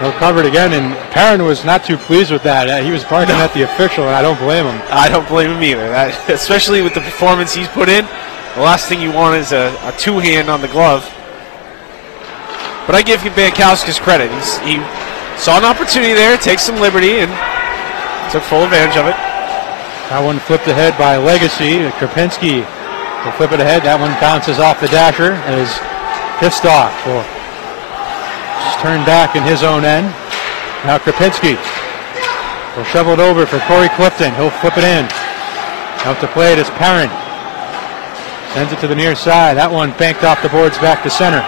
He'll cover it again, and Perrin was not too pleased with that. He was barking at the official, and I don't blame him. I don't blame him either. Especially with the performance he's put in, the last thing you want is a two-hand on the glove. But I give Bankowskis credit. He saw an opportunity there, takes some liberty, and Took full advantage of it. That one flipped ahead by Legacy. Krapinski will flip it ahead. That one bounces off the dasher as Pistoff will just turn back in his own end. Now Krapinski will shovel it over for Corey Clifton. He'll flip it in. Out to play it is Perrin. Sends it to the near side. That one banked off the boards back to center.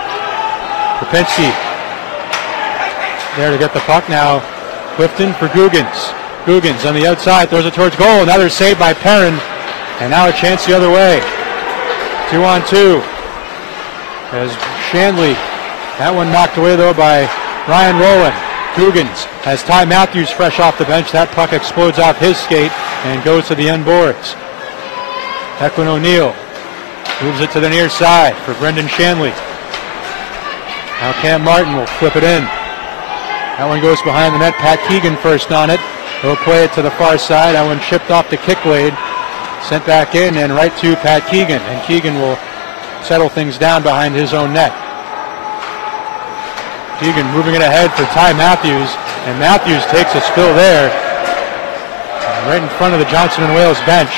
Krapinski there to get the puck now. Clifton for Guggens. Guggens on the outside, throws it towards goal. Another save by Perrin. And now a chance the other way. 2-on-2. As Shanley. That one knocked away though by Ryan Rowland. Guggens has Ty Matthews fresh off the bench. That puck explodes off his skate and goes to the end boards. Declan O'Neill moves it to the near side for Brendan Shanley. Now Cam Martin will flip it in. That one goes behind the net. Pat Keegan first on it. He'll play it to the far side. That one chipped off the kick blade. Sent back in and right to Pat Keegan. And Keegan will settle things down behind his own net. Keegan moving it ahead for Ty Matthews. And Matthews takes a spill there. Right in front of the Johnson & Wales bench.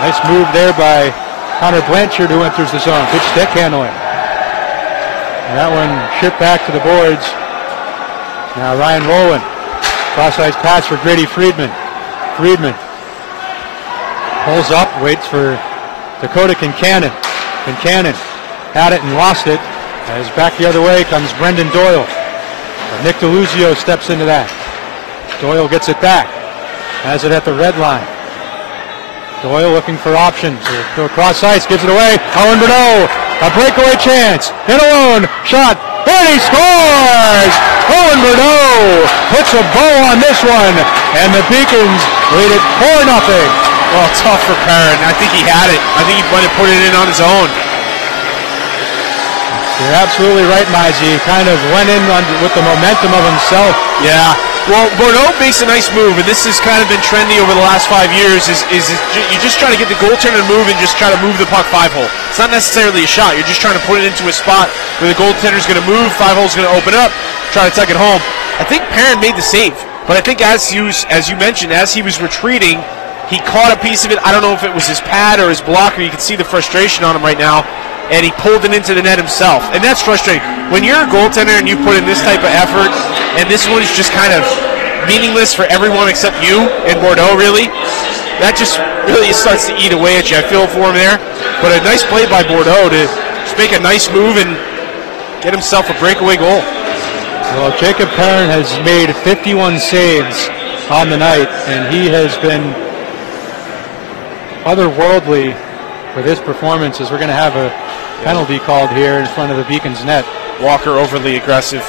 Nice move there by Connor Blanchard, who enters the zone. Good stick handling. And that one shipped back to the boards. Now Ryan Rowland. Cross-ice pass for Grady Friedman. Friedman pulls up, waits for Dakota Kincannon. Kincannon had it and lost it. As back the other way comes Brendan Doyle. Nick DeLuzio steps into that. Doyle gets it back. Has it at the red line. Doyle looking for options. He'll go across ice, gives it away. Owen Bordeaux, a breakaway chance. In alone, shot, and he scores! Owen Bordeaux puts a bow on this one, and the Beacons lead it 4-0. Well, tough for Perrin. I think he had it. I think he might have put it in on his own. You're absolutely right, Mizey. He kind of went in with the momentum of himself. Yeah. Well, Bordeaux makes a nice move, and this has kind of been trendy over the last 5 years, is you just try to get the goaltender to move and just try to move the puck 5-hole. It's not necessarily a shot. You're just trying to put it into a spot where the goaltender's going to move, 5-hole's going to open up, try to tuck it home. I think Perrin made the save, but I think as you mentioned, as he was retreating, he caught a piece of it. I don't know if it was his pad or his blocker. You can see the frustration on him right now. And he pulled it into the net himself. And that's frustrating. When you're a goaltender and you put in this type of effort, and this one is just kind of meaningless for everyone except you and Bordeaux, really, that just really starts to eat away at you. I feel for him there. But a nice play by Bordeaux to just make a nice move and get himself a breakaway goal. Well, Jacob Perrin has made 51 saves on the night, and he has been otherworldly with his performances. We're going to have a penalty called here in front of the Beacons net. Walker overly aggressive.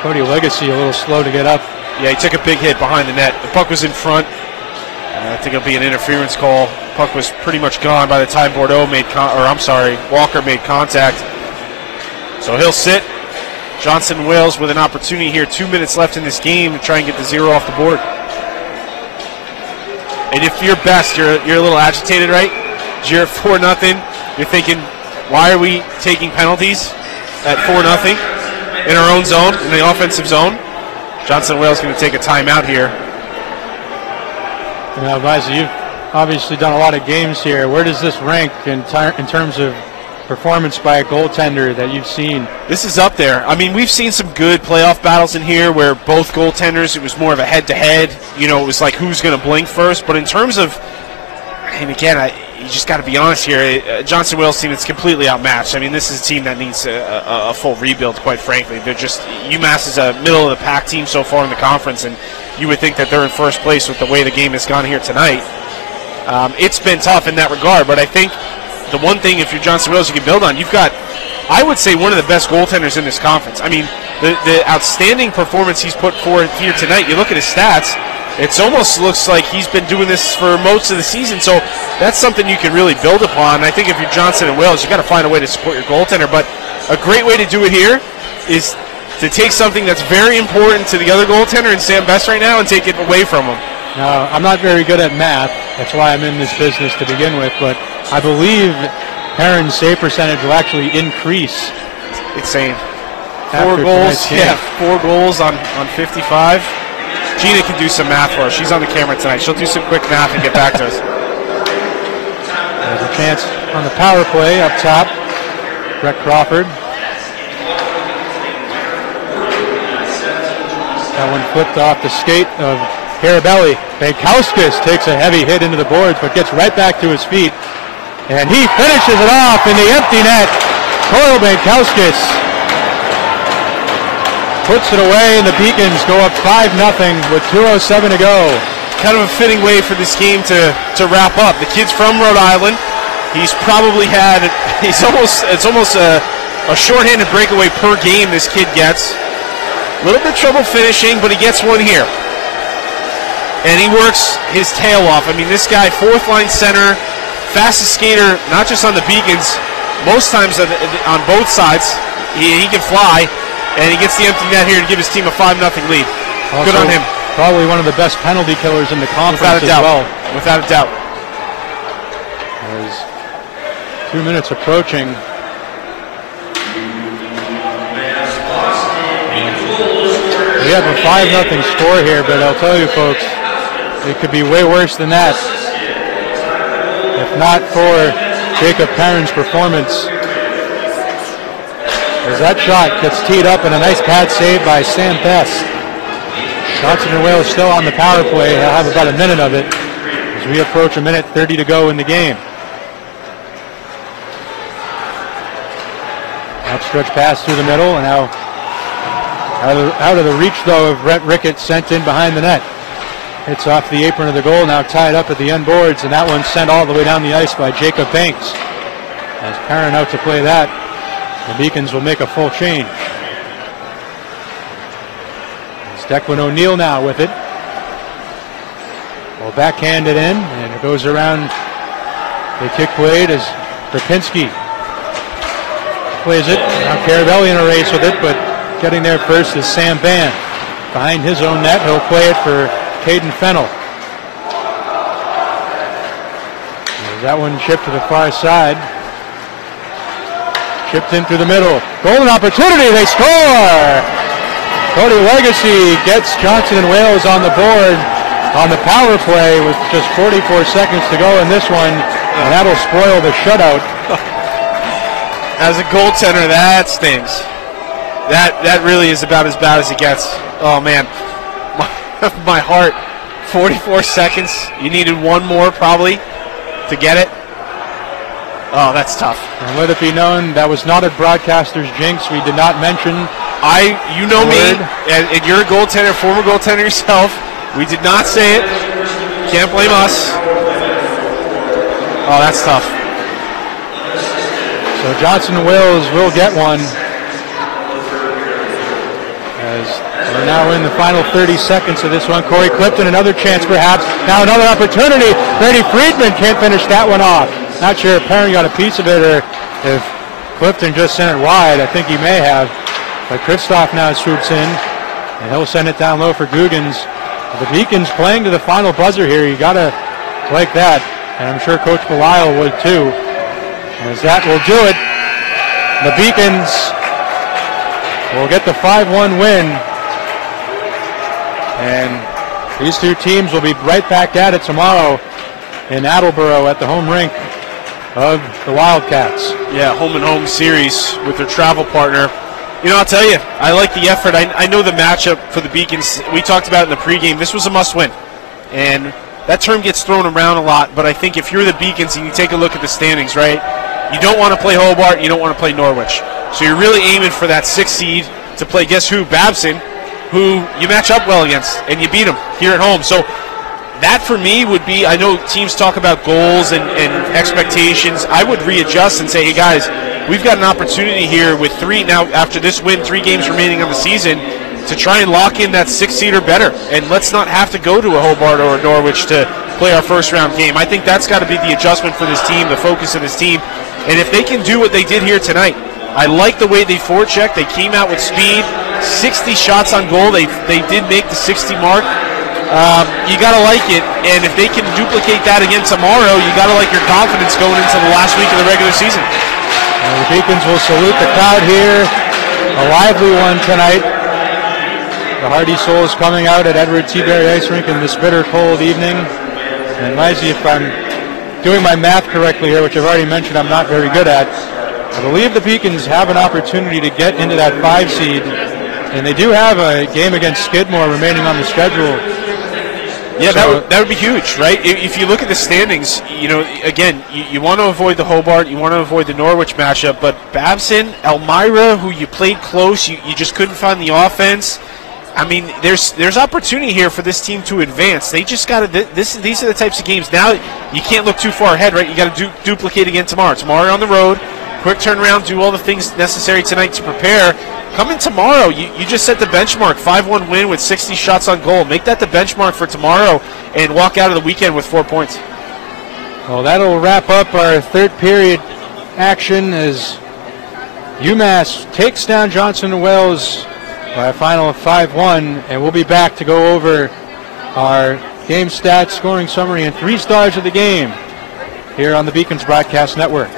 Cody Legacy a little slow to get up. Yeah, he took a big hit behind the net. The puck was in front. I think it'll be an interference call. Puck was pretty much gone by the time Walker made contact. So he'll sit. Johnson Wales with an opportunity here. 2 minutes left in this game to try and get the 0 off the board. And if you're best, you're a little agitated, right? You're at 4-0. You're thinking, why are we taking penalties at 4-0 in our own zone, in the offensive zone? Johnson Wales going to take a timeout here. Now, Vizey, you've obviously done a lot of games here. Where does this rank in terms of performance by a goaltender that you've seen? This is up there. I mean, we've seen some good playoff battles in here where both goaltenders, it was more of a head-to-head. You know, it was like who's going to blink first. But in terms of, and again, you just got to be honest here, Johnson Wales team is completely outmatched. I mean, this is a team that needs a full rebuild, quite frankly. They're just, UMass is a middle-of-the-pack team so far in the conference, and you would think that they're in first place with the way the game has gone here tonight. It's been tough in that regard, but I think the one thing, if you're Johnson Wales, you can build on, you've got, I would say, one of the best goaltenders in this conference. I mean, the outstanding performance he's put forth here tonight, you look at his stats, it almost looks like he's been doing this for most of the season, so that's something you can really build upon. I think if you're Johnson and Wales, you've got to find a way to support your goaltender, but a great way to do it here is to take something that's very important to the other goaltender and Sam Best right now and take it away from him. Now, I'm not very good at math. That's why I'm in this business to begin with, but I believe Perrin's save percentage will actually increase. Insane. after 4 goals. tonight's game. Yeah, 4 goals on 55. Gina can do some math for us. She's on the camera tonight. She'll do some quick math and get back to us. There's a chance on the power play up top. Brett Crawford. That one flipped off the skate of Carabelli. Bankowskis takes a heavy hit into the boards, but gets right back to his feet. And he finishes it off in the empty net. Coyle Bankowskis puts it away, and the Beacons go up 5-0 with 2:07 to go. Kind of a fitting way for this game to wrap up. The kid's from Rhode Island. It's almost a shorthanded breakaway per game this kid gets. A little bit trouble finishing, but he gets one here. And he works his tail off. I mean, this guy, 4th line center, fastest skater, not just on the Beacons, most times on both sides. He can fly, and he gets the empty net here to give his team a 5-0 lead. Also, good on him. Probably one of the best penalty killers in the conference Without a doubt. as well. Without a doubt. There's 2 minutes approaching. We have a 5-0 score here, but I'll tell you folks, it could be way worse than that. If not for Jacob Perrin's performance. As that shot gets teed up and a nice pad save by Sam Best. Johnson and Wales still on the power play. He'll have about a minute of it as we approach a minute 30 to go in the game. Outstretched pass through the middle, and now out of the reach, though, of Brett Ricketts, sent in behind the net. Hits off the apron of the goal, now tied up at the end boards, and that one's sent all the way down the ice by Jacob Banks. As Perrin out to play that, the Beacons will make a full change. It's Declan O'Neill now with it. Well, backhanded in, and it goes around the kick blade as Rapinski plays it. Now Carabelli in a race with it, but getting there first is Sam Ban. Behind his own net, he'll play it for Caden Fennell. There's that one chipped to the far side. Chipped in through the middle. Golden opportunity, they score! Cody Legacy gets Johnson and Wales on the board on the power play with just 44 seconds to go in this one, and that'll spoil the shutout. As a goaltender, that stings. That really is about as bad as it gets. Oh, man. My heart. 44 seconds. You needed one more, probably, to get it. Oh, that's tough. And let it be known, that was not a broadcaster's jinx. We did not mention. You know me, and you're a goaltender, former goaltender yourself. We did not say it. Can't blame us. Oh, that's tough. So Johnson and Wales will get one. As we're now in the final 30 seconds of this one. Corey Clifton, another chance perhaps. Now another opportunity. Brady Friedman can't finish that one off. Not sure if Perrin got a piece of it or if Clifton just sent it wide. I think he may have. But Kristoff now swoops in, and he'll send it down low for Guggens. The Beacons playing to the final buzzer here. You got to like that, and I'm sure Coach Belisle would too. As that will do it. The Beacons will get the 5-1 win, and these two teams will be right back at it tomorrow in Attleboro at the home rink of the Wildcats. Yeah, home and home series with their travel partner. You know, I'll tell you, I like the effort. I know the matchup for the Beacons. We talked about it in the pregame. This was a must-win. And that term gets thrown around a lot, but I think if you're the Beacons and you take a look at the standings, right, you don't want to play Hobart, you don't want to play Norwich. So you're really aiming for that 6th seed to play, guess who, Babson, who you match up well against, and you beat them here at home. So that for me would be, I know teams talk about goals and expectations. I would readjust and say, hey guys, we've got an opportunity here with now after this win, 3 games remaining on the season, to try and lock in that 6th seed or better. And let's not have to go to a Hobart or a Norwich to play our first round game. I think that's got to be the adjustment for this team, the focus of this team. And if they can do what they did here tonight, I like the way they forechecked. They came out with speed, 60 shots on goal. They did make the 60 mark. You got to like it, and if they can duplicate that again tomorrow, you got to like your confidence going into the last week of the regular season. And the Beacons will salute the crowd here a lively one tonight. The Hardy Souls coming out at Edward T. Berry Ice Rink in this bitter cold evening. And Mizey, if I'm doing my math correctly here, which I've already mentioned I'm not very good at, I believe the Beacons have an opportunity to get into that 5 seed, and they do have a game against Skidmore remaining on the schedule. Yeah, So, that would be huge, right? If you look at the standings, again, you want to avoid the Hobart, you want to avoid the Norwich matchup, but Babson, Elmira, who you played close, you just couldn't find the offense. I mean, there's opportunity here for this team to advance. They just got to. These are the types of games. Now you can't look too far ahead, right? You got to duplicate again tomorrow. Tomorrow you're on the road. Quick turnaround. Do all the things necessary tonight to prepare. Come in tomorrow. You just set the benchmark. 5-1 win with 60 shots on goal. Make that the benchmark for tomorrow, and walk out of the weekend with 4 points. well, that'll wrap up our third period action as UMass takes down Johnson & Wales by a final of 5-1, and we'll be back to go over our game stats, scoring summary, and 3 stars of the game here on the Beacons Broadcast Network.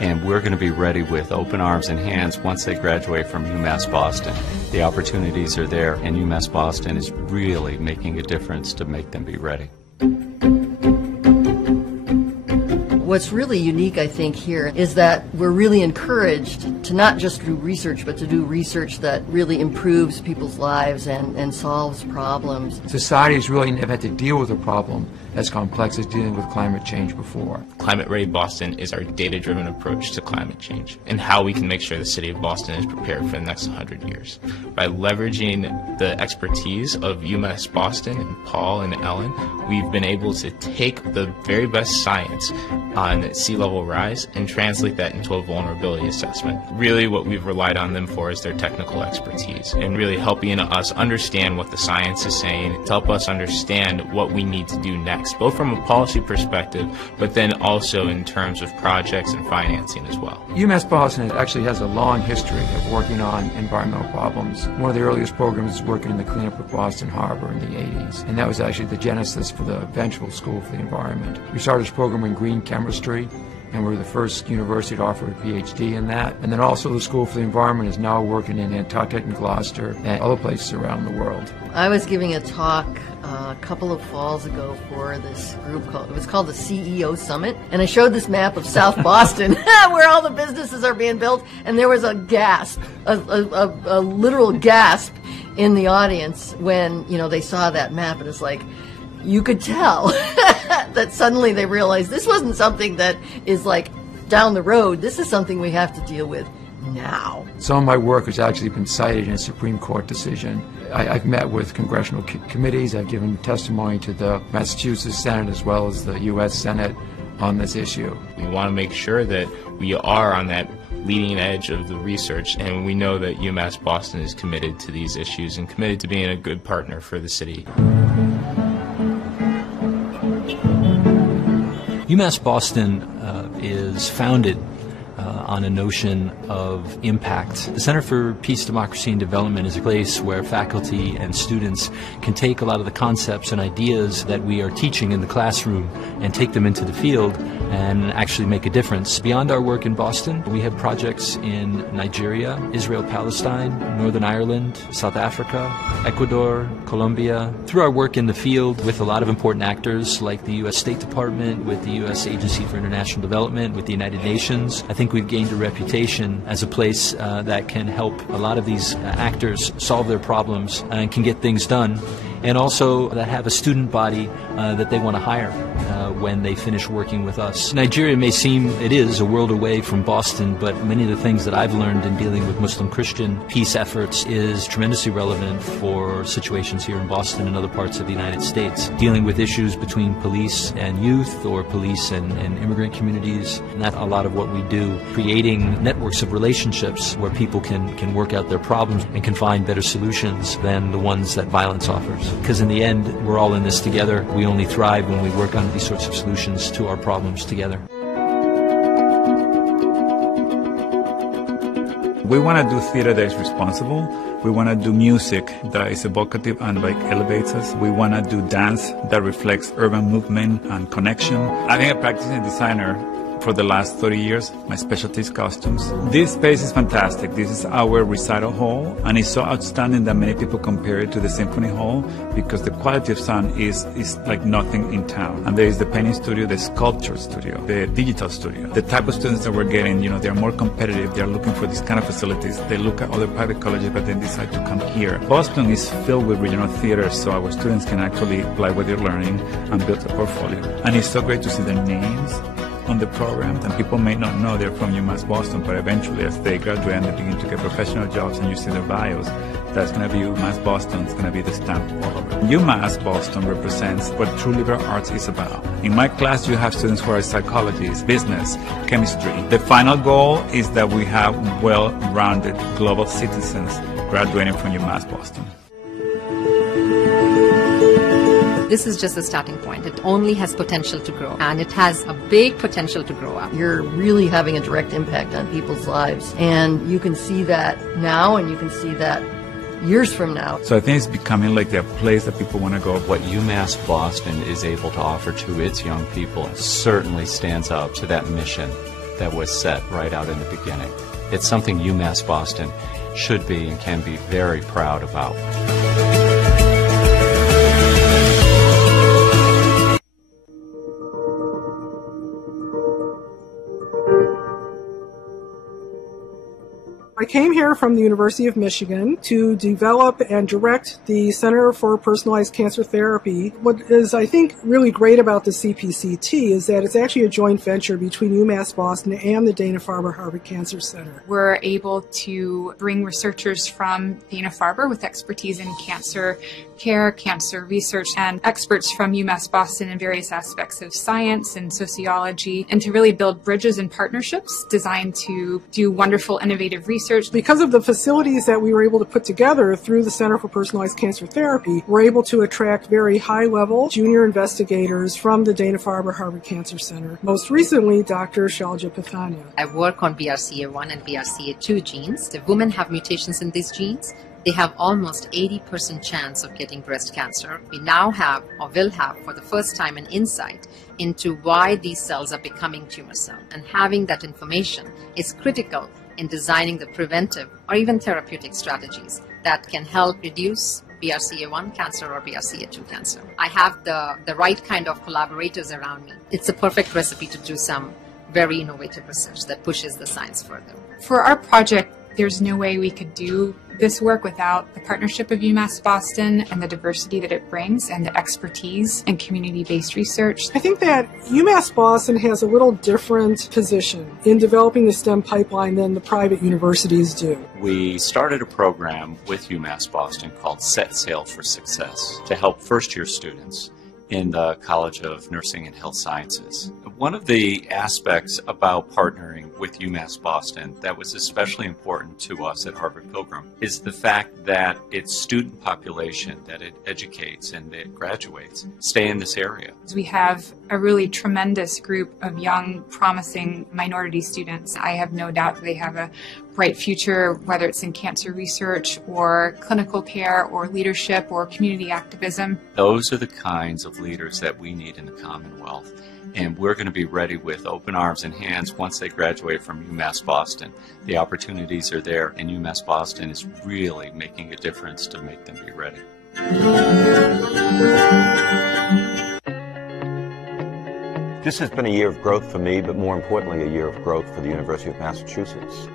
And we're going to be ready with open arms and hands once they graduate from UMass Boston. The opportunities are there, and UMass Boston is really making a difference to make them be ready. What's really unique, I think, here is that we're really encouraged to not just do research, but to do research that really improves people's lives and solves problems. Society has really never had to deal with a problem as complex as dealing with climate change before. Climate Ready Boston is our data-driven approach to climate change and how we can make sure the city of Boston is prepared for the next 100 years. By leveraging the expertise of UMass Boston and Paul and Ellen, we've been able to take the very best science on sea level rise and translate that into a vulnerability assessment. Really what we've relied on them for is their technical expertise and really helping us understand what the science is saying, to help us understand what we need to do next, both from a policy perspective, but then also in terms of projects and financing as well. UMass Boston actually has a long history of working on environmental problems. One of the earliest programs was working in the cleanup of Boston Harbor in the 80s, and that was actually the genesis for the eventual School for the Environment. We started this program in green chemistry, and we're the first university to offer a PhD in that. And then also the School for the Environment is now working in Nantucket and Gloucester and other places around the world. I was giving a talk a couple of falls ago for this group it was called the CEO Summit, and I showed this map of South Boston where all the businesses are being built, and there was a gasp, a literal gasp in the audience when they saw that map, and it's like, you could tell that suddenly they realized this wasn't something that is like down the road. This is something we have to deal with now. Some of my work has actually been cited in a Supreme Court decision. I've met with congressional committees. I've given testimony to the Massachusetts Senate as well as the U.S. Senate on this issue. We want to make sure that we are on that leading edge of the research, and we know that UMass Boston is committed to these issues and committed to being a good partner for the city. UMass Boston is founded on a notion of impact. The Center for Peace, Democracy, and Development is a place where faculty and students can take a lot of the concepts and ideas that we are teaching in the classroom and take them into the field and actually make a difference. Beyond our work in Boston, we have projects in Nigeria, Israel, Palestine, Northern Ireland, South Africa, Ecuador, Colombia. Through our work in the field with a lot of important actors like the U.S. State Department, with the U.S. Agency for International Development, with the United Nations, I think we've gained a reputation as a place that can help a lot of these actors solve their problems and can get things done, and also that have a student body that they want to hire when they finish working with us. Nigeria may seem, it is, a world away from Boston, but many of the things that I've learned in dealing with Muslim-Christian peace efforts is tremendously relevant for situations here in Boston and other parts of the United States. Dealing with issues between police and youth, or police and immigrant communities, and that's a lot of what we do. Creating networks of relationships where people can work out their problems and can find better solutions than the ones that violence offers. Because in the end, we're all in this together. We only thrive when we work on these sorts of solutions to our problems together. We want to do theater that is responsible. We want to do music that is evocative and like elevates us. We want to do dance that reflects urban movement and connection. I think I'm practicing designer for the last 30 years. My specialty is costumes. This space is fantastic. This is our recital hall, and it's so outstanding that many people compare it to the symphony hall because the quality of sound is like nothing in town. And there is the painting studio, the sculpture studio, the digital studio. The type of students that we're getting, they're more competitive. They're looking for these kind of facilities. They look at other private colleges, but then decide to come here. Boston is filled with regional theaters, so our students can actually apply what they're learning and build a portfolio. And it's so great to see their names on the programs, and people may not know they're from UMass Boston, but eventually as they graduate and they begin to get professional jobs and you see their bios, that's going to be UMass Boston. It's going to be the stamp all over. UMass Boston represents what true liberal arts is about. In my class, you have students who are psychologists, business, chemistry. The final goal is that we have well-rounded global citizens graduating from UMass Boston. This is just the starting point. It only has potential to grow, and it has a big potential to grow up. You're really having a direct impact on people's lives, and you can see that now, and you can see that years from now. So I think it's becoming like the place that people want to go. What UMass Boston is able to offer to its young people certainly stands up to that mission that was set right out in the beginning. It's something UMass Boston should be and can be very proud about. I came here from the University of Michigan to develop and direct the Center for Personalized Cancer Therapy. What is, I think, really great about the CPCT is that it's actually a joint venture between UMass Boston and the Dana-Farber Harvard Cancer Center. We're able to bring researchers from Dana-Farber with expertise in cancer care, cancer research, and experts from UMass Boston in various aspects of science and sociology, and to really build bridges and partnerships designed to do wonderful, innovative research. Because of the facilities that we were able to put together through the Center for Personalized Cancer Therapy, we're able to attract very high-level junior investigators from the Dana-Farber Harvard Cancer Center. Most recently, Dr. Shalja Pathania. I work on BRCA1 and BRCA2 genes. The women have mutations in these genes. They have almost 80% chance of getting breast cancer. We now have, or will have for the first time, an insight into why these cells are becoming tumor cells. And having that information is critical in designing the preventive or even therapeutic strategies that can help reduce BRCA1 cancer or BRCA2 cancer. I have the right kind of collaborators around me. It's a perfect recipe to do some very innovative research that pushes the science further. For our project, there's no way we could do this work without the partnership of UMass Boston and the diversity that it brings and the expertise in community-based research. I think that UMass Boston has a little different position in developing the STEM pipeline than the private universities do. We started a program with UMass Boston called Set Sail for Success to help first-year students in the College of Nursing and Health Sciences. One of the aspects about partnering with UMass Boston that was especially important to us at Harvard Pilgrim is the fact that its student population that it educates and that graduates stay in this area. We have a really tremendous group of young, promising minority students. I have no doubt that they have a bright future, whether it's in cancer research or clinical care or leadership or community activism. Those are the kinds of leaders that we need in the Commonwealth. And we're going to be ready with open arms and hands once they graduate from UMass Boston. The opportunities are there, and UMass Boston is really making a difference to make them be ready. This has been a year of growth for me, but more importantly, a year of growth for the University of Massachusetts.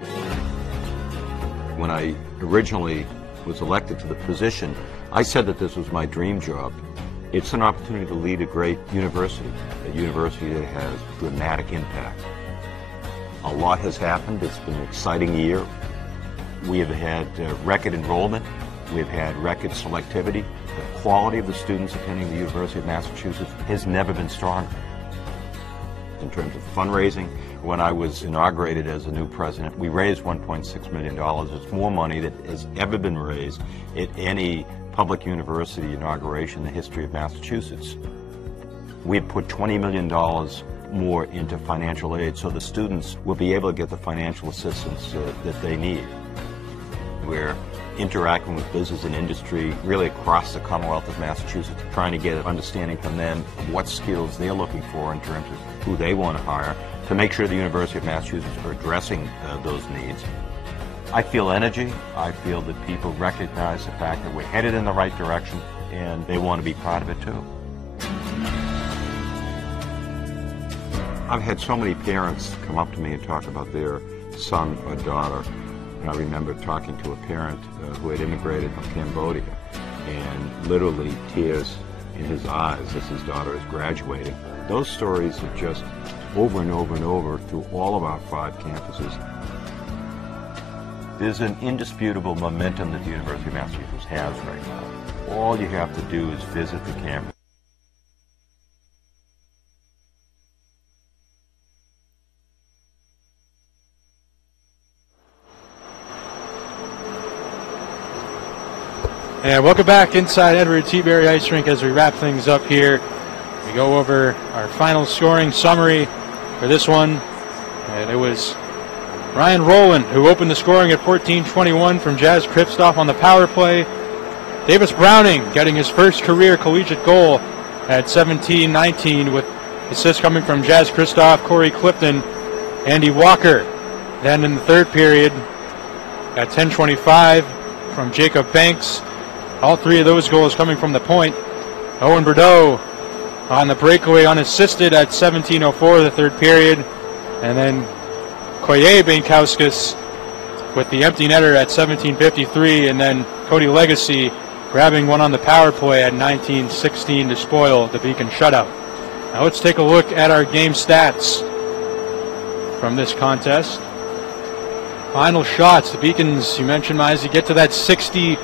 When I originally was elected to the position, I said that this was my dream job. It's an opportunity to lead a great university, a university that has dramatic impact. A lot has happened. It's been an exciting year. We have had record enrollment. We've had record selectivity. The quality of the students attending the University of Massachusetts has never been stronger. In terms of fundraising, when I was inaugurated as a new president, we raised $1.6 million. It's more money that has ever been raised at any public university inauguration in the history of Massachusetts. We've put $20 million more into financial aid so the students will be able to get the financial assistance that they need. We're interacting with business and industry really across the Commonwealth of Massachusetts, trying to get an understanding from them of what skills they're looking for in terms of who they want to hire to make sure the University of Massachusetts are addressing those needs. I feel energy. I feel that people recognize the fact that we're headed in the right direction and they want to be part of it too. I've had so many parents come up to me and talk about their son or daughter. And I remember talking to a parent who had immigrated from Cambodia, and literally tears in his eyes as his daughter is graduating. Those stories are just over and over and over through all of our 5 campuses. There's an indisputable momentum that the University of Massachusetts has right now. All you have to do is visit the campus. And welcome back inside Edward T. Berry Ice Rink as we wrap things up here. We go over our final scoring summary for this one. And it was Ryan Rowland who opened the scoring at 14-21 from Jazz Kristoff on the power play. Davis Browning getting his first career collegiate goal at 17-19 with assists coming from Jazz Kristoff, Corey Clifton, Andy Walker. Then in the third period at 10:25 from Jacob Banks. All 3 of those goals coming from the point. Owen Bordeaux on the breakaway unassisted at 17:04 the third period. And then Koye Bankowskis with the empty netter at 17:53. And then Cody Legacy grabbing one on the power play at 19:16 to spoil the Beacon shutout. Now let's take a look at our game stats from this contest. Final shots. The Beacons, you mentioned, Mizey, get to that 60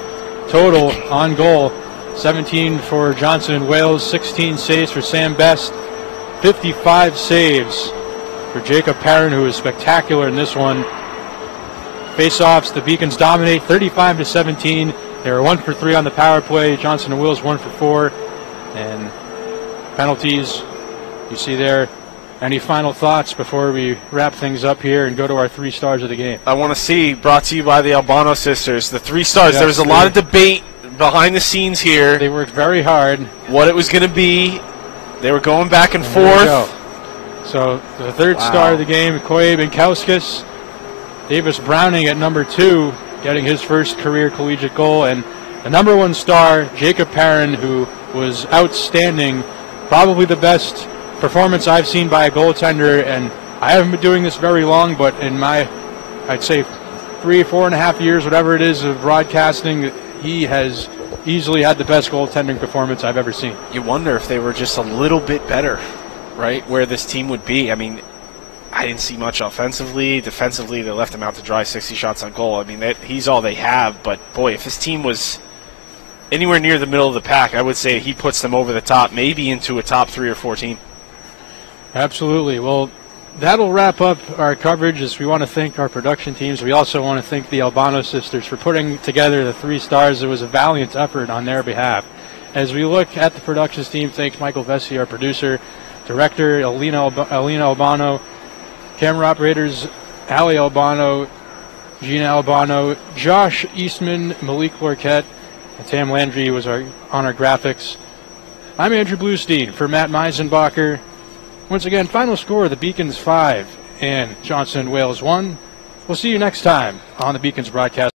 total on goal. 17 for Johnson & Wales, 16 saves for Sam Best, 55 saves for Jacob Perrin, who was spectacular in this one. Face-offs, the Beacons dominate 35-17. They were 1 for 3 on the power play. Johnson & Wales 1 for 4. And penalties, you see there. Any final thoughts before we wrap things up here and go to our 3 stars of the game? I want to see, brought to you by the Albano sisters, the 3 stars. Yes, there was a lot of debate behind the scenes here. They worked very hard. What it was going to be. They were going back and forth. So the 3rd star of the game, Koye Bankowskis. Davis Browning at number 2, getting his first career collegiate goal. And the number 1 star, Jacob Perrin, who was outstanding, probably the best performance I've seen by a goaltender, and I haven't been doing this very long, but in my, I'd say 4.5 years, whatever it is, of broadcasting, he has easily had the best goaltending performance I've ever seen. You wonder if they were just a little bit better, right, where this team would be. I mean, I didn't see much offensively. Defensively, they left him out to dry, 60 shots on goal. I mean, he's all they have, but boy, if this team was anywhere near the middle of the pack, I would say he puts them over the top, maybe into a top 3 or 4 team. Absolutely. Well, that'll wrap up our coverage, as we want to thank our production teams. We also want to thank the Albano sisters for putting together the 3 stars. It was a valiant effort on their behalf. As we look at the productions team, thanks Michael Vesey, our producer, director Alina Albano, camera operators Ali Albano, Gina Albano, Josh Eastman, Malik Lorquette, and Tam Landry was on our graphics. I'm Andrew Bluestein for Matt Meisenbacher. Once again, final score, the Beacons 5 and Johnson & Wales 1. We'll see you next time on the Beacons broadcast.